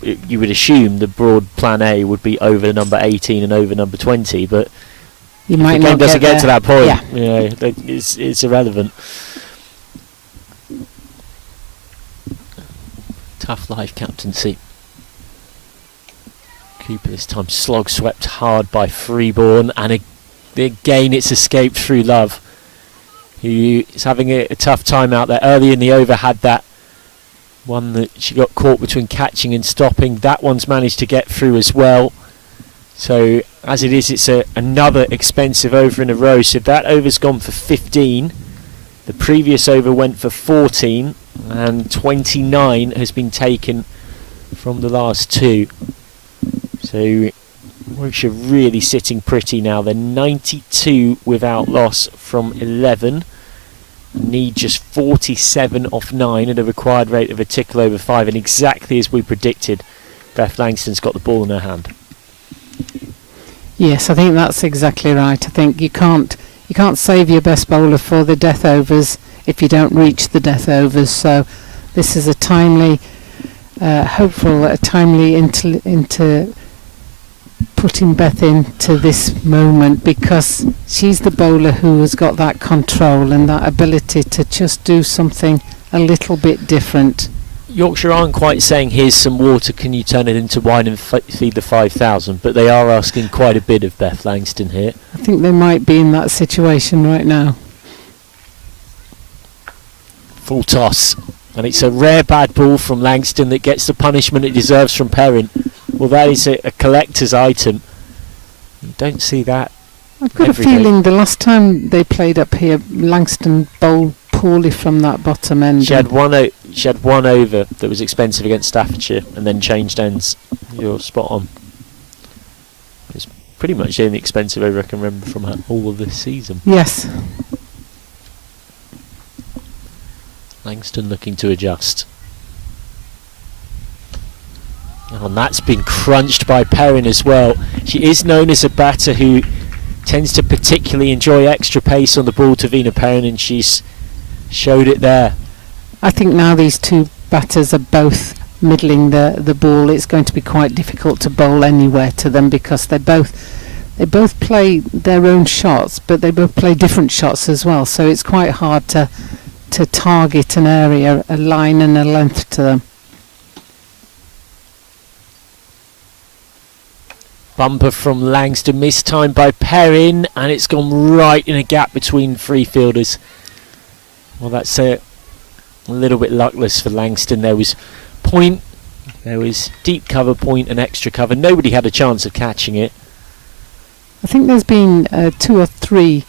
You would assume the broad plan A would be over number 18 and over number 20, but You if might the game not doesn't get there. to that point, Yeah. you know, it's irrelevant. Tough life captaincy. Cooper this time slog swept hard by Freeborn, and again it's escaped through Love, who is having a tough time out there. Early in the over had that one that she got caught between catching and stopping. That one's managed to get through as well. So as it is, it's another expensive over in a row. So that over's gone for 15. The previous over went for 14, and 29 has been taken from the last 2. So Warwickshire really sitting pretty now. They're 92 without loss from 11. Need just 47 off 9 at a required rate of a tickle over 5. And exactly as we predicted, Beth Langston's got the ball in her hand. Yes, I think that's exactly right. I think you can't save your best bowler for the death overs if you don't reach the death overs. So this is a timely, hopeful, a timely into putting Beth into this moment, because she's the bowler who has got that control and that ability to just do something a little bit different. Yorkshire aren't quite saying, here's some water, can you turn it into wine and feed the 5,000, but they are asking quite a bit of Beth Langston here. I think they might be in that situation right now. Full toss, and it's a rare bad ball from Langston that gets the punishment it deserves from Perrin. Well, that is a collector's item. You don't see that. I've got a feeling the last time they played up here, Langston bowled poorly from that bottom end. She had one over that was expensive against Staffordshire, and then changed ends. You're spot on. It's pretty much the only expensive over I can remember from her all of this season. Yes. Langston looking to adjust. Oh, and that's been crunched by Perrin as well. She is known as a batter who tends to particularly enjoy extra pace on the ball to Vina Perrin, and she's showed it there. I think now these two batters are both middling the ball. It's going to be quite difficult to bowl anywhere to them, because they both play their own shots, but they both play different shots as well. So it's quite hard to target an area, a line and a length to them. Bumper from Langston, missed time by Perrin, and it's gone right in a gap between three fielders. Well, that's a little bit luckless for Langston. There was point, there was deep cover, point and extra cover. Nobody had a chance of catching it. I think there's been 2 or 3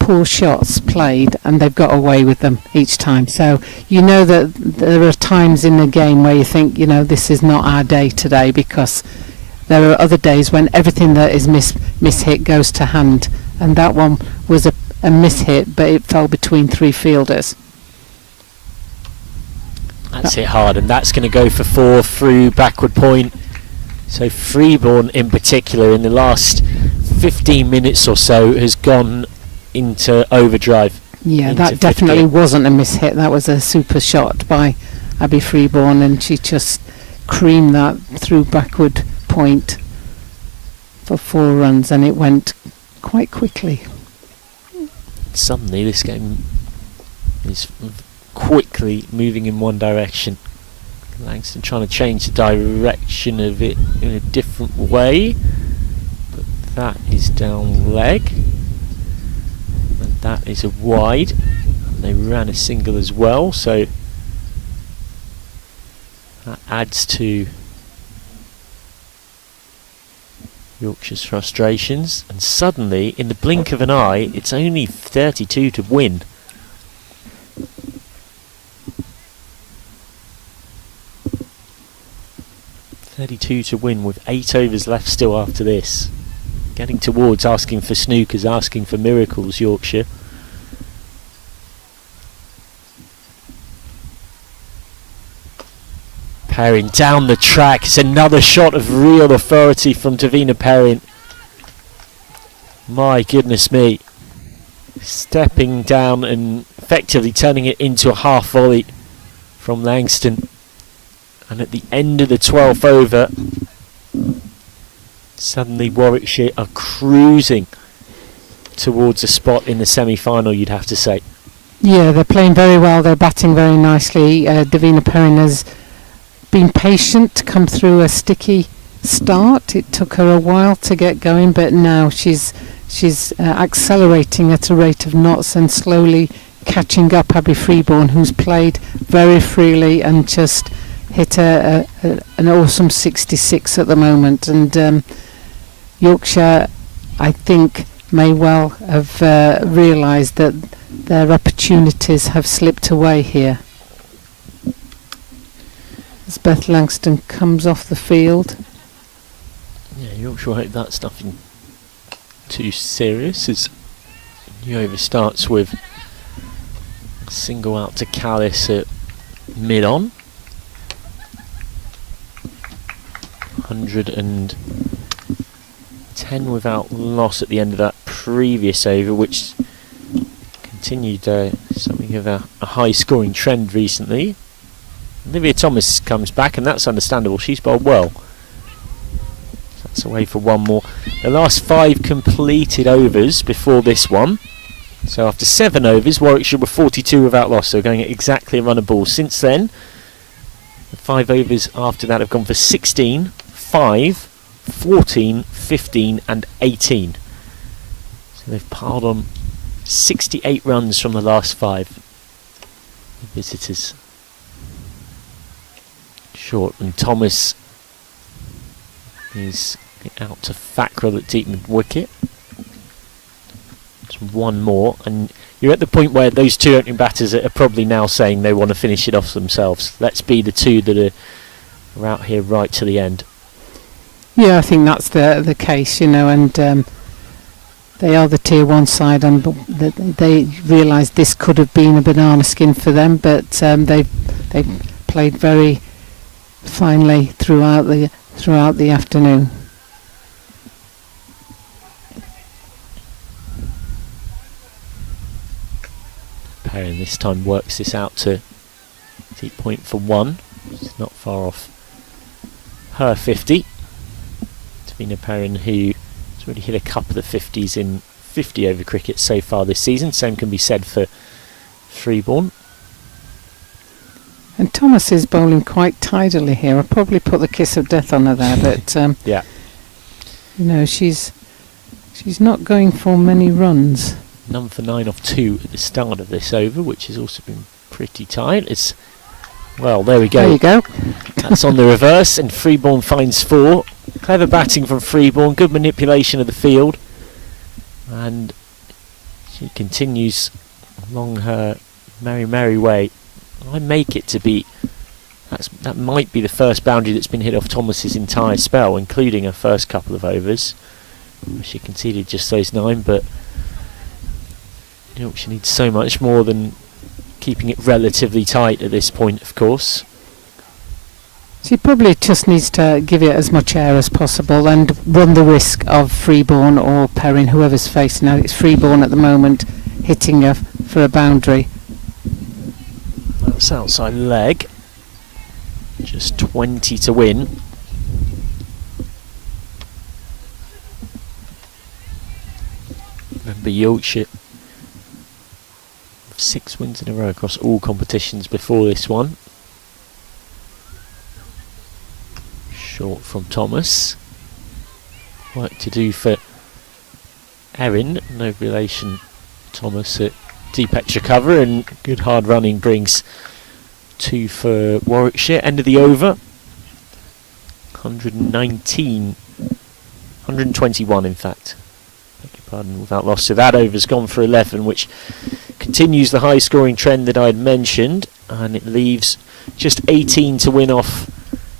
poor shots played, and they've got away with them each time. So you know that there are times in the game where you think, this is not our day today, because there are other days when everything that is mishit goes to hand, and that one was a mishit, but it fell between 3 fielders. That's hit hard, and that's going to go for 4 through backward point. So Freeborn in particular in the last 15 minutes or so has gone into overdrive. Yeah, into that definitely 15. wasn't a mishit. That was a super shot by Abby Freeborn, and she just creamed that through backward point for 4 runs, and it went quite quickly. Suddenly this game is quickly moving in one direction. Langston trying to change the direction of it in a different way, but that is down leg, and that is a wide, and they ran a single as well, so that adds to Yorkshire's frustrations, and suddenly, in the blink of an eye, it's only 32 to win. To win with 8 overs left still after this. Getting towards asking for snookers, asking for miracles, Yorkshire. Perrin down the track. It's another shot of real authority from Davina Perrin. My goodness me. Stepping down and effectively turning it into a half volley from Langston. And at the end of the 12th over, suddenly Warwickshire are cruising towards a spot in the semi-final, you'd have to say. Yeah, they're playing very well. They're batting very nicely. Davina Perrin has been patient to come through a sticky start. It took her a while to get going, but now she's accelerating at a rate of knots and slowly catching up Abby Freeborn, who's played very freely and just hit an awesome 66 at the moment. And Yorkshire, I think, may well have realised that their opportunities have slipped away here. As Beth Langston comes off the field. Yeah, Yorkshire hope that's nothing too serious, as new over starts with a single out to Callis at mid-on. 110 without loss at the end of that previous over, which continued something of a high scoring trend recently. Olivia Thomas comes back, and that's understandable. She's bowled well. That's away for one more. The last 5 completed overs before this one. So after 7 overs, Warwickshire were 42 without loss, so going at exactly a run of ball. Since then, the 5 overs after that have gone for 16, 5, 14, 15 and 18. So they've piled on 68 runs from the last 5. The visitors short, and Thomas is out to Fackrell at deep mid wicket. It's one more, and you're at the point where those 2 opening batters are probably now saying they want to finish it off themselves. Let's be the 2 that are out here right to the end. Yeah, I think that's the case, and they are the tier 1 side, and they realised this could have been a banana skin for them, but they played very finely throughout the afternoon. Perrin this time works this out to deep point for 1. It's not far off her 50. Davina Perrin, who has already hit a couple of 50s in 50 over cricket so far this season. Same can be said for Freeborn. And Thomas is bowling quite tidily here. I'll probably put the kiss of death on her there, but yeah, she's not going for many runs. None for 9 off 2 at the start of this over, which has also been pretty tight. It's, well, there we go. There you go. That's on the reverse, and Freeborn finds 4. Clever batting from Freeborn, good manipulation of the field, and she continues along her merry way. I make it to be, that might be the first boundary that's been hit off Thomas's entire spell, including her first couple of overs. She conceded just those 9, but Yorkshire needs so much more than keeping it relatively tight at this point, of course. She probably just needs to give it as much air as possible and run the risk of Freeborn or Perrin, whoever's facing her. It's Freeborn at the moment, hitting her for a boundary. That's outside leg. Just 20 to win. Remember, Yorkshire 6 wins in a row across all competitions before this one. Short from Thomas. Work to do for Erin, no relation Thomas at deep extra cover, and good hard running brings 2 for Warwickshire. End of the over. 121 in fact. Beg your pardon, without loss. So that over's gone for 11, which continues the high scoring trend that I had mentioned, and it leaves just 18 to win off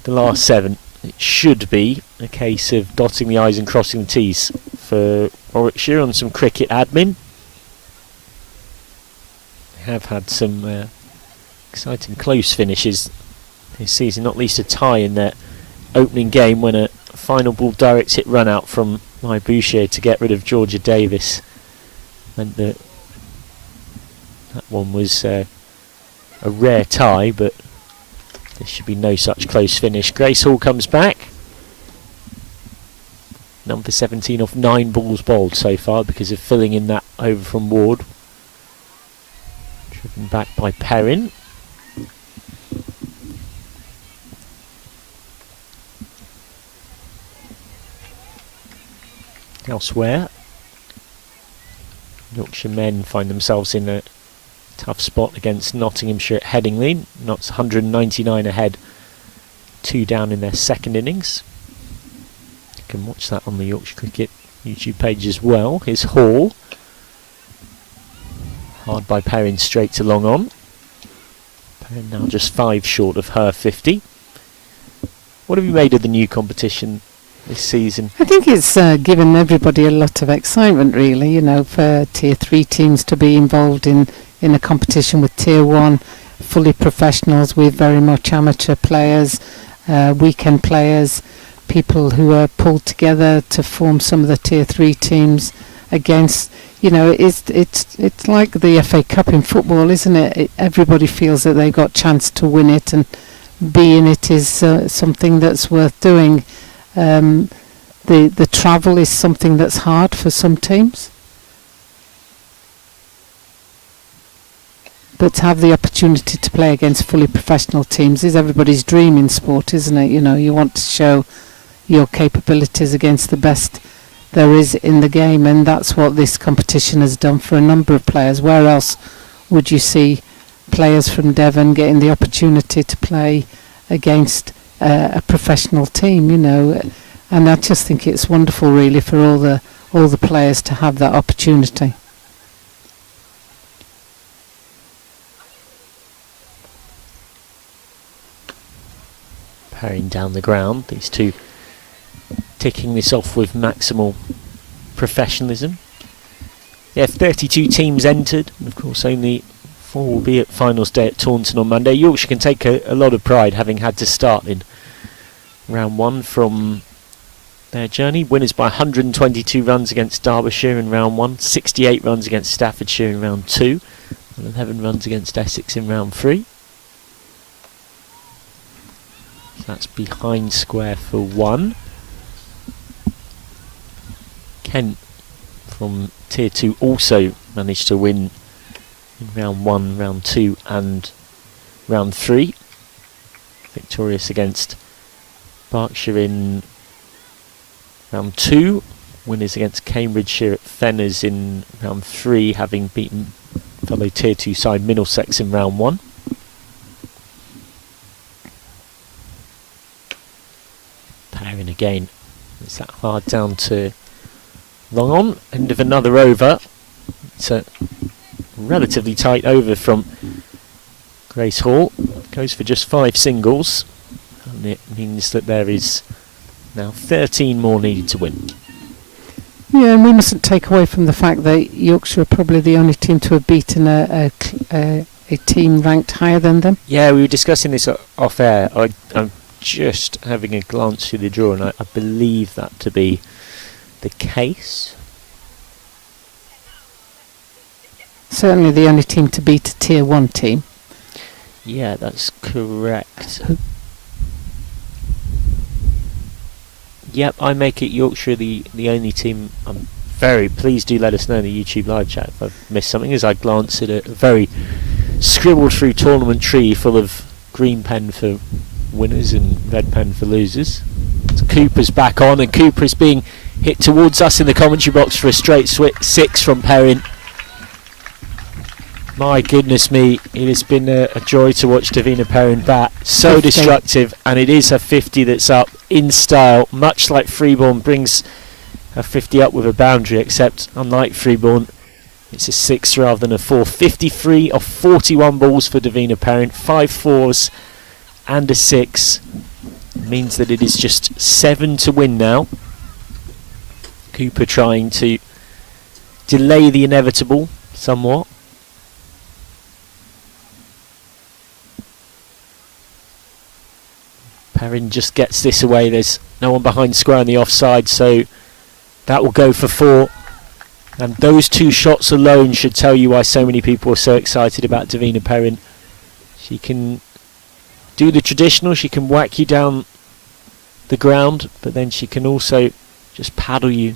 the last 7. It should be a case of dotting the I's and crossing the T's for Warwickshire on some cricket admin. They have had some exciting close finishes this season, not least a tie in their opening game when a final ball direct hit run out from my Boucher to get rid of Georgia Davis meant that one was a rare tie, but there should be no such close finish. Grace Hall comes back. Number 17 off 9 balls bowled so far because of filling in that over from Ward. Driven back by Perrin. Elsewhere, Yorkshire men find themselves in a tough spot against Nottinghamshire at Headingley. Notts 199 ahead, 2 down in their second innings. You can watch that on the Yorkshire Cricket YouTube page as well. Here's Hall. Hard by Perrin, straight to long on. Perrin now just 5 short of her 50. What have you made of the new competition this season? I think it's given everybody a lot of excitement, really, you know, for Tier 3 teams to be involved in a competition with Tier 1, fully professionals with very much amateur players, weekend players, people who are pulled together to form some of the Tier 3 teams against, you know, it's like the FA Cup in football, isn't it? Everybody feels that they've got a chance to win it, and be in it is something that's worth doing. The travel is something that's hard for some teams, but to have the opportunity to play against fully professional teams is everybody's dream in sport, isn't it? You know, you want to show your capabilities against the best there is in the game, and that's what this competition has done for a number of players. Where else would you see players from Devon getting the opportunity to play against a professional team, you know? And I just think it's wonderful, really, for all the players to have that opportunity. Parrying down the ground, these two ticking this off with maximal professionalism. Yeah, 32 teams entered, and of course only 4 will be at finals day at Taunton on Monday. Yorkshire can take a lot of pride having had to start in round 1 from their journey. Winners by 122 runs against Derbyshire in round 1, 68 runs against Staffordshire in round 2, and 11 runs against Essex in round 3. So that's behind square for 1. Kent from Tier 2 also managed to win in round 1, round 2 and round 3. Victorious against Berkshire in round 2. Winners against Cambridgeshire at Fenners in round 3, having beaten fellow Tier 2 side Middlesex in round 1. Perrin again. It's that hard down to long on. End of another over. It's a relatively tight over from Grace Hall. Goes for just 5 singles, and it means that there is now 13 more needed to win. Yeah, and we mustn't take away from the fact that Yorkshire are probably the only team to have beaten a team ranked higher than them. Yeah, we were discussing this off air. I'm just having a glance through the draw, and I believe that to be the case. Certainly the only team to beat a Tier 1 team. Yeah, that's correct. Yep, I make it Yorkshire the only team, I'm very, please do let us know in the YouTube live chat if I've missed something, as I glance at a very scribbled through tournament tree full of green pen for winners and red pen for losers. So Cooper's back on, and Cooper is being hit towards us in the commentary box for a straight six from Perrin. My goodness me, it has been a joy to watch Davina Perrin bat. So 50. Destructive, and it is her 50 that's up in style, much like Freeborn brings her 50 up with a boundary, except unlike Freeborn, it's a 6 rather than a 4. 53 of 41 balls for Davina Perrin, 5 4s and a 6. Means that it is just 7 to win now. Cooper trying to delay the inevitable somewhat. Perrin just gets this away. There's no one behind square on the offside, so that will go for 4. And those 2 shots alone should tell you why so many people are so excited about Davina Perrin. She can do the traditional, she can whack you down the ground, but then she can also just paddle you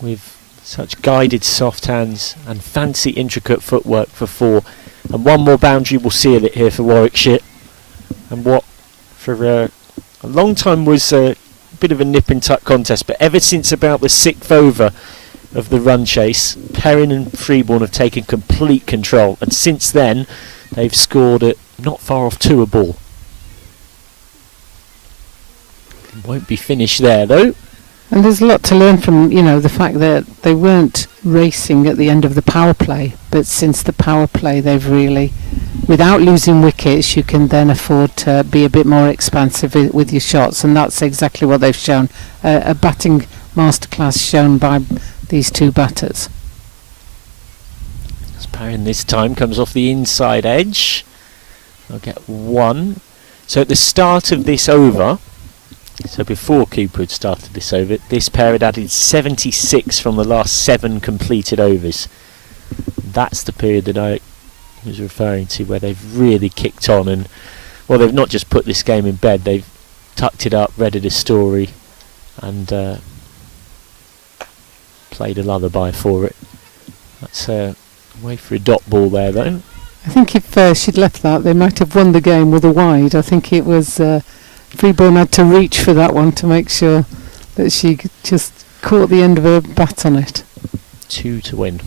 with such guided soft hands and fancy intricate footwork for 4. And one more boundary will seal it here for Warwickshire. And what for a long time was a bit of a nip and tuck contest, but ever since about the 6th over of the run chase, Perrin and Freeborn have taken complete control, and since then they've scored at not far off 2 a ball. Won't be finished there though. And there's a lot to learn from, you know, the fact that they weren't racing at the end of the power play, but since the power play they've really, without losing wickets, you can then afford to be a bit more expansive with your shots, and that's exactly what they've shown. A batting masterclass shown by these 2 batters. Perrin this time comes off the inside edge. I'll get 1. So at the start of this over, so before Cooper had started this over, this pair had added 76 from the last 7 completed overs. That's the period that I was referring to, where they've really kicked on, and well, they've not just put this game in bed, they've tucked it up, read it a story, and played a lullaby for it. That's way for a dot ball there though. I think if she'd left that, they might have won the game with a wide. I think it was Freeborn had to reach for that one to make sure that she just caught the end of her bat on it. 2 to win.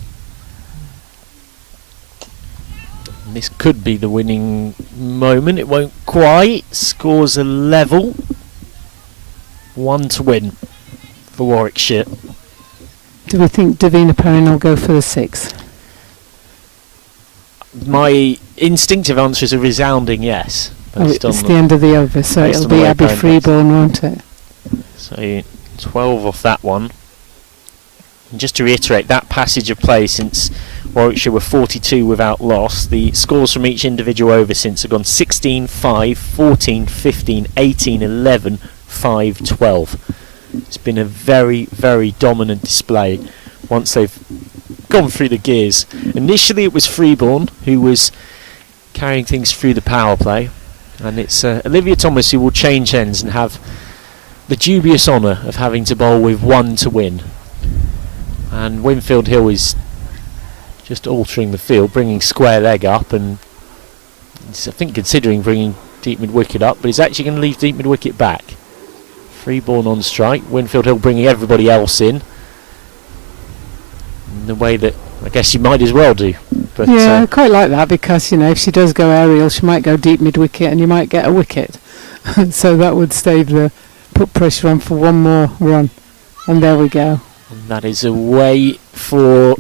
And this could be the winning moment. It won't quite. Scores a level. 1 to win for Warwickshire. Do we think Davina Perrin will go for the 6? My instinctive answer is a resounding yes. It's the end of the over, so it'll be Abby Freeborn, won't it? So 12 off that one. And just to reiterate, that passage of play since Warwickshire were 42 without loss, the scores from each individual over since have gone 16, 5, 14, 15, 18, 11, 5, 12. It's been a very, very dominant display once they've gone through the gears. Initially it was Freeborn who was carrying things through the power play, and it's Olivia Thomas who will change ends and have the dubious honour of having to bowl with 1 to win. And Winfield Hill is just altering the field, bringing square leg up, and he's, I think, considering bringing deep mid wicket up, but he's actually going to leave deep mid wicket back. Freeborn on strike, Winfield Hill bringing everybody else in the way that I guess you might as well do. But yeah, I quite like that, because, you know, if she does go aerial, she might go deep mid wicket and you might get a wicket. So that would put pressure on for 1 more run. And there we go. And that is a way for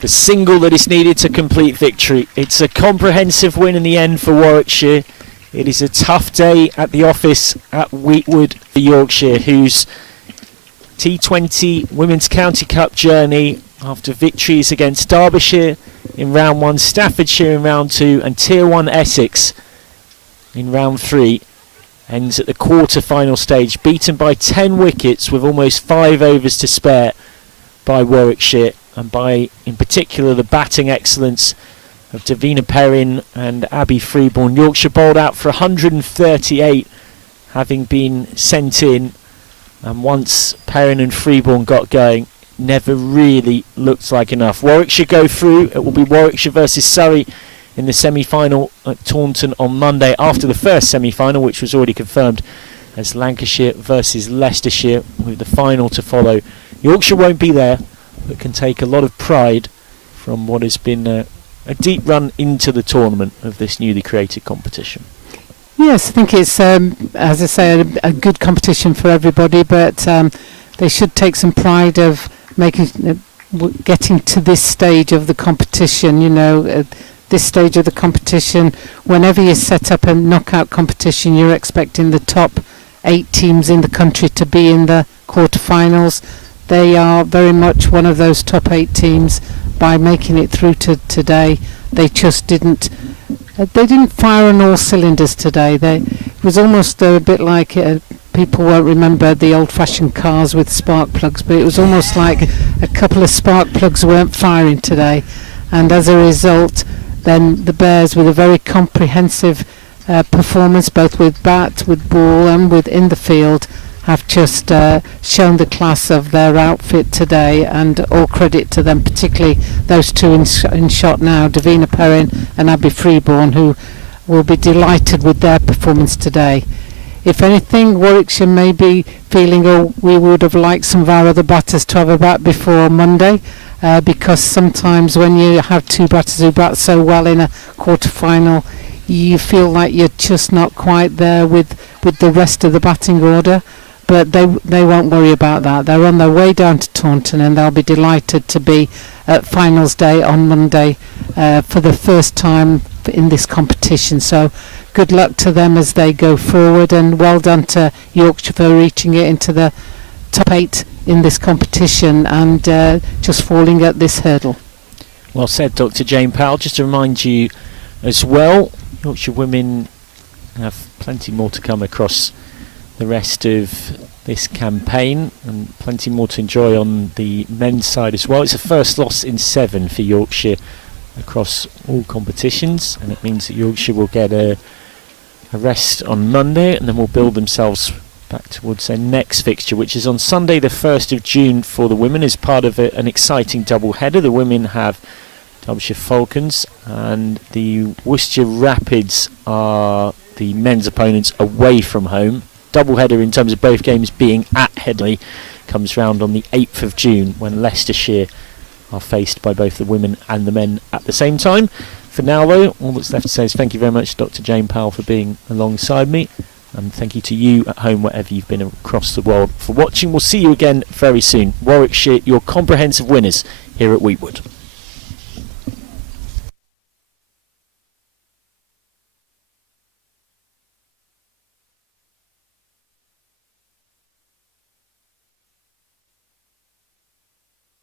the single that is needed to complete victory. It's a comprehensive win in the end for Warwickshire. It is a tough day at the office at Weetwood for Yorkshire, whose T20 Women's County Cup journey, after victories against Derbyshire in round 1, Staffordshire in round 2 and Tier 1 Essex in round 3, ends at the quarter-final stage, beaten by 10 wickets with almost 5 overs to spare by Warwickshire, and by, in particular, the batting excellence of Davina Perrin and Abby Freeborn. Yorkshire bowled out for 138, having been sent in, and once Perrin and Freeborn got going, never really looked like enough. Warwickshire go through. It will be Warwickshire versus Surrey in the semi-final at Taunton on Monday after the first semi-final, which was already confirmed as Lancashire versus Leicestershire, with the final to follow. Yorkshire won't be there, but can take a lot of pride from what has been a deep run into the tournament of this newly created competition. Yes, I think it's, as I say, a good competition for everybody, but they should take some pride of getting to this stage of the competition. You know, this stage of the competition, whenever you set up a knockout competition, you're expecting the top 8 teams in the country to be in the quarterfinals. They are very much one of those top 8 teams. By making it through to today, they just didn't fire on all cylinders today. It was almost a bit like, people won't remember the old-fashioned cars with spark plugs, but it was almost like a couple of spark plugs weren't firing today, and as a result, then the Bears, with a very comprehensive performance, both with bat, with ball, and within the field, have just shown the class of their outfit today, and all credit to them, particularly those two in shot now, Davina Perrin and Abby Freeborn, who will be delighted with their performance today. If anything, Warwickshire may be feeling, we would have liked some of our other batters to have a bat before Monday, because sometimes when you have two batters who bat so well in a quarter-final, you feel like you're just not quite there with the rest of the batting order. But they won't worry about that. They're on their way down to Taunton, and they'll be delighted to be at finals day on Monday for the first time in this competition. So good luck to them as they go forward, and well done to Yorkshire for reaching it into the top 8 in this competition and just falling at this hurdle. Well said, Dr. Jane Powell. Just to remind you as well, Yorkshire women have plenty more to come across the rest of this campaign, and plenty more to enjoy on the men's side as well. It's a first loss in 7 for Yorkshire across all competitions, and it means that Yorkshire will get a rest on Monday, and then will build themselves back towards their next fixture, which is on Sunday the 1st of June for the women, as part of an exciting double header. The women have Derbyshire Falcons, and the Worcestershire Rapids are the men's opponents away from home. Double header in terms of both games being at Headley comes round on the 8th of June, when Leicestershire are faced by both the women and the men at the same time. For now though, all that's left to say is thank you very much, Dr. Jane Powell, for being alongside me, and thank you to you at home wherever you've been across the world for watching. We'll see you again very soon. Warwickshire, your comprehensive winners here at Weetwood.